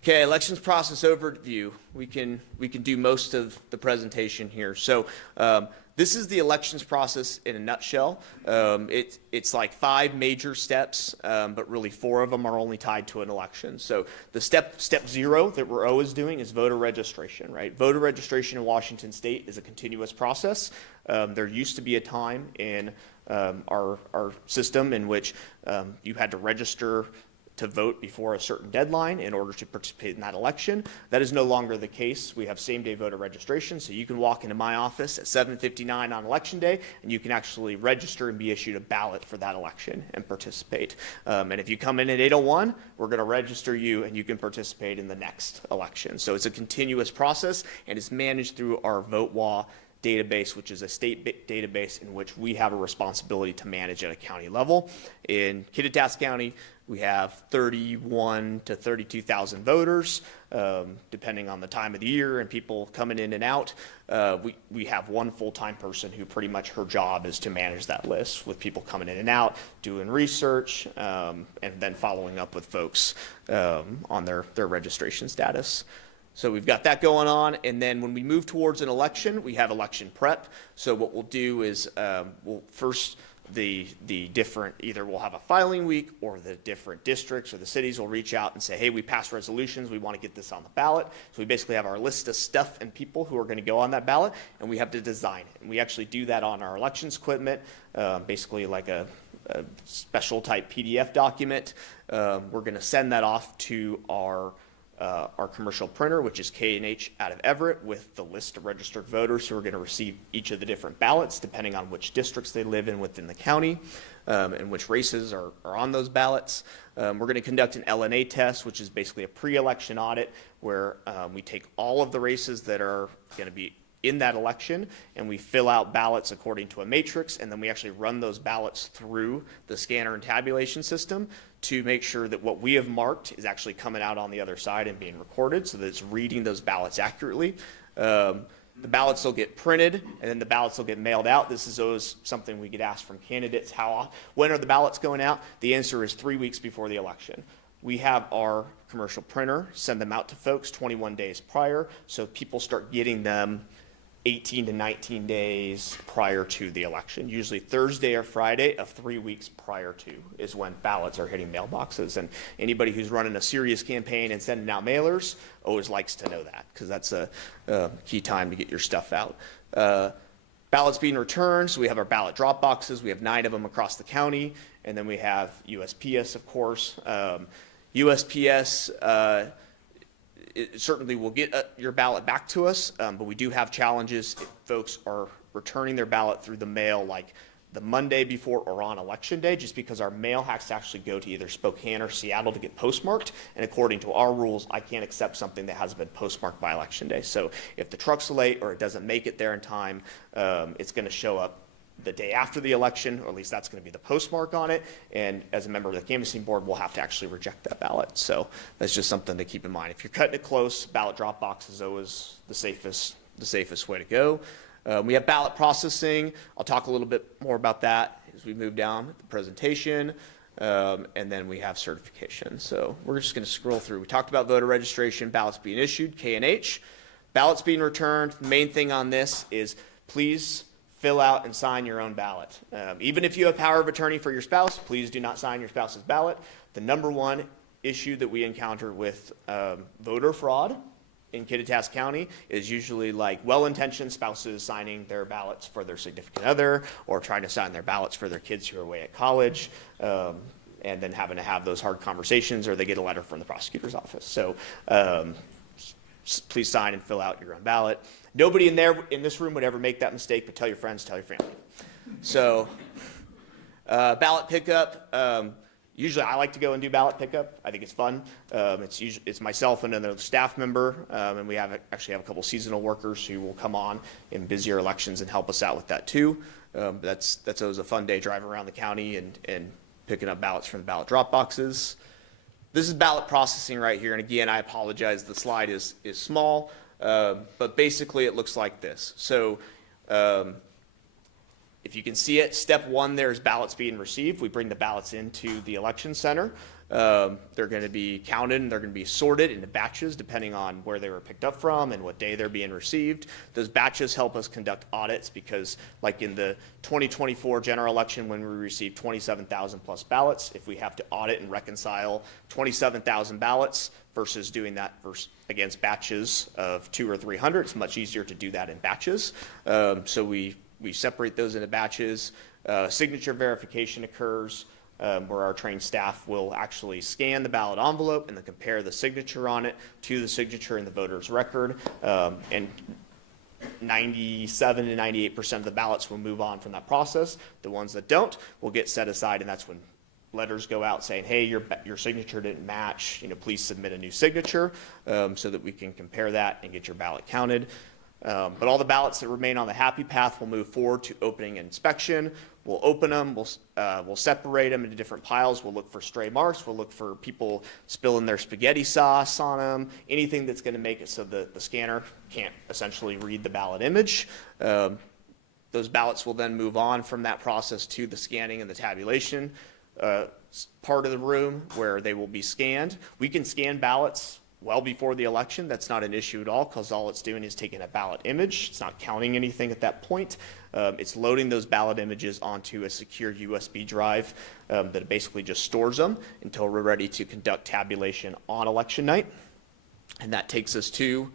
Okay, elections process overview. We can do most of the presentation here. So this is the elections process in a nutshell. It's like 5 major steps, but really 4 of them are only tied to an election. So the step 0 that we're always doing is voter registration, right? Voter registration in Washington State is a continuous process. There used to be a time in our system in which you had to register to vote before a certain deadline in order to participate in that election. That is no longer the case. We have same-day voter registration, so you can walk into my office at 7:59 on election day, and you can actually register and be issued a ballot for that election and participate. And if you come in at 8:01, we're going to register you, and you can participate in the next election. So it's a continuous process, and it's managed through our VoteWa database, which is a state database in which we have a responsibility to manage at a county level. In Kittitas County, we have 31 to 32,000 voters, depending on the time of the year and people coming in and out. We have 1 full-time person who pretty much her job is to manage that list with people coming in and out, doing research, and then following up with folks on their registration status. So we've got that going on, and then when we move towards an election, we have election prep. So what we'll do is we'll first the different, either we'll have a filing week or the different districts or the cities will reach out and say, hey, we passed resolutions, we want to get this on the ballot. So we basically have our list of stuff and people who are going to go on that ballot, and we have to design it. And we actually do that on our elections equipment, basically like a special type PDF document. We're going to send that off to our commercial printer, which is K&H out of Everett, with the list of registered voters who are going to receive each of the different ballots, depending on which districts they live in within the county, and which races are on those ballots. We're going to conduct an LNA test, which is basically a pre-election audit, where we take all of the races that are going to be in that election, and we fill out ballots according to a matrix, and then we actually run those ballots through the scanner and tabulation system to make sure that what we have marked is actually coming out on the other side and being recorded, so that it's reading those ballots accurately. The ballots will get printed, and then the ballots will get mailed out. This is always something we get asked from candidates, when are the ballots going out? The answer is 3 weeks before the election. We have our commercial printer send them out to folks 21 days prior, so people start getting them 18 to 19 days prior to the election. Usually Thursday or Friday of 3 weeks prior to is when ballots are hitting mailboxes. And anybody who's running a serious campaign and sending out mailers always likes to know that, because that's a key time to get your stuff out. Ballots being returned, so we have our ballot drop boxes. We have 9 of them across the county. And then we have USPS, of course. USPS it certainly will get your ballot back to us, but we do have challenges if folks are returning their ballot through the mail, like the Monday before or on election day, just because our mail has to actually go to either Spokane or Seattle to get postmarked. And according to our rules, I can't accept something that hasn't been postmarked by election day. So if the truck's late or it doesn't make it there in time, it's going to show up the day after the election, or at least that's going to be the postmark on it. And as a member of the canvassing board, we'll have to actually reject that ballot. So that's just something to keep in mind. If you're cutting it close, ballot drop box is always the safest way to go. We have ballot processing. I'll talk a little bit more about that as we move down the presentation. And then we have certification. So we're just going to scroll through. We talked about voter registration, ballots being issued, K&H, ballots being returned. The main thing on this is please fill out and sign your own ballot. Even if you have power of attorney for your spouse, please do not sign your spouse's ballot. The number one issue that we encounter with voter fraud in Kittitas County is usually like well-intentioned spouses signing their ballots for their significant other or trying to sign their ballots for their kids who are away at college, and then having to have those hard conversations, or they get a letter from the prosecutor's office. So please sign and fill out your own ballot. Nobody in this room would ever make that mistake, but tell your friends, tell your family. So ballot pickup. Usually I like to go and do ballot pickup. I think it's fun. It's myself and another staff member, and we actually have a couple seasonal workers who will come on in busier elections and help us out with that too. That's always a fun day driving around the county and picking up ballots from the ballot drop boxes. This is ballot processing right here, and again, I apologize, the slide is small, but basically it looks like this. So if you can see it, step one there is ballots being received. We bring the ballots into the election center. They're going to be counted and they're going to be sorted into batches depending on where they were picked up from and what day they're being received. Those batches help us conduct audits because, like in the 2024 general election, when we received 27,000 plus ballots, if we have to audit and reconcile 27,000 ballots versus doing that against batches of 200 or 300, it's much easier to do that in batches. So we separate those into batches. Signature verification occurs where our trained staff will actually scan the ballot envelope and then compare the signature on it to the signature in the voter's record. And 97 to 98% of the ballots will move on from that process. The ones that don't will get set aside, and that's when letters go out saying, hey, your signature didn't match, please submit a new signature so that we can compare that and get your ballot counted. But all the ballots that remain on the happy path will move forward to opening and inspection. We'll open them, we'll separate them into different piles. We'll look for stray marks. We'll look for people spilling their spaghetti sauce on them, anything that's going to make it so the scanner can't essentially read the ballot image. Those ballots will then move on from that process to the scanning and the tabulation part of the room where they will be scanned. We can scan ballots well before the election. That's not an issue at all because all it's doing is taking a ballot image. It's not counting anything at that point. It's loading those ballot images onto a secure USB drive that basically just stores them until we're ready to conduct tabulation on election night. And that takes us to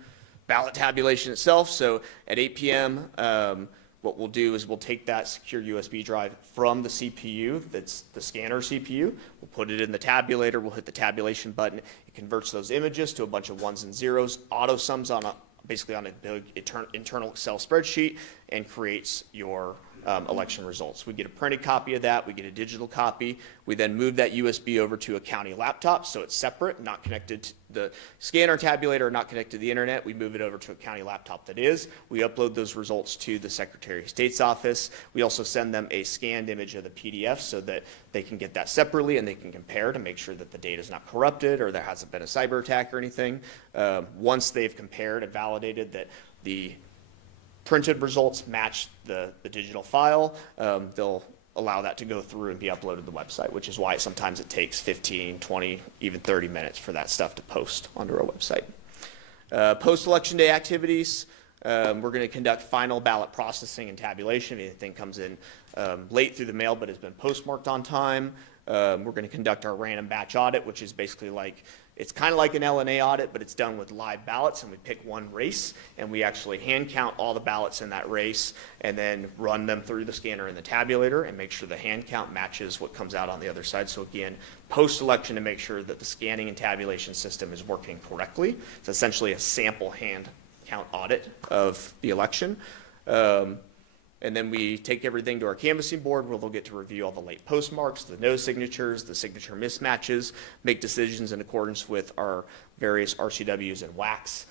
ballot tabulation itself. So at 8 p.m., what we'll do is we'll take that secure USB drive from the CPU, that's the scanner CPU, we'll put it in the tabulator, we'll hit the tabulation button, it converts those images to a bunch of ones and zeros, auto sums basically on a big internal Excel spreadsheet, and creates your election results. We get a printed copy of that, we get a digital copy, we then move that USB over to a county laptop, so it's separate, not connected to the scanner tabulator, not connected to the internet. We move it over to a county laptop that is. We upload those results to the Secretary of State's office. We also send them a scanned image of the PDF so that they can get that separately and they can compare to make sure that the data is not corrupted or there hasn't been a cyber attack or anything. Once they've compared and validated that the printed results match the digital file, they'll allow that to go through and be uploaded to the website, which is why sometimes it takes 15, 20, even 30 minutes for that stuff to post onto our website. Post-election day activities, we're going to conduct final ballot processing and tabulation. If anything comes in late through the mail but has been postmarked on time, we're going to conduct our random batch audit, which is basically like, it's kind of like an LNA audit, but it's done with live ballots, and we pick one race, and we actually hand count all the ballots in that race, and then run them through the scanner and the tabulator, and make sure the hand count matches what comes out on the other side. So again, post-election to make sure that the scanning and tabulation system is working correctly. It's essentially a sample hand count audit of the election. And then we take everything to our canvassing board where they'll get to review all the late postmarks, the no signatures, the signature mismatches, make decisions in accordance with our various RCWs and WACs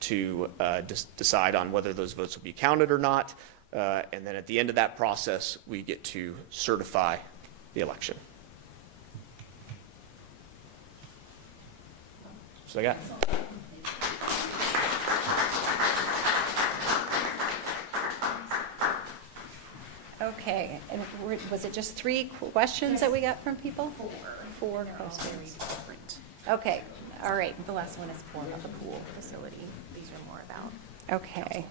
to decide on whether those votes will be counted or not. And then at the end of that process, we get to certify the election. So I got. Okay, and was it just 3 questions that we got from people? 4 questions. Okay, all right. The last one is for the pool facility. These are more about. Okay.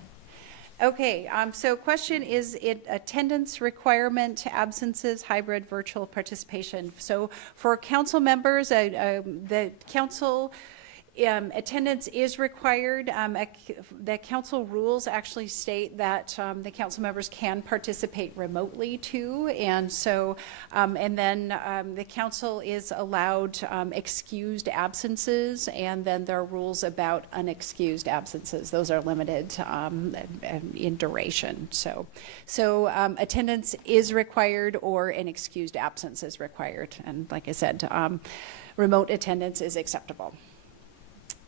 Okay, so question, is it attendance requirement, absences, hybrid, virtual participation? So for council members, the council attendance is required. The council rules actually state that the council members can participate remotely too, and so and then the council is allowed excused absences, and then there are rules about unexcused absences. Those are limited in duration. So attendance is required, or an excused absence is required, and like I said, remote attendance is acceptable.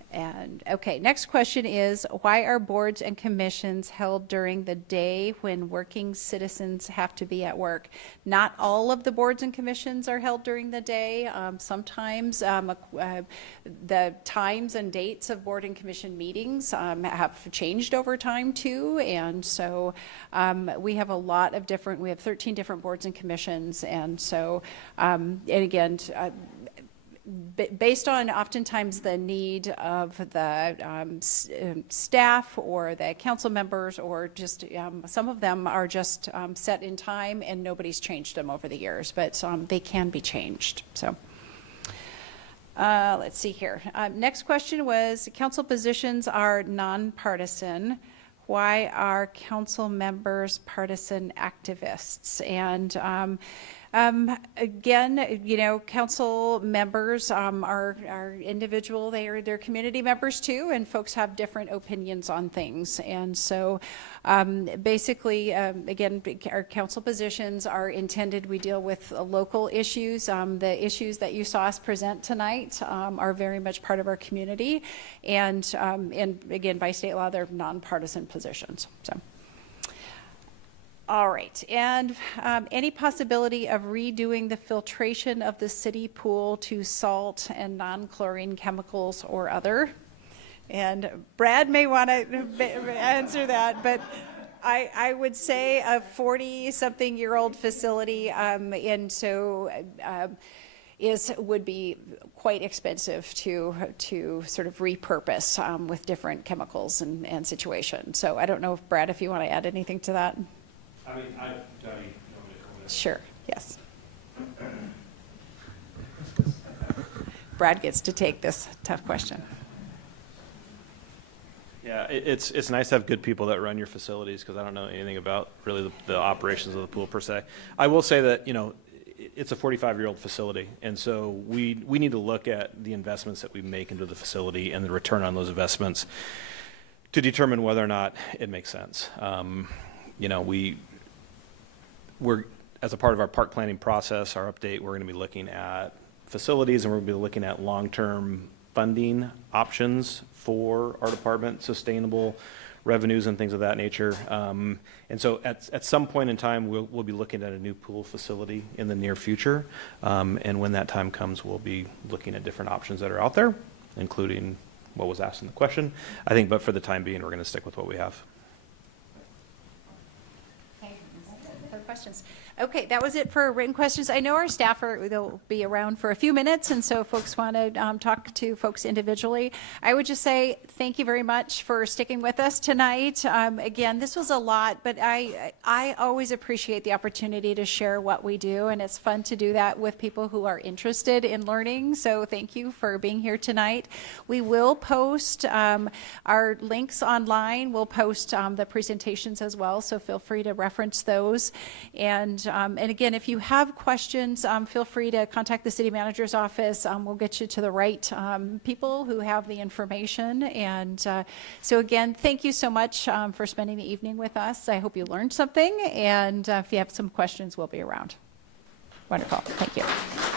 And okay, next question is, why are boards and commissions held during the day when working citizens have to be at work? Not all of the boards and commissions are held during the day. Sometimes the times and dates of board and commission meetings have changed over time too. And so we have a lot of different, we have 13 different boards and commissions. And so, and again, based on oftentimes the need of the staff or the council members, or just some of them are just set in time and nobody's changed them over the years, but they can be changed. So let's see here. Next question was, council positions are nonpartisan. Why are council members partisan activists? And again, you know, council members are individual, they're community members too, and folks have different opinions on things. And so basically, again, our council positions are intended, we deal with local issues. The issues that you saw us present tonight are very much part of our community. And again, by state law, they're nonpartisan positions. So. All right, and any possibility of redoing the filtration of the city pool to salt and non-chlorine chemicals or other? And Brad may want to answer that, but I would say a 40-something-year-old facility, and so would be quite expensive to sort of repurpose with different chemicals and situations. So I don't know if Brad, if you want to add anything to that. I mean, Johnny, you want me to comment? Sure, yes. Brad gets to take this tough question. Yeah, it's nice to have good people that run your facilities, because I don't know anything about really the operations of the pool per se. I will say that, you know, it's a 45-year-old facility, and so we need to look at the investments that we make into the facility and the return on those investments to determine whether or not it makes sense. You know, we're, as a part of our park planning process, our update, we're going to be looking at facilities, and we're going to be looking at long-term funding options for our department, sustainable revenues and things of that nature. And so at some point in time, we'll be looking at a new pool facility in the near future. And when that time comes, we'll be looking at different options that are out there, including what was asked in the question. I think, but for the time being, we're going to stick with what we have. Other questions? Okay, that was it for written questions. I know our staff they'll be around for a few minutes, and so if folks want to talk to folks individually, I would just say thank you very much for sticking with us tonight. Again, this was a lot, but I always appreciate the opportunity to share what we do, and it's fun to do that with people who are interested in learning. So thank you for being here tonight. We will post our links online. We'll post the presentations as well, so feel free to reference those. And and again, if you have questions, feel free to contact the city manager's office. We'll get you to the right people who have the information. And so again, thank you so much for spending the evening with us. I hope you learned something. And if you have some questions, we'll be around. Wonderful. Thank you.